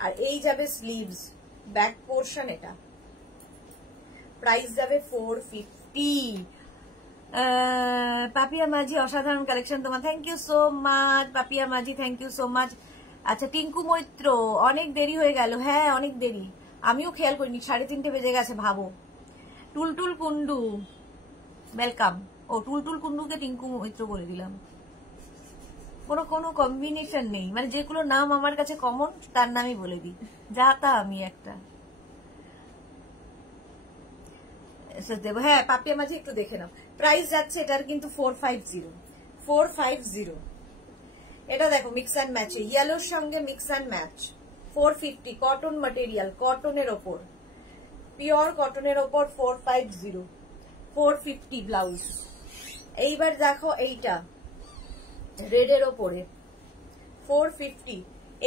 আর এই যাবে স্লিভস, ব্যাক পোর্শন, এটা প্রাইস যাবে 450। পাপিয়া মাঝি অসাধারণ কালেকশন তোমার, thank you so much Papiya Majhi, thank you so much. আচ্ছা টিঙ্কু মৈত্র, অনেক দেরি হয়ে গেল। হ্যাঁ অনেক দেরি, আমিও খেয়াল করিনি, 3:30 বেজে গেছে ভাবো। টুলটুল কুন্ডু ওয়েলকাম। ও টুলটুল কুন্ডুকে টিঙ্কু মৈত্র বলে দিলাম, কোনো কম্বিনেশন নেই, মানে যেগুলো নাম আমার কাছে কমন তার নামই বলে দিই, যা তা আমি একটা দেবো। হ্যাঁ পাপিয়া মাঝে একটু দেখে নাও। প্রাইস যাচ্ছে এটার কিন্তু 450। এটা দেখো মিক্স অ্যান্ড ম্যাচ, ইয়েলোর সঙ্গে mix and match, 450 cotton material, কটনের ওপর, পিওর কটনের ওপর 450 ব্লাউজ। এইবার দেখো এইটা রেডের ওপরে 450,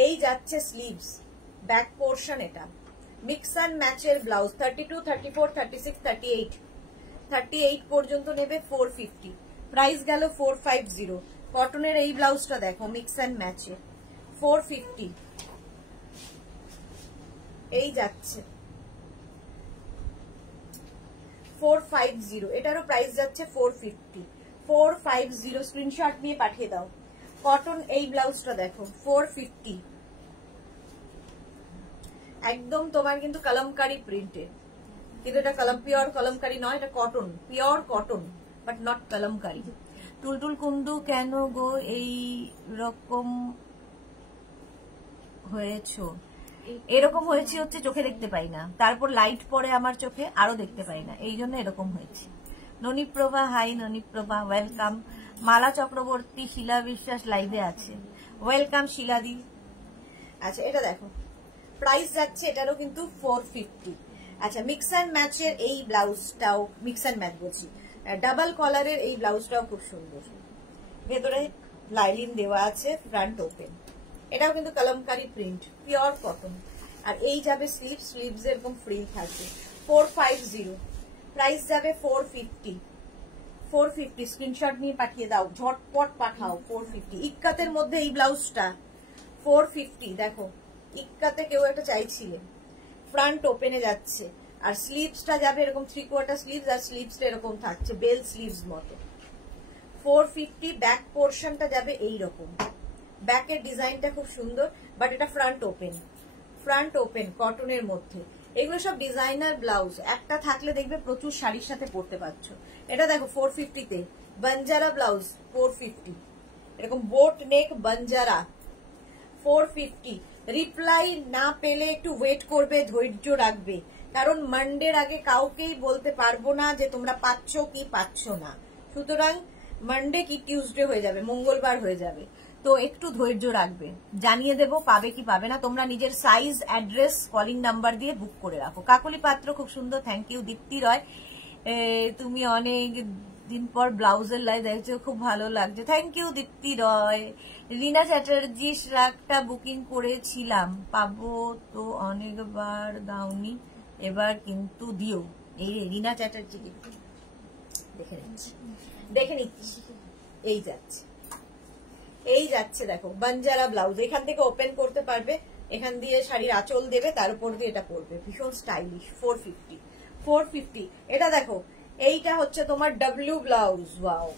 এই যাচ্ছে স্লিভস, ব্যাক পোর্শন এটা, মিক্স অ্যান্ড ম্যাচের ব্লাউজ 32, 34, 36, 38, 38 পর্যন্ত নেবে 450, প্রাইস গেল 450। কটনের এই ব্লাউজটা দেখো মিক্স অ্যান্ড ম্যাচে 450, এই যাচ্ছে 450, এটারও প্রাইস যাচ্ছে 450, 450 স্ক্রিনশট নিয়ে পাঠিয়ে দাও। কটন এই ব্লাউজটা দেখো 450, একদম তোমার কিন্তু কলমকারি প্রিন্টে, কিন্তু এটা পিওর কলমকারি নয়, এটা cotton, pure cotton but not kalamkari. Tultul Kundu কেন গো এই রকম হয়েছো? এরকম হয়েছে হচ্ছে চোখে দেখতে পাই না, তারপর লাইট পড়ে আমার চোখে, আরো দেখতে পাই না, এই জন্য এরকম হয়েছে। ননীপ্রভা, হাই ননীপ্রভা, ওয়েলকাম। মালা চক্রবর্তী, শিলা বিশ্বাস লাইভে আছে, ওয়েলকাম শিলাদি। আচ্ছা এটা দেখো প্রাইস যাচ্ছে এটারও কিন্তু 450। আচ্ছা মিক্স অ্যান্ড ম্যাচের এই ব্লাউজটাও, মিক্স অ্যান্ড ম্যাচ বলছি, ডাবল কলারের এই ব্লাউজটাও খুব সুন্দর, ভেতরে লাইলিন দেওয়া আছে, ফ্রন্ট ওপেন, এটাও কিন্তু কলমকারি প্রিন্ট, পিওর কটন। আর এই যাবে স্লিভ, স্লিভস এরকম ফ্রিল থাকবে 450, প্রাইস যাবে 450, 450 স্ক্রিনশট নিয়ে পাঠিয়ে দাও, ঝটপট পাঠাও। 450 ইক্কাতের মধ্যে এই ব্লাউজটা 450, দেখো ইক্কাতে কেউ একটা চাইছিলেন, ফ্রন্ট ওপেনে যাচ্ছে, আর স্লিভসটা যাবে এরকম 3/4 স্লিভস, আর স্লিভসটা এরকম থাকছে বেল স্লিভস মতো 450। ব্যাক পোর্শনটা যাবে এইরকম, ব্যাকের ডিজাইনটা খুব সুন্দর, বাট এটা ফ্রন্ট ওপেন, ফ্রন্ট ওপেন কটনের মধ্যে। এগুলো সব ডিজাইনার ব্লাউজ, একটা থাকলে দেখবে প্রচুর শাড়ির সাথে পরতে পারছো। এটা দেখো 450 তে বাঞ্জারা ব্লাউজ 450, এরকম বোট নেক বাঞ্জারা 450। রিপ্লাই না পেলে একটু ওয়েট করবে, ধৈর্য রাখবে, কারণ মানডের আগে কাউকেই বলতে পারবো না যে তোমরা পাচ্ছ কি পাচ্ছ না, সুতরাং মানডে কি টিউসডে হয়ে যাবে, মঙ্গলবার হয়ে যাবে, তো একটু ধৈর্য রাখবে, জানিয়ে দেব পাবে কি পাবে না। তোমরা নিজের সাইজ, অ্যাড্রেস, কলিং নাম্বার দিয়ে বুক করে রাখো। কাকলি পাত্র খুব সুন্দর, থ্যাংক ইউ। দীপ্তি রয়, তুমি অনেক দিন পর ব্লাউজের লাইভ দেখছো, খুব ভালো লাগছে, থ্যাংক ইউ দীপ্তি রয়। রিনা চ্যাটার্জি, শ্রাকটা বুকিং করেছিলাম, পাবো তো অনেকবার দাওনি, এবার কিন্তু দিও। এই রিনা চ্যাটার্জি দেখে নিচ্ছি, এই যাচ্ছে, এই যাচ্ছে দেখো বাঞ্জারা ব্লাউজ, এখান থেকে ওপেন করতে পারবে, এখান দিয়ে শাড়ির আঁচল দেবে, তার উপর দিয়ে এটা পরবে, ভীষণ স্টাইলিশ। 450, 450। এটা দেখো এইটা হচ্ছে তোমার ডাব্লিউ ব্লাউজ, ওয়াও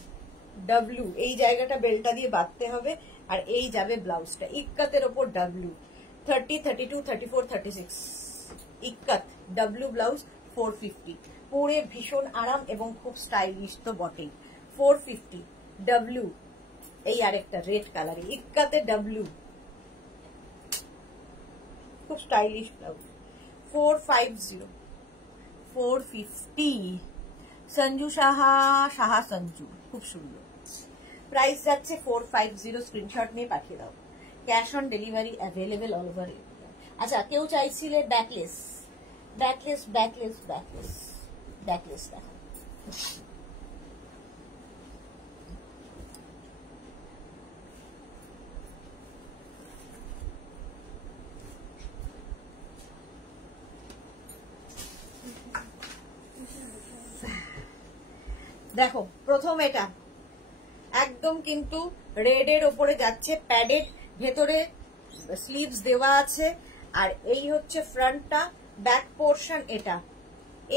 ডাব্লিউ, এই জায়গাটা বেলটা দিয়ে বাঁধতে হবে, আর এই যাবে ব্লাউজটা ইক্কাতের ওপর ডাব্লিউ, 30, 32, 34, 36 ইক্কাত ডাব্লিউ ব্লাউজ 450, পরে ভীষণ আরাম এবং খুব স্টাইলিশ তো বটেই। 450 ডাব্লিউ, এই আরেকটা রেড কালারে ইক্কাতে ডাব্লিউ, খুব স্টাইলিশ ব্লাউজ 450, 450। সঞ্জু সাহা, সাহা সঞ্জু, খুব সুন্দর, প্রাইস যাচ্ছে 450, স্ক্রিনশট নিয়ে পাঠিয়ে দাও। Cash on delivery available all over India. আচ্ছা কেউ চাইছিলে backless, backless backless backless backless দেখো, দেখো প্রথম এটা একদম কিন্তু রেড এর ওপরে যাচ্ছে, প্যাডেড, ভেতরে স্লিভস দেওয়া আছে, আর এই হচ্ছে ফ্রন্টটা, ব্যাক পোর্শন এটা,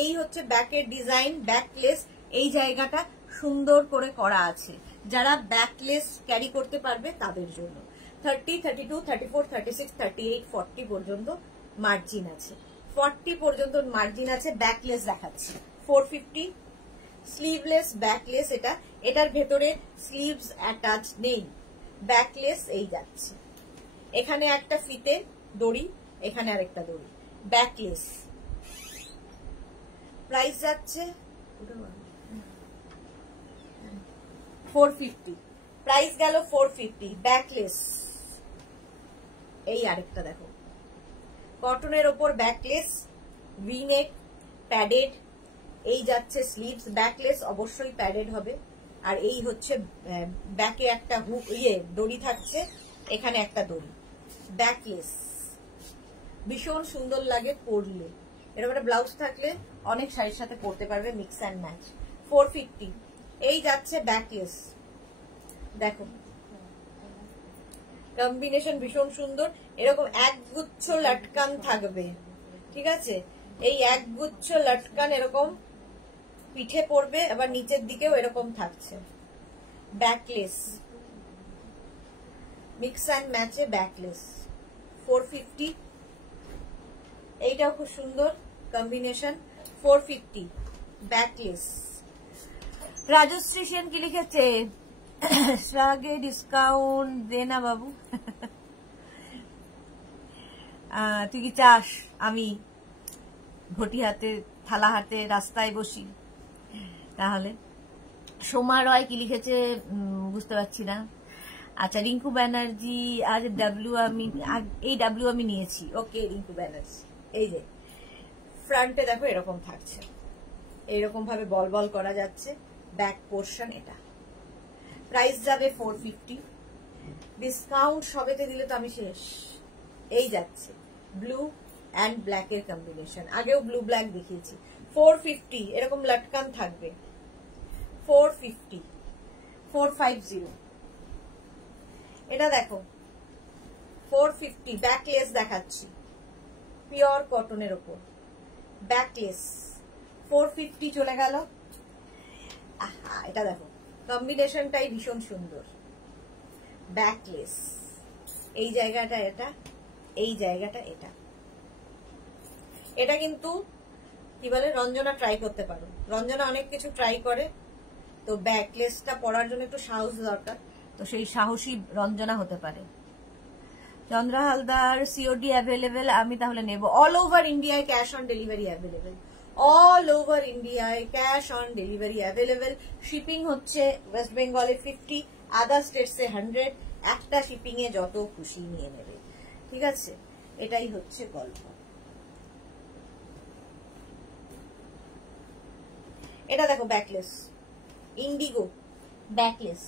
এই হচ্ছে ব্যাকের ডিজাইন, ব্যাকলেস, এই জায়গাটা সুন্দর করে করা আছে, যারা ব্যাকলেস ক্যারি করতে পারবে তাদের জন্য। 30, 32, 34, 36, 38, 40 পর্যন্ত মার্জিন আছে, 40 পর্যন্ত মার্জিন আছে, ব্যাকলেস দেখাচ্ছি 450। স্লিভলেস ব্যাকলেস এটা, এটার ভেতরে স্লিভস অ্যাটাচ নেই, ব্যাকলেস এই যাচ্ছে, এখানে একটা ফিতে দড়ি, এখানে আরেকটা দড়ি, ব্যাকলেস, প্রাইস যাচ্ছে 450, প্রাইস গেল 450, ব্যাকলেস। এই আরেকটা দেখো কটনের ওপর ব্যাকলেস, ভি-নেক, প্যাডেড, এই যাচ্ছে স্লিভস, ব্যাকলেস অবশ্যই প্যাডেড হবে, আর এই হচ্ছে ব্যাকে একটা হুক, দড়ি থাকছে, এখানে একটা দড়ি, ব্যাকলেস, ভীষণ সুন্দর লাগে পরলে। এরকম একটা ব্লাউজ থাকলে অনেক শাড়ির সাথে পরতে পারবে, মিক্স অ্যান্ড ম্যাচ। 450। এই যাচ্ছে ব্যাকলেস, দেখো কম্বিনেশন ভীষণ সুন্দর। এরকম একগুচ্ছ লটকান থাকবে, ঠিক আছে? এই একগুচ্ছ লটকান এরকম পিঠে পড়বে, আবার নিচের দিকেও এরকম থাকছে। ব্যাকলেস, মিক্স অ্যান্ড ম্যাচে ব্যাকলেস। 450। এইটাও খুব সুন্দর কম্বিনেশন। 450 ব্যাকলেস। রাজশ্রী সেন কি লিখেছে? আগে ডিসকাউন্ট দে না বাবু। তুই কি চাস আমি ঘটি হাতে থালা হাতে রাস্তায় বসি? তাহলে সোমা রয় কি লিখেছে বুঝতে পারছি না। আচ্ছা, রিঙ্কু ব্যানার্জি, আজ এই ডাব্লিউ আমি নিয়েছি। ওকে রিঙ্কু ব্যানার্জি, এই যে ফ্রন্টে দেখো এরকম থাকছে, এইরকম ভাবে বল বল করা যাচ্ছে। ব্যাক পোর্শন এটা। প্রাইস যাবে 450। ডিসকাউন্ট সবেতে দিলে তো আমি শেষ। এই যাচ্ছে ব্লু অ্যান্ড ব্ল্যাক এর কম্বিনেশন, আগেও ব্লু ব্ল্যাক দেখিয়েছি। 450 এরকম লটকান থাকবে। 450, 450। এটা দেখো 450 ব্যাকলেস দেখাচ্ছি, পিওর কটনের ওপর ব্যাকলেস। 450 চলে গেল। এটা দেখো কম্বিনেশনটাই ভীষণ সুন্দর। ব্যাকলেস, এই জায়গাটা এটা, এই জায়গাটা এটা। এটা কিন্তু কি বলে, রঞ্জনা ট্রাই করতে পারো। রঞ্জনা অনেক কিছু ট্রাই করে, তো ব্যাকলেসটা পরার জন্য একটু সাহস দরকার, তো সেই সাহসী রঞ্জনা হতে পারে। চন্দ্রা হালদার, সিওডি অ্যাভেলেবেল, আমি তাহলে নেব। অল ওভার ইন্ডিয়ায় cash on delivery available. All over ইন্ডিয়ায় cash on delivery available. Shipping হচ্ছে ওয়েস্ট বেঙ্গলে 50, আদার স্টেটসে 100। একটা শিপিং এ যত খুশি নিয়ে নেবে, ঠিক আছে? এটাই হচ্ছে গল্প। এটা দেখো backless, Indigo backless.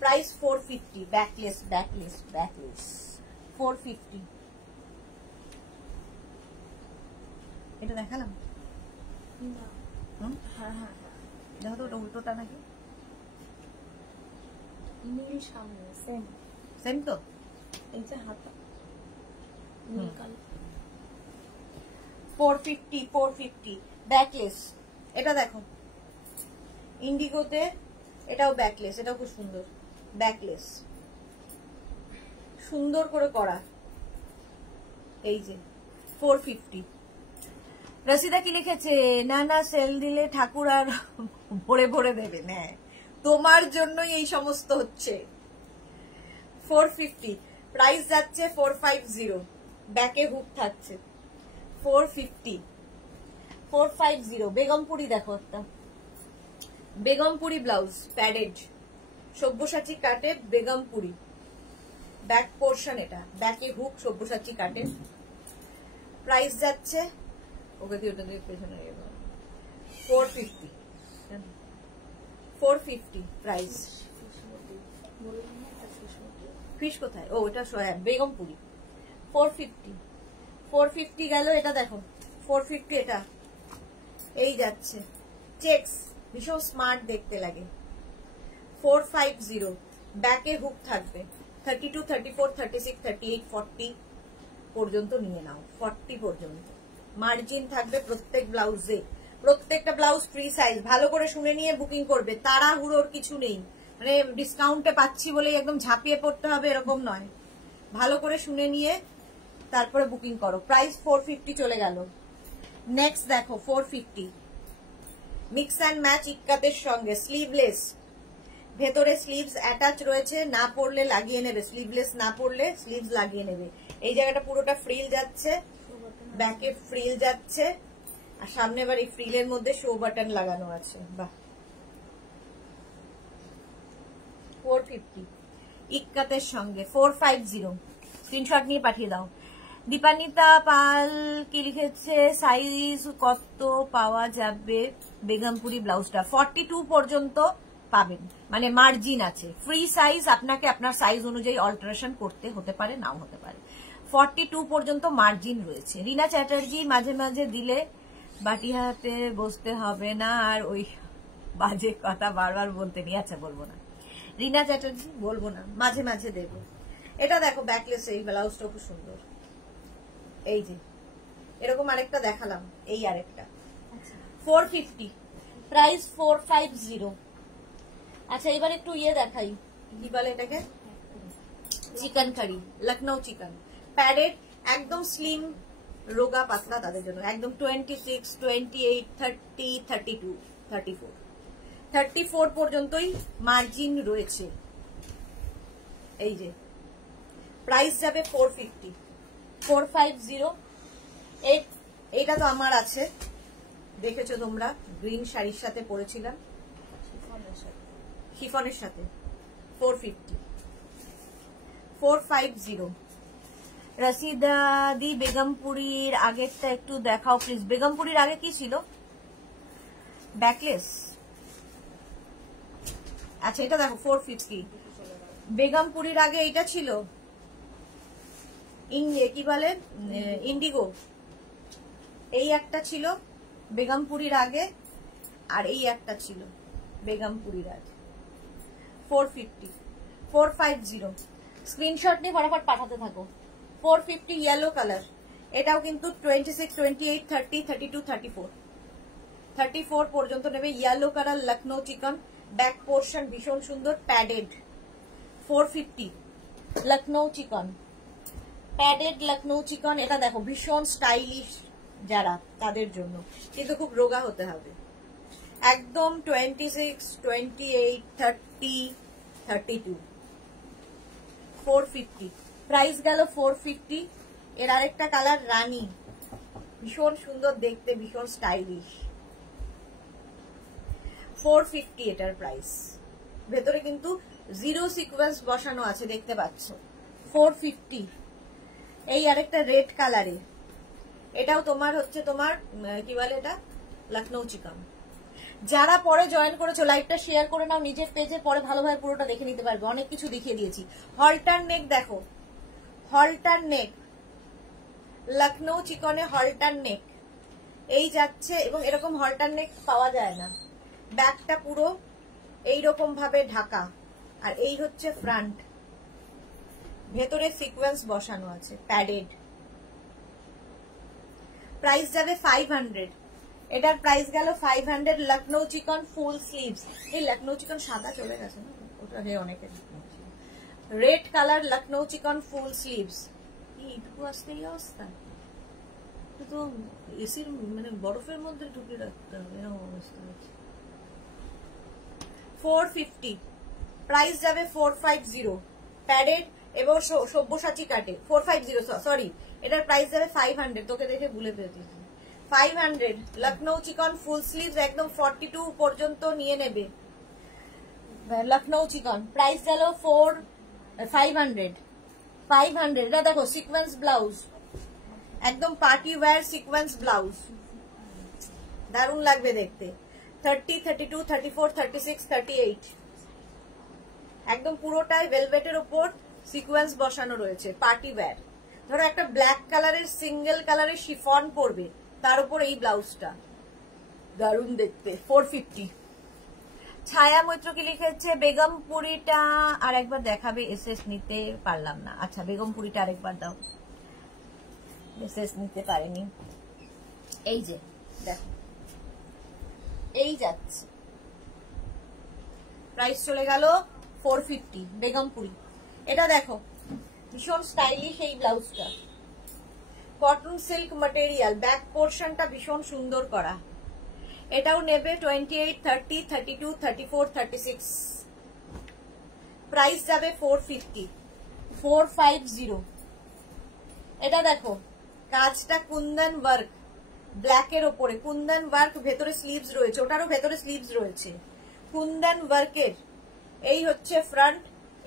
Price 450। Backless, backless, backless 450। এটা দেখালাম? দেখো তো ওটা উল্টোটা নাকি? সেম তো। হাতা 450, 450 ব্যাকলেস। এটা দেখো ইন্ডিগোতে, এটাও ব্যাকলেস, এটাও খুব সুন্দর ব্যাকলেস, সুন্দর করে করা। এই যে 450। রসিদা কি লিখেছে? না না, সেল দিলে ঠাকুর আর ভরে ভরে দেবে না, তোমার জন্যই এই সমস্ত হচ্ছে। 450 প্রাইস যাচ্ছে। 450 ব্যাকে হুক থাকছে। 450, 450 বেগমপুরি। দেখো একটা বেগমপুরি ব্লাউজ, প্যাডেড, সব্যসাচী কাটে বেগমপুরি। ব্যাক পোর্শন এটা, ব্যাকে হুক সব্যসাচী কাটে। প্রাইস যাচ্ছে, ওকে দিয়ে ওটা দিয়ে পেছনে 450, 450 প্রাইস। ফিশ কোথায়? ও ওটা বেগমপুরি। 450, 450 গেল। এটা দেখো 450, এটা এই যাচ্ছে চেক্স, ভীষণ স্মার্ট দেখতে লাগে। 450 ব্যাকে হুক থাকবে। 32, 34, 36, 38, 40 পর্যন্ত নিয়ে নাও। 40 পর্যন্ত মার্জিন থাকবে প্রত্যেক ব্লাউজে। প্রত্যেকটা ব্লাউজ ফ্রি সাইজ। ভালো করে শুনে নিয়ে বুকিং করবে, তাড়াহুড়োর কিছু নেই। মানে ডিসকাউন্টে পাচ্ছি বলে একদম ঝাঁপিয়ে পড়তে হবে এরকম নয়। ভালো করে শুনে নিয়ে তারপরে বুকিং করো। প্রাইস 450 চলে গেল। নেক্সট দেখো 450 মিক্স অ্যান্ড ম্যাচ ইক্কাতের সঙ্গে, স্লিভলেস, ভেতরে স্লিভস অ্যাটাচ রয়েছে, না পরলে লাগিয়ে নেবে। স্লিভলেস না পরলে স্লিভস লাগিয়ে নেবে। এই জায়গাটা পুরোটা ফ্রিল যাচ্ছে, ব্যাকে ফ্রিল যাচ্ছে, আর সামনে আবার এই ফ্রিলের মধ্যে শো বাটন লাগানো আছে। বাহ, 450 ইক্কাতের সঙ্গে 450। স্ক্রিনশট নিয়ে পাঠিয়ে দাও। দীপানিতা পাল কি লিখেছে? সাইজ কত পাওয়া যাবে বেগমপুরি ব্লাউজটা? 42 পর্যন্ত পাবেন, মানে মার্জিন আছে। ফ্রি সাইজ, আপনাকে আপনার সাইজ অনুযায়ী অল্টারেশন করতে হতে পারে, নাও হতে পারে। 42 পর্যন্ত মার্জিন রয়েছে। রিনা চ্যাটার্জি মাঝে মাঝে দিলে বাটি হাতে বসতে হবে না আর ওই বাজে কথা বারবার বলতে নিয়ে, আচ্ছা বলবো না রিনা চ্যাটার্জি, বলবো না, মাঝে মাঝে দেব। এটা দেখো ব্যাকলেস, এই ব্লাউজটা খুব সুন্দর। এই যে এরকম আরেকটা দেখালাম, এই আরেকটা 450, প্রাইস 450। আচ্ছা এবার একটু ইয়ে দেখাই, কি বলে এটাকে, চিকেন কারি, লখনৌ চিকেন, প্যাডেড, একদম স্লিম রোগা পাতলা তাদের জন্য, একদম 26, 28, 30, 32, 34, 34 পর্যন্তই মার্জিন রয়েছে। এই যে প্রাইস যাবে 450, 450। এইটা তো আমার আছে, দেখেছো তোমরা, গ্রিন শাড়ির সাথে পরেছিলাম, শিফনের সাথে। 450, 450। রশিদাদি বেগমপুরীর আগেরটা একটু দেখাও প্লিজ। বেগমপুরীর আগে কি ছিল? ব্যাকলেস। আচ্ছা এটা দেখো 450। বেগমপুরীর আগে এটা ছিল কি বলে, ইন্ডিগো। এই একটা ছিল বেগমপুরীর আগে, আর এই একটা ছিল বেগমপুরীর আগে। 450, 450। স্ক্রিনশট নিয়ে ফটাফট পাঠাতে থাকো। 450 ইয়েলো কালার, এটাও কিন্তু 26, 28, 30, 32, 34, 34 পর্যন্ত নেবে। ইয়েলো কালার লখনৌ চিকন, ব্যাক পোর্শন ভীষণ সুন্দর, প্যাডেড। 450 লখনৌ চিকন, প্যাডেড লখনৌ চিকন। এটা দেখো ভীষণ স্টাইলিশ যারা, তাদের জন্য, কিন্তু খুব রোগা হতে হবে। একদম 26, 28, 30, 32, 450। প্রাইস গেল 450। এর আরেকটা কালার রানী, ভীষণ সুন্দর দেখতে, ভীষণ স্টাইলিশ। 450 এটার প্রাইস। ভেতরে কিন্তু জিরো সিকোয়েন্স বসানো আছে, দেখতে পাচ্ছ। 450। এই আরেকটা রেড কালারে, এটাও তোমার হচ্ছে তোমার কি বলে এটা, লখনৌ চিকন। যারা পরে জয়েন করেছো লাইভটা শেয়ার করে নাও নিজের পেজে, পরে ভালোভাবে পুরোটা দেখে নিতে পারবে, অনেক কিছু দেখিয়ে দিয়েছি। হলটার নেক দেখো, হলটার নেক, লখনৌ চিকনে হলটার নেক এই যাচ্ছে, এবং এরকম হলটার নেক পাওয়া যায় না। ব্যাকটা পুরো এইরকম ভাবে ঢাকা, আর এই হচ্ছে ফ্রন্ট, ভেতরে সিকোয়েন্স বসানো আছে, প্যাডেড। প্রাইস যাবে 500। এটার প্রাইস গেল 500। লখনৌ চিকন ফুল স্লিভস। এই লখনৌ চিকন সাদা চলে গেছে না, ওটা অনেকের রেড কালার লখনৌ চিকন ফুল স্লিভস। এইটুকু আসতে এই অবস্থা, তো এসির মানে বরফের মধ্যে ঢুকে রাখতে হবে, এরকম অবস্থা আছে। 450, প্রাইস যাবে 450। প্যাডেড এবং সব্যসাচী কাটে। 450, সরি, এটার প্রাইস যাবে 500। তোকে দেখে ভুলে পেয়েছি। 500 লখনৌ চিকন ফুল স্লিভস, একদম 42 পর্যন্ত নিয়ে নেবে। লখনৌ চিকন প্রাইস গেল 500। 500। এটা দেখো সিকোয়েন্স ব্লাউজ, একদম পার্টি ওয়্যার সিকোয়েন্স ব্লাউজ, দারুণ লাগবে দেখতে। 30, 32, 34, 36, 38, একদম পুরোটাই ভেলভেটের উপর সিকোয়েন্স বসানো রয়েছে, পার্টি ওয়্যার। ধরো একটা ব্ল্যাক কালারের সিঙ্গেল কালারের শিফন পরবে, তার উপর এই ব্লাউজটা, দারুণ দেখতে। 450। ছায়া মৈত্র কি লিখেছে, বেগমপুরীটা আর একবার দেখাবে, এসএস নিতে পারলাম না। আচ্ছা বেগমপুরীটা আরেকবার দাও, এসএস নিতে পারেনি। এই যে দেখো, এই যাচ্ছে, প্রাইস চলে গেল 450 বেগমপুরি। এটা দেখো ভীষণ স্টাইলিশ এই ব্লাউজটা, কটন সিল্ক ম্যাটেরিয়াল, ব্যাক পোর্শনটা ভীষণ সুন্দর করা। এটাও নেবে 28, 30, 32, 34, 36। প্রাইস যাবে 450, 450। এটা দেখো কাজটা কুন্দন ওয়ার্ক, ব্ল্যাকের ওপরে কুন্দন ওয়ার্ক, ভেতরে স্লিভস রয়েছে, ওটারও ভেতরে স্লিভস রয়েছে, কুন্দন ওয়ার্কের। এই হচ্ছে ফ্রন্ট,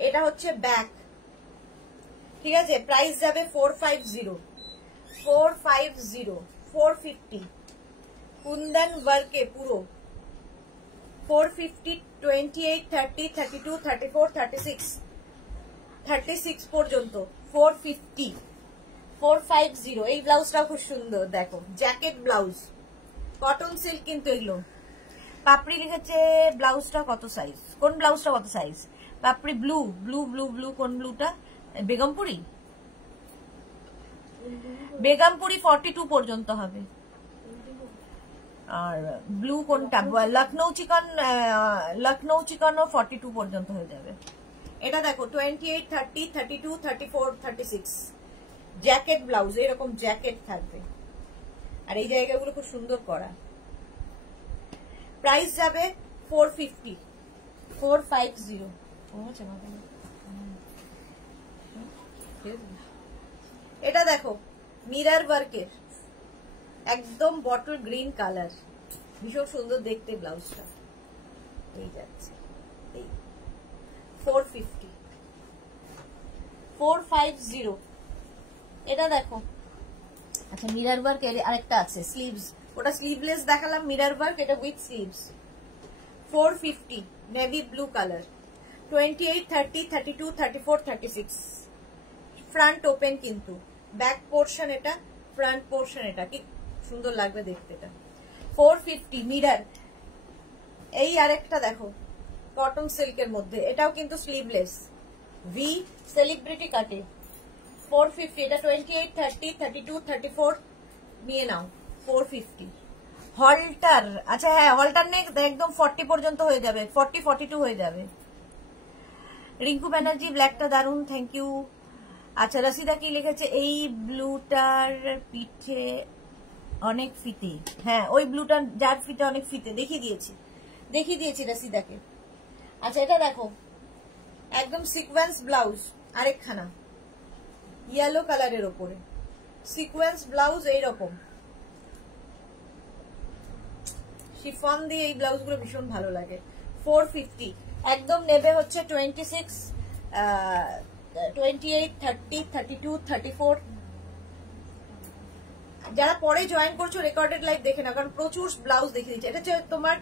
এটা হচ্ছে ব্যাক, ঠিক আছে। প্রাইস যাবে 450, 450, 450 কুন্দন ওয়ার্কে পুরো 450, 28, 30, 32, 34, 36 পর্যন্ত 450, 450। এই ব্লাউজটাও খুব সুন্দর, দেখো জ্যাকেট ব্লাউজ, কটন সিল্ক কিন্তু এগুলো। পাপড়ি লিখেছে ব্লাউজটা কত সাইজ, কোন ব্লাউজটা কত সাইজ? পাপড়ি ব্লু ব্লু ব্লু ব্লু, কোন ব্লুটা? বেগমপুরি, বেগমপুরি 42 পর্যন্ত হবে। আর ব্লু কোনটা? লখনৌ চিকন, লখনৌ চিকনও 42 পর্যন্ত হয়ে যাবে। এটা দেখো 28, 30, 32, 34, 36 জ্যাকেট ব্লাউজ, এরকম জ্যাকেট থাকবে। আর এই জায়গাগুলো খুব সুন্দর করা। প্রাইস যাবে 450, 450। এটা দেখো মিরর ওয়ার্কের, একদম বটল গ্রিন কালার, ভীষণ সুন্দর দেখতে ব্লাউজটা। এই যাচ্ছে 450, 450। এটা দেখো, আচ্ছা মিরর ওয়ার্ক আরেকটা আছে স্লিভস, ওটা স্লিভলেস দেখালাম, মিরর ওয়ার্ক এটা with sleeves. 450 navy blue colour, 28, 30, 32, 34, 36 front open কিন্তু, ব্যাক পোর্শন এটা, ফ্রন্ট পোর্শন এটা, কি সুন্দর লাগবে দেখতে এটা। 450 মিরর। এই আরেকটা দেখো কটন সিল্কের মধ্যে, এটাও কিন্তু স্লিভলেস, ভি সেলিব্রিটি কাটে। 450, এটা 28, 30, 32, 34 নিয়ে নাও। 450 হলটার, আচ্ছা হ্যাঁ হলটার নেক একদম 40 পর্যন্ত হয়ে যাবে, 40, 42 হয়ে যাবে। রিঙ্কু ব্যানার্জি ব্ল্যাকটা দারুন, থ্যাংক ইউ। আচ্ছা রসিদা কি লিখেছে? এই ব্লুটার পিঠে অনেক ফিতে, হ্যাঁ ওই ব্লুটার যার ফিতে অনেক ফিতে দেখিয়ে দিয়েছি রসিদাকে। আচ্ছা এটা দেখো একদম সিকোয়েন্স ব্লাউজ, আরেকখানা ইয়েলো কালারের ওপরে সিকোয়েন্স ব্লাউজ, এইরকম শিফন দিয়ে এই ব্লাউজ গুলো ভীষণ ভালো লাগে। 450 একদম নেবে হচ্ছে 26, 28, 30, 32, 34। যারা পরে জয়েন করছো রেকর্ডেড লাইভ দেখে না, কারণ প্রচুর ব্লাউজ দেখে দিচ্ছে। এটা হচ্ছে তোমার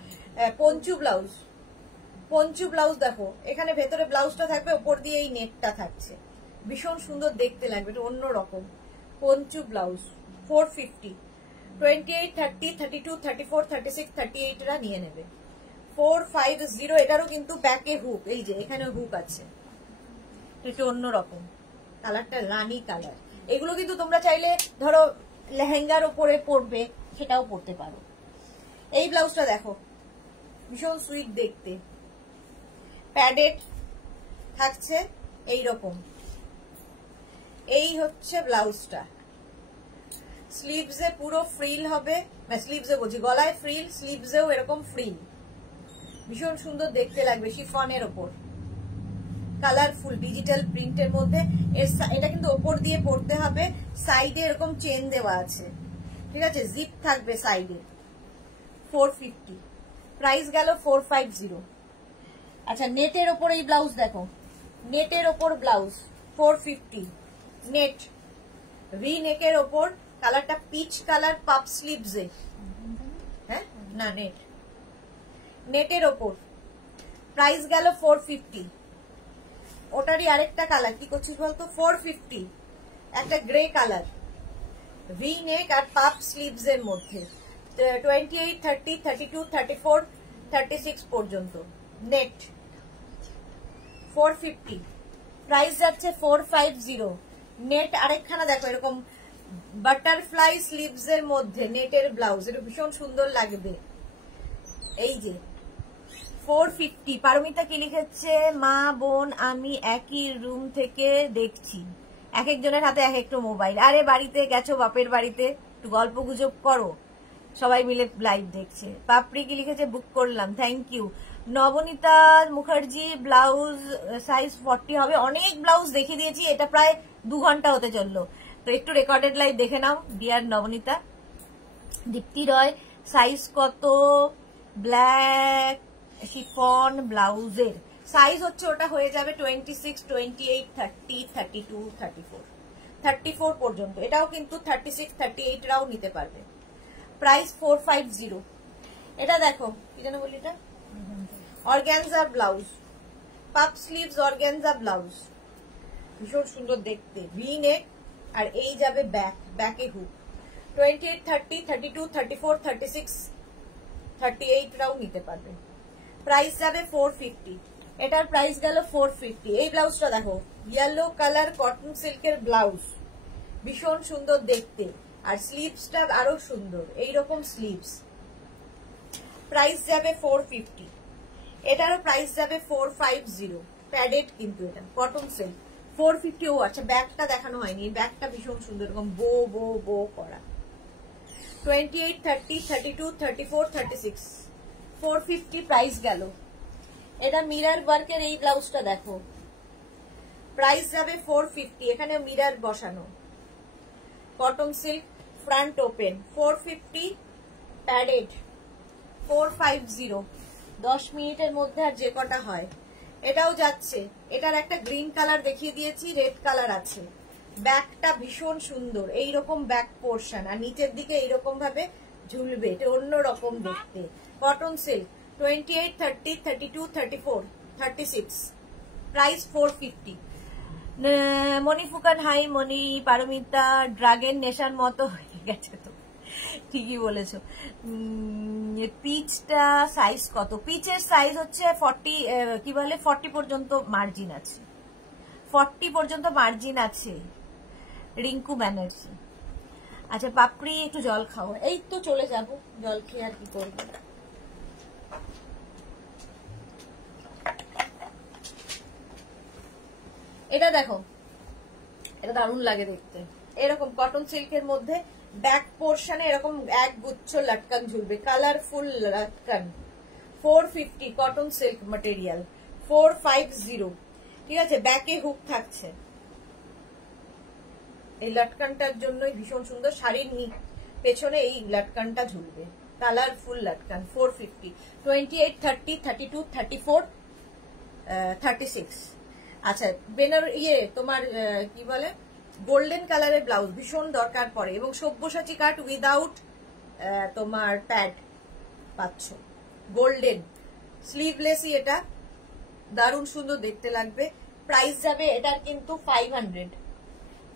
পঞ্চু ব্লাউজ, পঞ্চু ব্লাউজ দেখো, এখানে ভেতরে ব্লাউজটা থাকবে, উপর দিয়ে এই নেটটা থাকছে, ভীষণ সুন্দর দেখতে লাগবে, এটা অন্যরকম পঞ্চু ব্লাউজ। 450, 28, 30, 32, 34, 36, 38 রা নিয়ে নেবে। 450 এটারও কিন্তু ব্যাকে হুক, এই যে এখানে হুক আছে, এটা অন্যরকম কালারটা, রানী কালার। এগুলো কিন্তু তোমরা চাইলে ধরো লেহেঙ্গার ওপরে পরবে, সেটাও পরতে পারো। এই ব্লাউজটা দেখো ভীষণ সুইট দেখতে, প্যাডেড থাকছে এইরকম। এই হচ্ছে ব্লাউজটা, স্লিভসে পুরো ফ্রিল হবে, স্লিভসে বলছি গলায় ফ্রিল, স্লিভসেও এরকম ফ্রিল, ভীষণ সুন্দর দেখতে লাগবে, শিফনের ওপর কালারফুল ডিজিটাল প্রিন্টের মধ্যে। এটা কিন্তু ওপর দিয়ে পড়তে হবে, সাইডে এরকম চেন দেওয়া আছে, ঠিক আছে, জিপ থাকবে সাইডে। 450 প্রাইস গেল 450। আচ্ছা নেটের ওপর এই ব্লাউজ দেখো, নেটের ওপর ব্লাউজ 450, নেট ভি নেকের ওপর, কালারটা পিচ কালার, পাপ স্লিভসে, হ্যাঁ না নেট, নেটের ওপর, প্রাইস গেল 450। ওটারই আরেকটা কালার, কি করছিস বলতো? 450 একটা গ্রে কালার, ভি নেক আর পাপ স্লিভস এর মধ্যে, 28, 30, 32, 34, 36 পর্যন্ত নেট। 450 প্রাইস যাচ্ছে 450। নেট আরেকখানা দেখো এরকম বাটারফ্লাই স্লিভস এর মধ্যে নেটের ব্লাউজ, এটা ভীষণ সুন্দর লাগবে। এই যে 450। পারমিতা কি লিখেছে? মা বোন আমি একই রুম থেকে দেখছি, এক একজনের হাতে এক একটা মোবাইল। আরে বাড়িতে গেছো বাপের বাড়িতে, একটু গল্প গুজব করো, সবাই মিলে লাইভ দেখছে। পাপড়ি কি লিখেছে? বুক করলাম, thank you. Nabanita Mukherjee blouse size 40 হবে। অনেক ব্লাউজ দেখিয়ে দিয়েছি, এটা প্রায় 2 ঘন্টা হতে চললো, তো একটু রেকর্ডেড লাইভ দেখে নাও ডিয়ার নবনীতা। দীপ্তি রয় সাইজ কত ব্ল্যাক শিফন ব্লাউজের? সাইজ হচ্ছে ওটা হয়ে যাবে 26, 28, 30, 32, 34, 34 পর্যন্ত। এটাও কিন্তু 36, 38 রাও নিতে পারবে। প্রাইস 450। এটা দেখো কি যেন বলি, এটা অর্গানজা ব্লাউজ, পাপ স্লিভস অর্গানজা ব্লাউজ, ভীষণ সুন্দর দেখতে, ভি নেক, আর এই যাবে ব্যাকে হুক। 28, 30, 32, 34, 36, 38 রাও নিতে পারবে। প্রাইস যাবে 450, এটার প্রাইস গেল 450। এই ব্লাউজটা দেখো, ইয়েলো কালার কটন সিল্কের ব্লাউজ, ভীষণ সুন্দর দেখতে, আর স্লিভসটা আরো সুন্দর, এইরকম স্লিভস। প্রাইস যাবে 450, এটারও প্রাইস যাবে 450, প্যাডেড কিন্তু এটা কটন সিল্ক। 450। ও আচ্ছা, ব্যাগটা দেখানো হয়নি, ব্যাগটা ভীষণ সুন্দর, এরকম বো বো বো করা। 28, 30, 32, 34, 36, 450 প্রাইস গেল। এটা মিরার ওয়ার্কের এই ব্লাউজটা দেখো, প্রাইস যাবে 450, এখানে মিরার বসানো, cotton silk, front open, 450, padded 450। 10 মিনিটের মধ্যে আর যে কটা হয়। এটাও যাচ্ছে, এটার একটা গ্রিন কালার দেখিয়ে দিয়েছি, রেড কালার আছে। ব্যাকটা ভীষণ সুন্দর, এইরকম ব্যাক পোর্শন, আর নিচের দিকে এইরকম ভাবে ঝুলবে, এটা অন্যরকম দেখতে, কটন সিল্ক। 28, 30, 32, 34, 36, প্রাইস 450। মণিফুকান হাই, মণি পারমিতা, ড্রাগের নেশার মতো হয়ে গেছে তো, ঠিকই বলেছো। পিচটা সাইজ কত? পিচের সাইজ হচ্ছে 40, কি বলে 40 পর্যন্ত মার্জিন আছে, 40 পর্যন্ত মার্জিন আছে। রিঙ্কু ব্যানার্জি। আচ্ছা পাপড়ি, একটু জল খাও। এই তো চলে যাব, জল খেয়ে আর কি করবো। এটা দেখো, এটা দারুণ লাগে দেখতে, এরকম কটন সিল্কের মধ্যে ব্যাক পোর্শনে এরকম এক গুচ্ছ লটকান ঝুলবে, কালারফুল লটকান। 450, cotton silk material, 450। ঠিক আছে, ব্যাকে হুক থাকছে, এই লটকানটার জন্যই ভীষণ সুন্দর, শাড়ির পেছনে এই লটকানটা ঝুলবে, কালারফুল লটকান। 450। 28, 30, 32, 34, 36। আচ্ছা, বেনার তোমার কি বলে গোল্ডেন কালারের ব্লাউজ ভীষণ দরকার পড়ে, এবং সব্যসাচী কাট উইদাউট তোমার প্যাড পাচ্ছ, গোল্ডেন স্লিভলেসই, এটা দারুণ সুন্দর দেখতে লাগবে। প্রাইস যাবে এটার কিন্তু 500,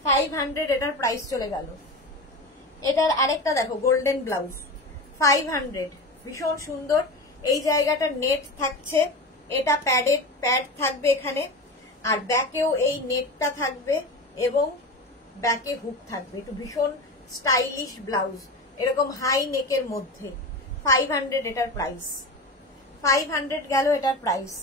500 এটার প্রাইস চলে গেল। এটার আরেকটা দেখো, গোল্ডেন ব্লাউজ, 500, ভীষণ সুন্দর। এই জায়গাটা নেট থাকছে, এটা প্যাডেড, প্যাড থাকবে এখানে, আর ব্যাকেও এই নেটটা থাকবে এবং ব্যাকে হুক থাকবে, একটু ভীষণ স্টাইলিশ ব্লাউজ, এরকম হাই নেকের মধ্যে। 500 এটার প্রাইস, 500 গেল এটার প্রাইস।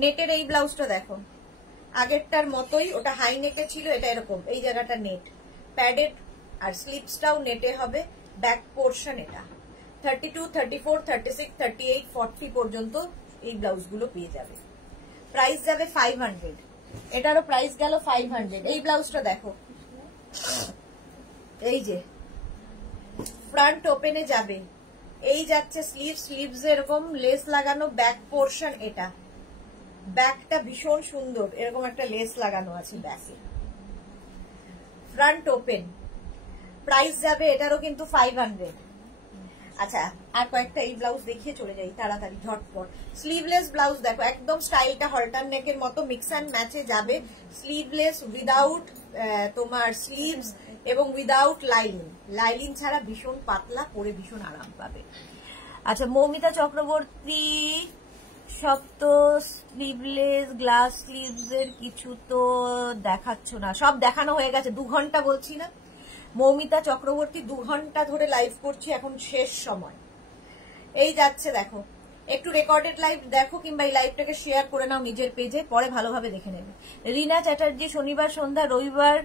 নেটের এই ব্লাউজটা দেখো, আগেরটার মতোই, ওটা হাই নেকে ছিল, এটা এরকম এই জায়গাটা নেট, প্যাডেড, আর স্লিপসটাও নেটে হবে, ব্যাক পোর্শন এটা। 32, 34, 36, 38, 40 পর্যন্ত এই ব্লাউজগুলো পেয়ে যাবে। প্রাইস যাবে 500, এটারও প্রাইস গেল 500। এই ব্লাউজটা দেখো, এই যে ফ্রন্ট ওপেনে যাবে, এই যাচ্ছে স্লিভস, স্লিভস এরকম লেস লাগানো, ব্যাক পোর্শন এটা, ব্যাকটা ভীষণ সুন্দর, এরকম একটা লেস লাগানো আছে ব্যাকে, ফ্রন্ট ওপেন। প্রাইস যাবে এটারও কিন্তু 500। আচ্ছা, আর কয়েকটা এই ব্লাউজ দেখিয়ে চলে যাই তাড়াতাড়ি ঝটপট। স্লিভলেস ব্লাউজ দেখো, একদম স্টাইলটা হলটার নেকের মতো, মিক্স অ্যান্ড ম্যাচে যাবে, স্লিভলেস উইদাউট তোমার স্লিভস এবং উইদাউট লাইলিং, লাইলিং ছাড়া ভীষণ পাতলা, পরে ভীষণ আরাম পাবে। আচ্ছা, মৌমিতা চক্রবর্তী, সব তো স্লিভলেস, গ্লাস স্লিভস এর কিছু তো দেখাচ্ছ না, সব দেখানো হয়ে গেছে, 2 ঘন্টা বলছি না। মৌমিতা চক্রবর্তী, 2 ঘন্টা ধরে লাইভ করছি, এখন শেষ সময়। এই যাচ্ছে দেখো, একটু রেকর্ডেড লাইভ দেখো, কিংবা এই লাইভটাকে শেয়ার করে নাও নিজের পেজে, পরে ভালোভাবে দেখে নেবে। রিনা চ্যাটার্জি, শনিবার সন্ধ্যা, রবিবার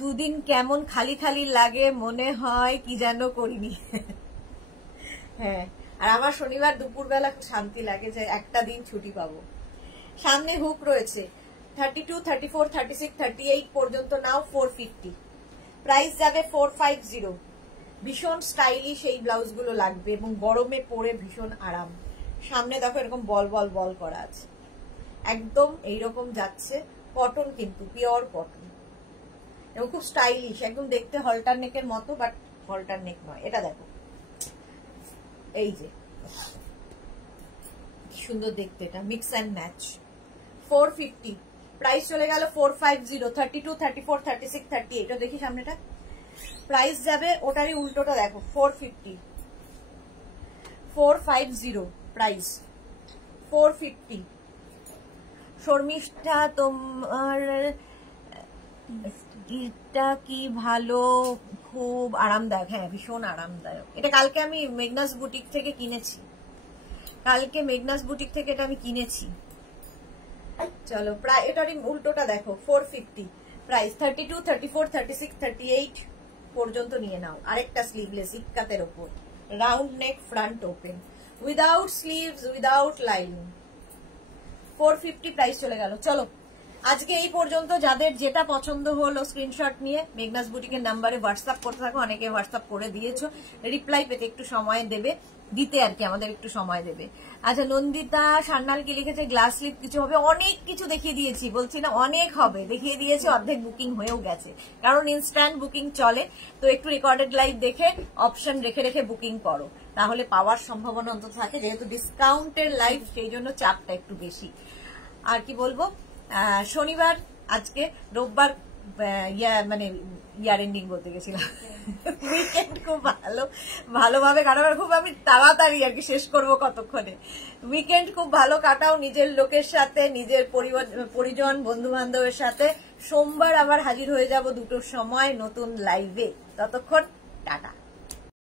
2 দিন কেমন খালি খালি লাগে, মনে হয় কি যেন করিনি। হ্যাঁ, আর আমার শনিবার দুপুরবেলা শান্তি লাগে যে একটা দিন ছুটি পাবো। সামনে হুক রয়েছে, 32, 34, 36, 38 পর্যন্ত নাও, 450। প্রাইস যাবে 450। ভীষণ স্টাইলিশ এই ব্লাউজগুলো লাগবে, এবং গরমে পরে ভীষণ আরাম। সামনে দেখো এরকম বল বল বল করা আছে, একদম এইরকম যাচ্ছে, কটন কিন্তু পিওর কটন, এবং খুব স্টাইলিশ, একদম দেখতে হলটার নেকের মতো, বাট হলটার নেক নয়। এটা দেখো, এই যে সুন্দর দেখতে, এটা মিক্স অ্যান্ড ম্যাচ। 450, প্রাইস চলে গেল 450, 32, 34, 36, 38। এটা দেখি সামনেটা, প্রাইস যাবে ওটারই উল্টোটা দেখো, 450, 450 প্রাইস, 450। শর্মিষ্ঠা তোমার এটা কি ভালো, খুব আরামদায়ক, হ্যাঁ ভীষণ আরামদায়ক। এটা কালকে আমি মেগনাস বুটিক থেকে কিনেছি, কালকে মেগনাস বুটিক থেকে এটা আমি কিনেছি। চলো প্রায় এটারই উল্টোটা দেখো, 450 প্রাইস, 32, 34, 36, 38 পর্যন্ত নিয়ে নাও। আরেকটা স্লিভলেস ইক্কাতের ওপর, round neck, front open, without sleeves, without lining, 450 price চলে গেল। চলো আজকে এই পর্যন্ত। যাদের যেটা পছন্দ হলো স্ক্রিনশট নিয়ে মেগনাস বুটিকের নাম্বারে হোয়াটসঅ্যাপ করতে থাকো। অনেকে হোয়াটসঅ্যাপ করে দিয়েছো, রিপ্লাই পেতে একটু সময় দেবে, দিতে আর কি আমাদের একটু সময় দেবে। আচ্ছা, নন্দিতা সান্যাল কি লিখেছে, গ্লাস স্লিপ কিছু হবে, অনেক কিছু দেখিয়ে দিয়েছি, বলছি না অনেক হবে, দেখিয়ে দিয়েছি, অর্ধেক বুকিং হয়েও গেছে, কারণ ইনস্ট্যান্ট বুকিং চলে। তো একটু রেকর্ডেড লাইভ দেখে অপশন রেখে রেখে বুকিং করো, তাহলে পাওয়ার সম্ভাবনা অন্তত থাকে। যেহেতু ডিসকাউন্টের লাইভ, সেই জন্য চাপটা একটু বেশি। আর কি বলবো, শনিবার, আজকে রোববার, মানে ইয়ার এন্ডিং বলতে গেছিলাম, উইকেন্ড খুব ভালোভাবে কাটাবার, খুব আমি তাড়াতাড়ি আর কি শেষ করবো কতক্ষণে। উইকেন্ড খুব ভালো কাটাও নিজের লোকের সাথে, নিজের পরিজন বন্ধু বান্ধবের সাথে। সোমবার আবার হাজির হয়ে যাব 2টোর সময় নতুন লাইভে। ততক্ষণ টাটা।